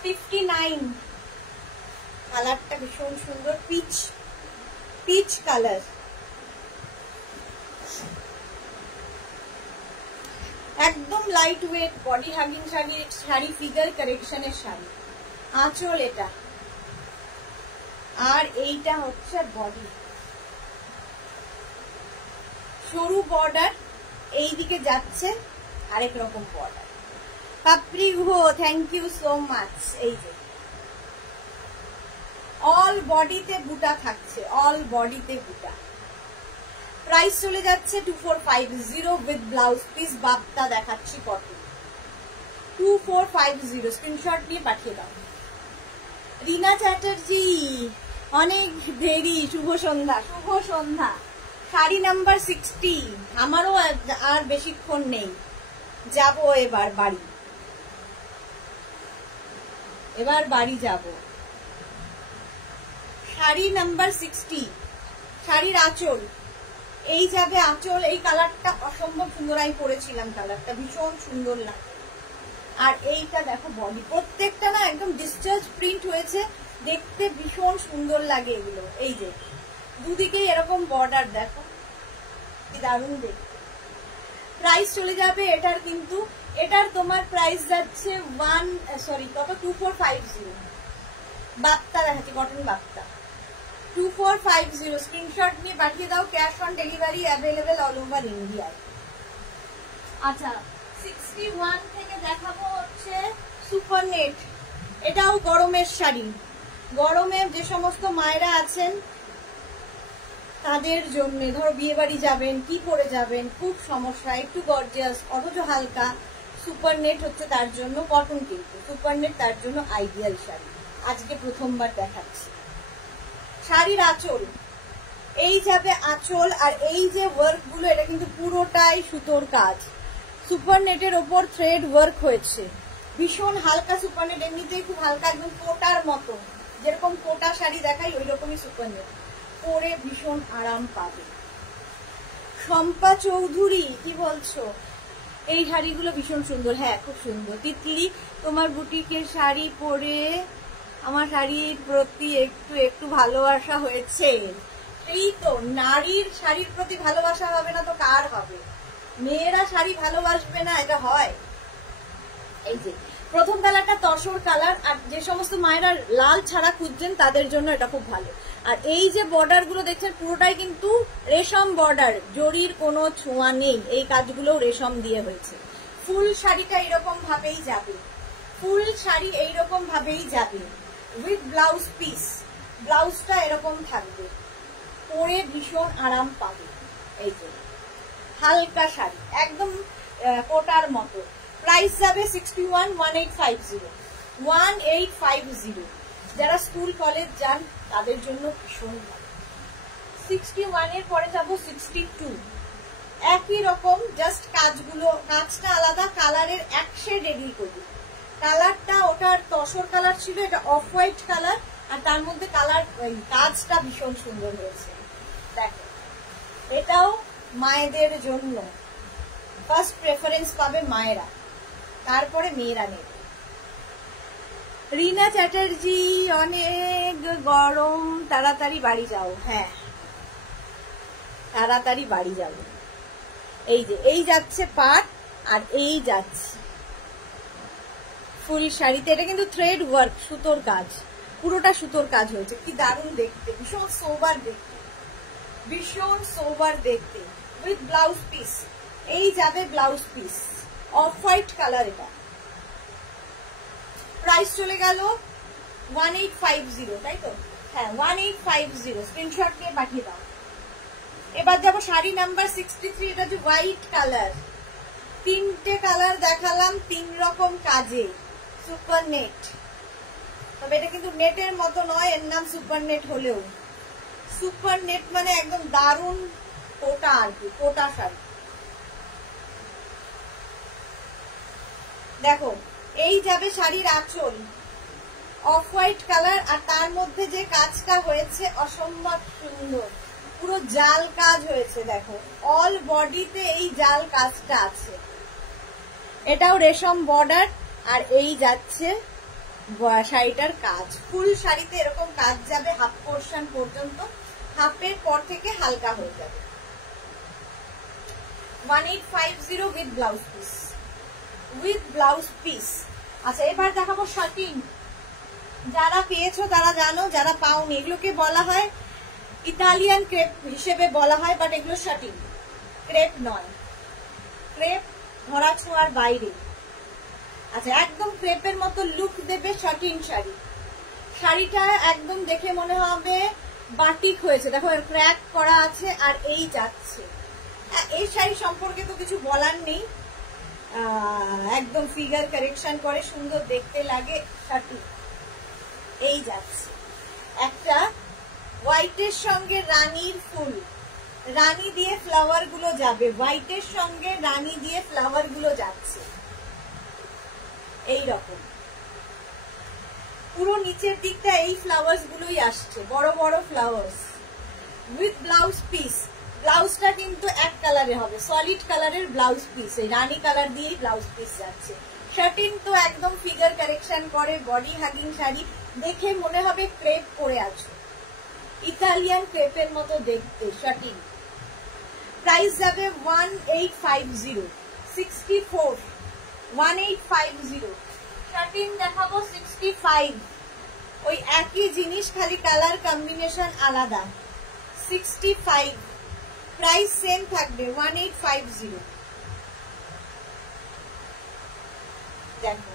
59 কালারটা ভীষণ সুন্দর, পিচ পিচ কালার, একদম light weight body hugging sari, figure কারেকশনের শাড়ি। আঁচল এটা, আর এইটা হচ্ছে বডি, সরু বর্ডার, এইদিকে যাচ্ছে আরেক রকম বর্ডার। পাপড়ি ঘো, থ্যাংক ইউ সো মাচ। এই যে অল বডিতে বুটা থাকছে, অল বডিতে বুটা। প্রাইস চলে যাচ্ছে 2450 উইথ ব্লাউজ পিস। বাপ্তা দেখাচ্ছি কত, 2450। স্ক্রিনশট নিয়ে পাঠিয়ে দাও। রিনা চ্যাটার্জি অনেক দেরি, শুভ সন্ধ্যা, শুভ সন্ধ্যা। শাড়ি নাম্বার 60, আমারও আর বেশিক্ষণ নেই, যাব এবার বাড়ি, এবার বাড়ি যাব। শাড়ি নাম্বার 60, শাড়ির আঁচল, এই যাবে আঁচল। এই কালারটা অসম্ভব সুন্দর, আমি পরেছিলাম, কালারটা ভীষণ সুন্দর লাগে। আর এইটা দেখো বডি, প্রত্যেকটা না একদম ডিসচার্জ প্রিন্ট হয়েছে, দেখতে ভীষণ সুন্দর লাগে এগুলো। এই যে দুদিকে এরকম বর্ডার দেখো, কি দারুণ দেখতে। প্রাইস চলে যাবে এটার, কিন্তু এটার তোমার প্রাইস যাচ্ছে 2450। বাপ্তা দেখাচ্ছি, কটন বাপ্তা 2450। স্ক্রিনশট নিয়ে পাঠিয়ে দাও। Cash on delivery available all over India. আচ্ছা 61 থেকে দেখাবো হচ্ছে সুপার নেট। এটাও গরমের শাড়ি, গরমে যে সমস্ত মায়েরা আছেন তাদের জন্য, ধরো বিয়ে বাড়ি যাবেন, কি পরে যাবেন, খুব সমস্যা, একটু গর্জিয়াস অথচ হালকা, সুপার নেট হচ্ছে তার জন্য। কটন কিন্তু সুপার নেট তার জন্য আইডিয়াল শাড়ি। আজকে প্রথমবার দেখাচ্ছি। শাড়ির আঁচল, এই যাবে আঁচল, আর এই যে ওয়ার্ক গুলো এটা কিন্তু পুরোটাই সুতোর কাজ, সুপার নেটের ওপর থ্রেড ওয়ার্ক হয়েছে। ভীষণ হালকা সুপার নেট, এমনিতেই খুব হালকা, একদম কোটার মতো, যেরকম কোটা শাড়ি দেখাই ওই রকমই সুপার নেট, পরে ভীষণ আরাম পাবে। শম্পা চৌধুরী কি বলছো? এই শাড়িগুলো ভীষণ সুন্দর, হ্যাঁ খুব সুন্দর। তিতলি তোমার বুটিকের শাড়ি পরে আমার শাড়ির প্রতি একটু একটু ভালোবাসা হয়েছে। এই তো, নারীর শাড়ির প্রতি ভালোবাসা হবে না তো কার হবে? মেয়েরা শাড়ি ভালোবাসবে না, এটা হয়? এই যে প্রথম কালারটা তসর কালার, আর যে সমস্ত মায়েরা লাল ছাড়া খুঁজছেন তাদের জন্য এটা খুব ভালো। আর এই যে বর্ডার গুলো দেখছেন পুরোটাই কিন্তু রেশম বর্ডার, জরির কোনো ছোঁয়া নেই, এই কাজগুলো রেশম দিয়ে হয়েছে। ফুল শাড়িটা এরকম ভাবেই যাবে, ফুল শাড়ি এইরকম ভাবেই যাবে উইথ ব্লাউজ পিস। ব্লাউজটা এরকম থাকবে, পরে ভীষণ আরাম পাবে। এই যে হালকা শাড়ি, একদম কোটার মতো। প্রাইস যাবে 61, 1850। যারা স্কুল কলেজ যান তাদের জন্য ভীষণ ভালো। 61 এর পরে যাবো 62, একই রকম, জাস্ট কাজগুলো, কাজটা আলাদা, কালারের এক শেড এগিয়ে করবে। কালারটা ওটার তসর কালার ছিল, এটা অফ হোয়াইট কালার, আর তার মধ্যে কালার কাজটা ভীষণ সুন্দর হয়েছে। দেখো এটাও মায়েদের জন্য, ফার্স্ট প্রেফারেন্স পাবে মায়েরা, তারপরে মেয়েরা নেবে। রিনা চ্যাটার্জি অনেক গরম, তাড়াতাড়ি বাড়ি যাও। হ্যাঁ তাড়াতাড়ি বাড়ি যাবো। এই যে এই যাচ্ছে পাট, আর এই যাচ্ছে ফুল শাড়িতে। এটা কিন্তু থ্রেড ওয়ার্ক, সুতোর কাজ, পুরোটা সুতোর কাজ হয়েছে। কি দারুণ দেখতে, ভীষণ সোবার দেখতে, ভীষণ সোবার দেখতে, উইথ ব্লাউজ পিস। এই যাবে blouse piece, off white colour. এটা প্রাইস চলে গেল 1850, তাই তো? হ্যাঁ 1850। স্ক্রিনশট নিয়ে পাঠিয়ে দাও। এবার যাবো শাড়ি নাম্বার 63। এটা যে হোয়াইট কালার, তিনটে কালার দেখালাম, 3 রকম কাজে। সুপার নেট, তবে এটা কিন্তু নেটের মতো নয়, এর নাম সুপার নেট হলেও সুপার নেট মানে একদম দারুণ কোটা আর কি, কোটা শাড়ি। দেখো এই যাবে শাড়ির আঁচল, অফ হোয়াইট কালার, আর তার মধ্যে যে কাজটা হয়েছে অসম্ভব সুন্দর, পুরো জাল কাজ হয়েছে। দেখো অল বডিতে এই জাল কাজটা আছে, এটাও রেশম বর্ডার, আর এই যাচ্ছে শাড়িটার কাজ। ফুল শাড়িতে এরকম কাজ যাবে হাফ পোর্শন পর্যন্ত, হাফের পর থেকে হালকা হয়ে যাবে। 1850 with blouse piece, with blouse piece. আচ্ছা এবার দেখাবো শাটিন। যারা পেয়েছো তারা জানো, যারা পাওনি এগুলোকে বলা হয় ইতালিয়ান ক্রেপ হিসেবে বলা হয়, বাট এগুলো শাটিন, ক্রেপ নয়, ক্রেপ ধরা ছোঁয়ার বাইরে। আচ্ছা একদম ক্রেপের মতো লুক দেবে শাটিন শাড়ি। শাড়িটা একদম দেখে মনে হবে বাটিক হয়েছে, দেখো ক্র্যাক করা আছে আর এই যাচ্ছে। এই শাড়ি সম্পর্কে তো কিছু বলার নেই, একদম ফিগার কারেকশন করে সুন্দর দেখতে লাগে শাড়ি। এই যাচ্ছে একটা হোয়াইটের সঙ্গে রানীর ফুল, রানী দিয়ে ফ্লাওয়ার গুলো যাবে, হোয়াইটের সঙ্গে রানী দিয়ে ফ্লাওয়ার গুলো যাচ্ছে এই রকম। পুরো নিচের দিকটা এই ফ্লাওয়ার্স গুলোই আসছে, বড় বড় ফ্লাওয়ার্স, উইথ ব্লাউজ পিস। ব্লাউজটা কিন্তু এক কালারে হবে, সলিড কালারের ব্লাউজ পিস, এই রানী কালার দিয়েই ব্লাউজ পিস যাচ্ছে। শার্টিন তো একদম ফিগার কারেকশন করে, বডি হাগিং শাড়ি, দেখে মনে হবে ক্রেপ পরে আছো, ইতালিয়ান ক্রেপের মতো দেখতে শার্টিন। প্রাইস যাবে 1850, 64, 1850। শার্টিন দেখাবো 65, ওই একই জিনিস খালি কালার কম্বিনেশন আলাদা। 65 প্রাইস সেম থাকবে 1850। দেখো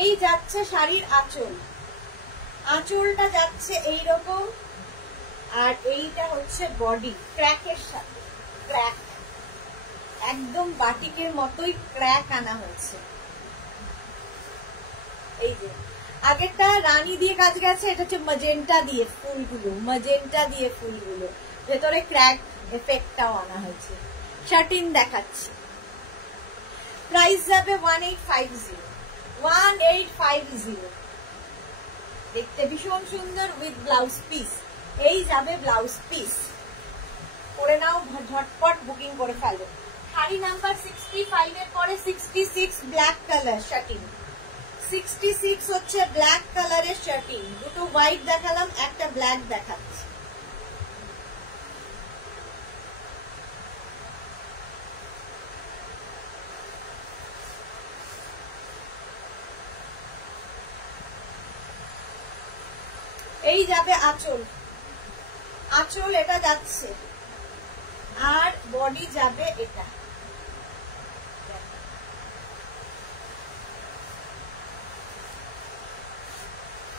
এই যাচ্ছে শাড়ির আঁচল, আঁচলটা যাচ্ছে এইরকম, আর এইটা হচ্ছে বডি ক্র্যাকের সাথে, ক্র্যাক একদম বাটিকের মতোই ক্র্যাক আনা হয়েছে। এই যে আগেরটা রানী দিয়ে কাজ গেছে, এটা হচ্ছে ম্যাজেন্টা দিয়ে ফুলগুলো, ম্যাজেন্টা দিয়ে ফুলগুলো, ভেতরে ক্র্যাক এফেক্টটাও আনা হয়েছে। শার্টিন দেখাচ্ছি, প্রাইস যাবে 1850, 1850। দেখতে ভীষণ সুন্দর উইথ ব্লাউজ পিস, এই যাবে ব্লাউজ পিস। করে নাও ঝটপট বুকিং করে ফেলো। শাড়ি নাম্বার 65 এর পরে 66 ব্ল্যাক কালার শার্টিন, 66 হচ্ছে ব্ল্যাক কালারের শার্টিন। দুটো হোয়াইট দেখালাম, একটা ব্ল্যাক দেখাচ্ছি। এই যাবে আঁচল, আঁচল এটা যাচ্ছে, আর বডি যাবে এটা।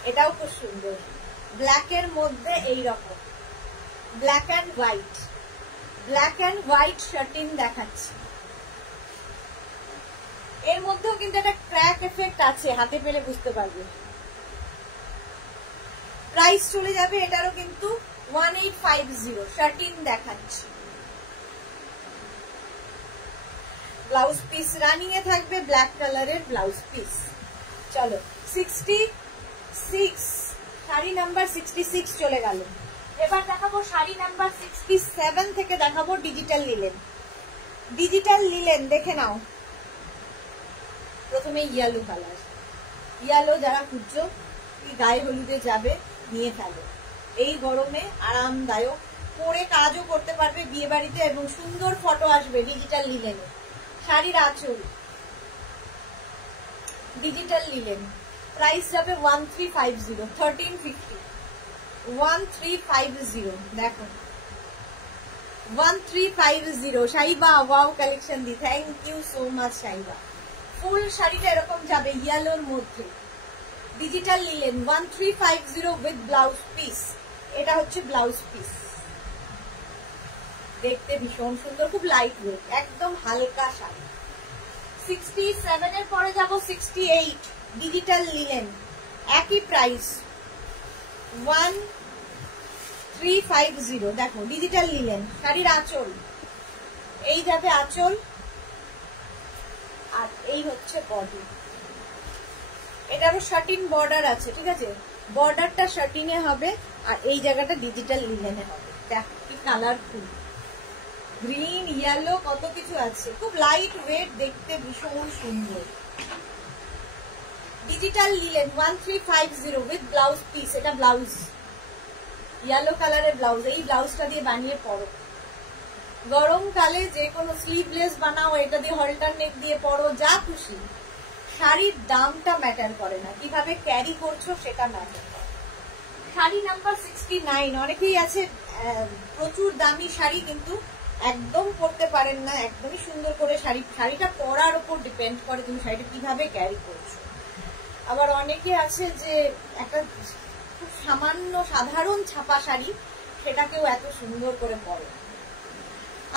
এটাও খুব সুন্দর, ব্ল্যাক এর মধ্যে এইরকম black and white, black and white satin দেখাচ্ছি। এর মধ্যেও কিন্তু একটা ক্র্যাক এফেক্ট আছে, হাতে পেলে বুঝতে পারবে। প্রাইস চলে যাবে এটারও কিন্তু 1850। শার্টিন দেখাচ্ছি, ব্লাউজ পিস রানিং এ থাকবে, ব্ল্যাক কালারের ব্লাউজ পিস। চলো 66, শাড়ি নাম্বার 66 চলে গেল। এবার দেখাবো শাড়ি নাম্বার 67 থেকে দেখাবো ডিজিটাল লিলেন। ডিজিটাল লিলেন দেখে নাও। প্রথমে ইয়েলো কালার, ইয়েলো যারা খুঁজছো গায়ে হলুদে যাবে নিয়ে ফেলো, এই গরমে আরামদায়ক, পরে কাজও করতে পারবে বিয়ে বাড়িতে, এবং সুন্দর ফটো আসবে ডিজিটাল লিলেনে। শাড়ির আঁচল ডিজিটাল লিলেন, প্রাইস যাবে 1350, 1350, 1350। দেখো 1350। সাইবা ওয়াও কালেকশন দি, thank you so much Saiba. Full শাড়িটা এরকম যাবে ইয়েলোর মধ্যে, digital linen 1350 with blouse piece. এটা হচ্ছে ব্লাউজ পিস, দেখতে ভীষণ সুন্দর, খুব লাইট ওয়েট, একদম হালকা শাড়ি। 67 এর পরে যাব 68 ডিজিটাল লিলেন, একই প্রাইস 1350। দেখো ডিজিটাল লিলেন, শাড়ির আঁচল, এই যাবে আঁচল, আর এই হচ্ছে বডি। এটারও শার্টিন বর্ডার আছে, ঠিক আছে, বর্ডারটা শার্টিনে হবে আর এই জায়গাটা ডিজিটাল লিলেনে হবে। দেখো কি কালারফুল, গ্রিন ইয়েলো কত কিছু আছে, খুব লাইট ওয়েট, দেখতে ভীষণ সুন্দর। Digital linen 1350 with blouse piece. এটা ব্লাউজ, ইয়েলো কালারের ব্লাউজ, এই ব্লাউজটা দিয়ে বানিয়ে পরো। গরমকালে যে কোনো স্লিভলেস বানাও, এটা দিয়ে হলটার নেক দিয়ে পরো, যা খুশি। শাড়ির দামটা ম্যাটার করে না, কিভাবে ক্যারি করছো সেটা ম্যাটার করে। শাড়ি নাম্বার 69। অনেকেই আছে প্রচুর দামি শাড়ি কিন্তু একদম পরতে পারেন না, একদমই সুন্দর করে শাড়িটা পরার উপর ডিপেন্ড করে তুমি শাড়িটা কিভাবে ক্যারি করছো। আবার অনেকে আছে যে একটা খুব সামান্য সাধারণ ছাপা শাড়ি, সেটাকেও এত সুন্দর করে পরে।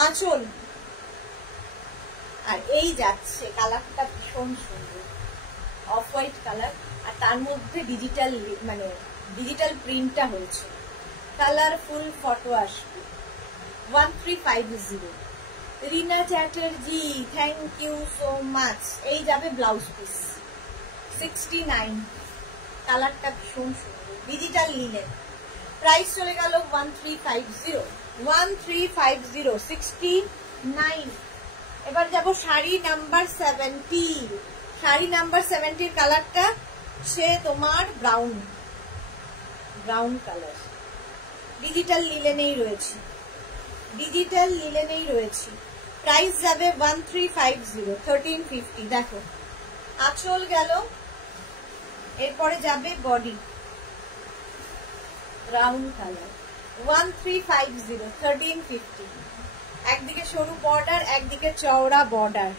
আঁচল, আর এই যাচ্ছে কালারটা ভীষণ সুন্দর, অফ হোয়াইট কালার, আর তার মধ্যে ডিজিটাল মানে ডিজিটাল প্রিন্টটা হয়েছে, কালারফুল ফটো আসবে। 1350। Rina Chatterjee, thank you so much. এই যাবে ব্লাউজ পিস 69, কালারটা ভীষণ সুন্দর, ডিজিটাল লিলেন, প্রাইস চলে গেল 1350। 1350 69। এবার যাব শাড়ি নাম্বার 70। শাড়ি নাম্বার 70 কালারটা সে তোমার ব্রাউন কালার, ডিজিটাল লিলেনেই রয়েছে, ডিজিটাল লিলেনেই রয়েছে। প্রাইস যাবে 1350 1350। দেখো আঁচল গেল, এরপরে যাবে বডি, ব্রাউন কালার 1350 1350। একদিকে সরু বর্ডার, একদিকে চওড়া বর্ডার,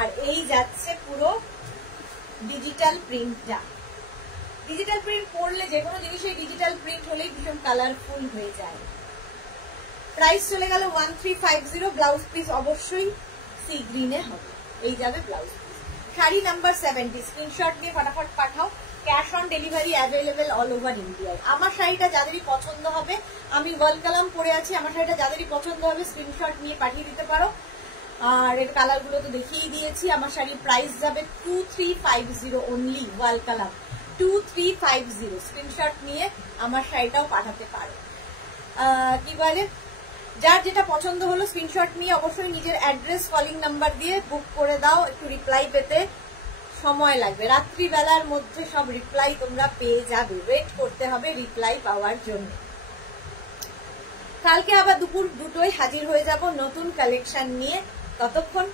আর এই যাচ্ছে পুরো ডিজিটাল প্রিন্টটা। ডিজিটাল প্রিন্ট পরলে যে কোনো জিনিসে ডিজিটাল প্রিন্ট হলেই ভীষণ কালারফুল হয়ে যায়। প্রাইস চলে গেল 1350। ব্লাউজ পিস অবশ্যই সি গ্রিনে হবে, এই যাবে blouse piece. Sari number 70, screenshot নিয়ে ফটাফট পাঠাও। Cash on delivery available all over ইন্ডিয়ায়। আমার শাড়িটা যাদেরই পছন্দ হবে, আমি ওয়ার্ল্ড কালাম পরে আছি, আমার শাড়িটা যাদেরই পছন্দ হবে স্ক্রিনশট নিয়ে পাঠিয়ে দিতে পারো। আর এর কালারগুলো তো দেখিয়ে দিয়েছি। আমার শাড়ির প্রাইস যাবে 2350 অনলি, ওয়ার্ল্ড কালাম 2350। স্ক্রিনশট নিয়ে আমার শাড়িটাও পাঠাতে পারো। কি বলে, যার যেটা পছন্দ হলো স্ক্রিনশট নিয়ে অবশ্যই নিজের অ্যাড্রেস কলিং নাম্বার দিয়ে বুক করে দাও। একটু রিপ্লাই পেতে সময় লাগবে, রাত্রিবেলার মধ্যে সব রিপ্লাই তোমরা পেয়ে যাবে, ওয়েট করতে হবে রিপ্লাই পাওয়ার জন্য। কালকে আবার দুপুর 2টোয় হাজির হয়ে যাব নতুন কালেকশন নিয়ে। ততক্ষণ